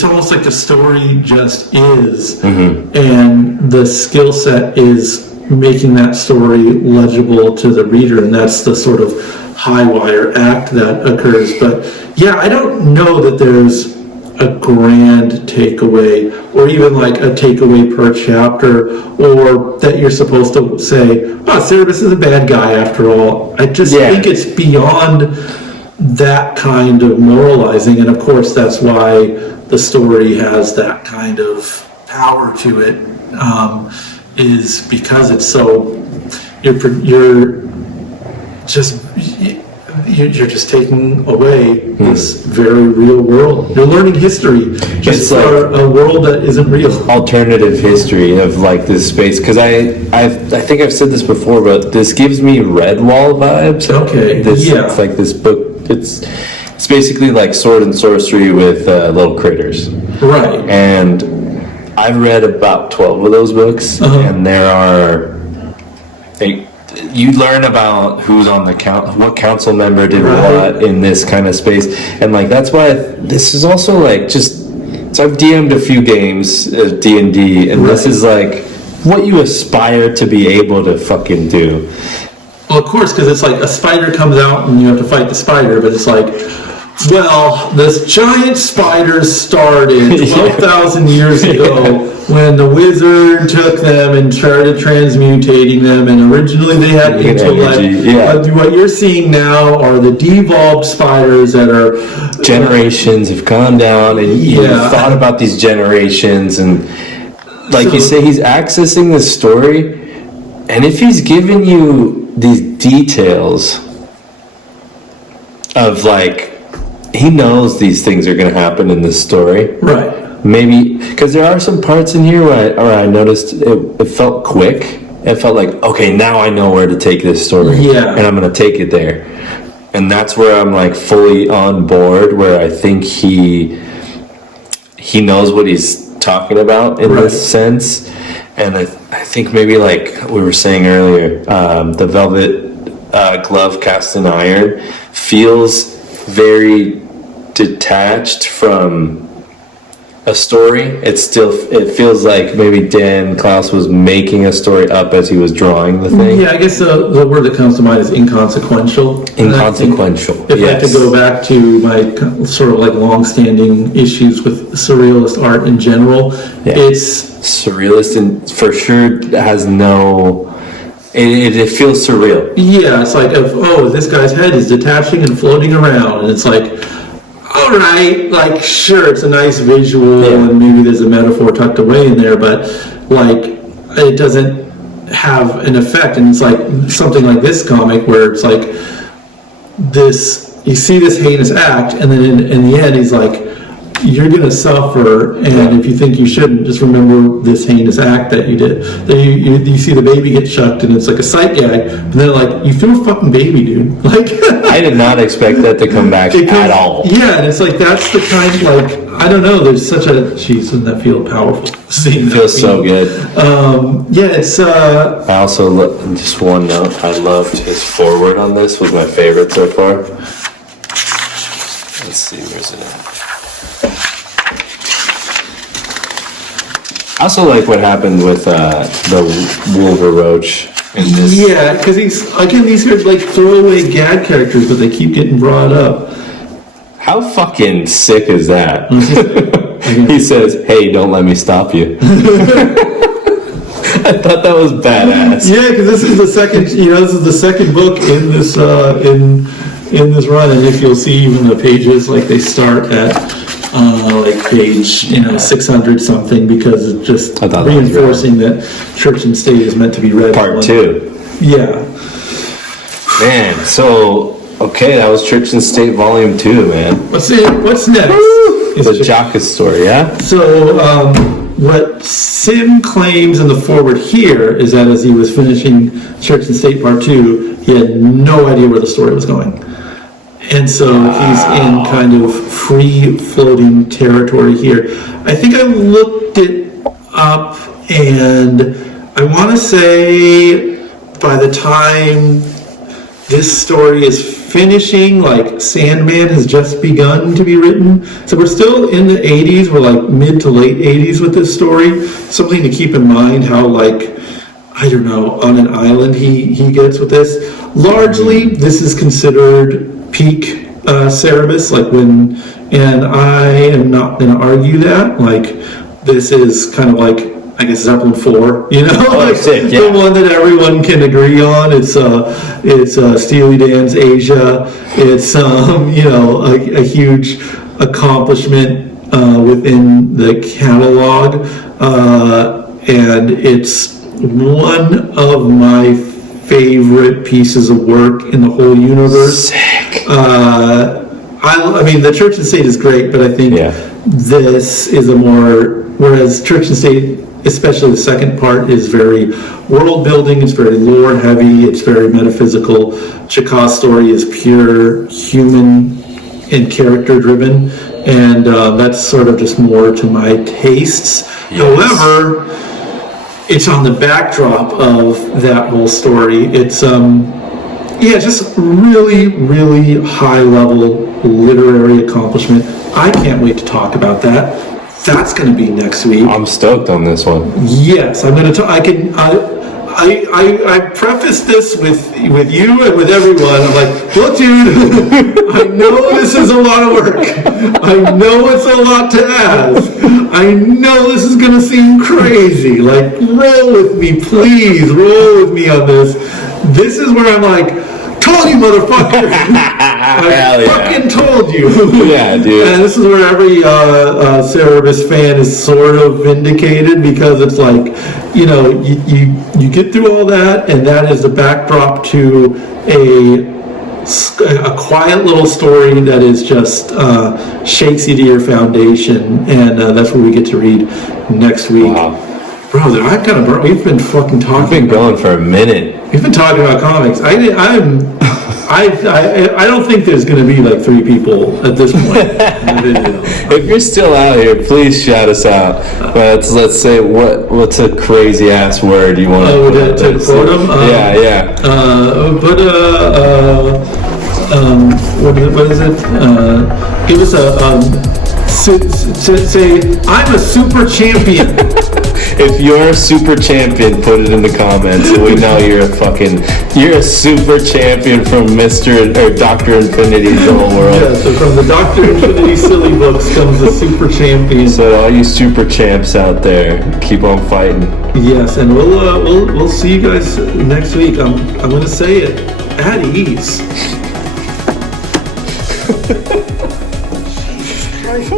almost like the story just is, and the skill set is making that story legible to the reader, and that's the sort of high wire act that occurs. But I don't know that there's a grand takeaway, or even like a takeaway per chapter, or that you're supposed to say, Cerebus is a bad guy after all. I just think it's beyond that kind of moralizing, and of course that's why the story has that kind of power to it, is because it's so, you're just, you're just taking away this very real world. You're learning history just for a world that isn't real. Alternative history of like this space, because I think I've said this before, but this gives me Redwall vibes. Okay, It's like this book. It's basically like sword and sorcery with little critters. Right. And I've read about 12 of those books, and there are. You learn about who's on the what council member did what in this kind of space, and like that's why this is also like just. So I've DM'd a few games of D&D, and this is like what you aspire to be able to fucking do. Well, of course, because it's like a spider comes out and you have to fight the spider, but it's like, well, this giant spider started 12,000 years ago when the wizard took them and started transmutating them, and originally they had intellect. But what you're seeing now are the devolved spiders that are... Generations have gone down, and you've thought about these generations, and like you say, he's accessing this story, and if he's giving you these details of like, he knows these things are going to happen in this story. Right. Maybe, because there are some parts in here where I noticed it felt quick. It felt like, okay, now I know where to take this story. Yeah. And I'm going to take it there. And that's where I'm like fully on board, where I think he knows what he's talking about in this sense. And I think maybe like we were saying earlier, the Velvet Glove Cast in Iron feels very detached from a story. It feels like maybe Dan Clowes was making a story up as he was drawing the thing. Yeah, I guess the word that comes to mind is inconsequential. Inconsequential. If I had to go back to my sort of like long-standing issues with surrealist art in general, it's surrealist and for sure has no. It feels surreal. Yeah, it's like, this guy's head is detaching and floating around, and it's like, all right, like, sure, it's a nice visual, and maybe there's a metaphor tucked away in there, but, like, it doesn't have an effect, and it's like something like this comic where it's like this, you see this heinous act, and then in the end, he's like, you're going to suffer, and if you think you shouldn't, just remember this heinous act that you did. Then you see the baby get shucked, and it's like a sight gag, but then like, you threw a fucking baby, dude. Like, I did not expect that to come back at all. Yeah, and it's like, that's the kind, like, I don't know, there's such a, jeez, doesn't that feel powerful? It feels so good. It's, I also, just one note, I loved his foreword on this, was my favorite so far. Let's see, where's it at? I also like what happened with the Wolverroach in this. Yeah, because these are like throwaway gag characters, but they keep getting brought up. How fucking sick is that? He says, "Hey, don't let me stop you." I thought that was badass. Yeah, because this is the second book in this in this run, and if you'll see even the pages, like they start at like page 600 something, because it's just reinforcing that Church and State is meant to be read. Part 2. Yeah. Man, so okay, that was Church and State Volume 2, man. What's next? The Jockus story, yeah? So, what Sim claims in the foreword here is that as he was finishing Church and State Part 2, he had no idea where the story was going. And so he's in kind of free-floating territory here. I think I looked it up, and I want to say by the time this story is finishing, like, Sandman has just begun to be written. So we're still in the 80s, we're like mid to late 80s with this story. Something to keep in mind how, like, I don't know, on an island he gets with this. Largely, this is considered peak Cerebus, like and I am not going to argue that. Like, this is kind of like, I guess, Zeppelin 4, like, sick, yeah. The one that everyone can agree on. It's Steely Dan's Asia. It's a huge accomplishment within the catalog, and it's one of my favorite pieces of work in the whole universe. Sick. I mean, the Church and State is great, but I think this is a more, whereas Church and State, especially the second part, is very world building, it's very lore heavy, it's very metaphysical. Chakot's story is pure human and character driven, and that's sort of just more to my tastes. However, it's on the backdrop of that whole story. It's just really, really high level literary accomplishment. I can't wait to talk about that. That's going to be next week. I'm stoked on this one. Yes, I'm going to. I prefaced this with you and with everyone. I'm like, look, dude, I know this is a lot of work. I know it's a lot to ask. I know this is going to seem crazy. Like, roll with me, please. Roll with me on this. This is where I'm like, told you, motherfucker. I fucking told you. Yeah, dude. And this is where every Cerebus fan is sort of vindicated, because it's like, you know, you get through all that, and that is the backdrop to a quiet little story that is just shakes you to your foundation, and that's what we get to read next week. Wow. Bro, I'm kind of we've been fucking talking. We've been going for a minute. We've been talking about comics. I don't think there's going to be like 3 people at this point in the video. If you're still out here, please shout us out. Let's say what's a crazy ass word you want to quote them? What is it? Give us say I'm a super champion. If you're a super champion, put it in the comments so we know you're a super champion from Dr. Infinity's the whole world. Yeah, so from the Dr. Infinity silly books comes the super champion. So all you super champs out there, keep on fighting. Yes, and we'll see you guys next week. I'm gonna say it at ease. Jesus Christ.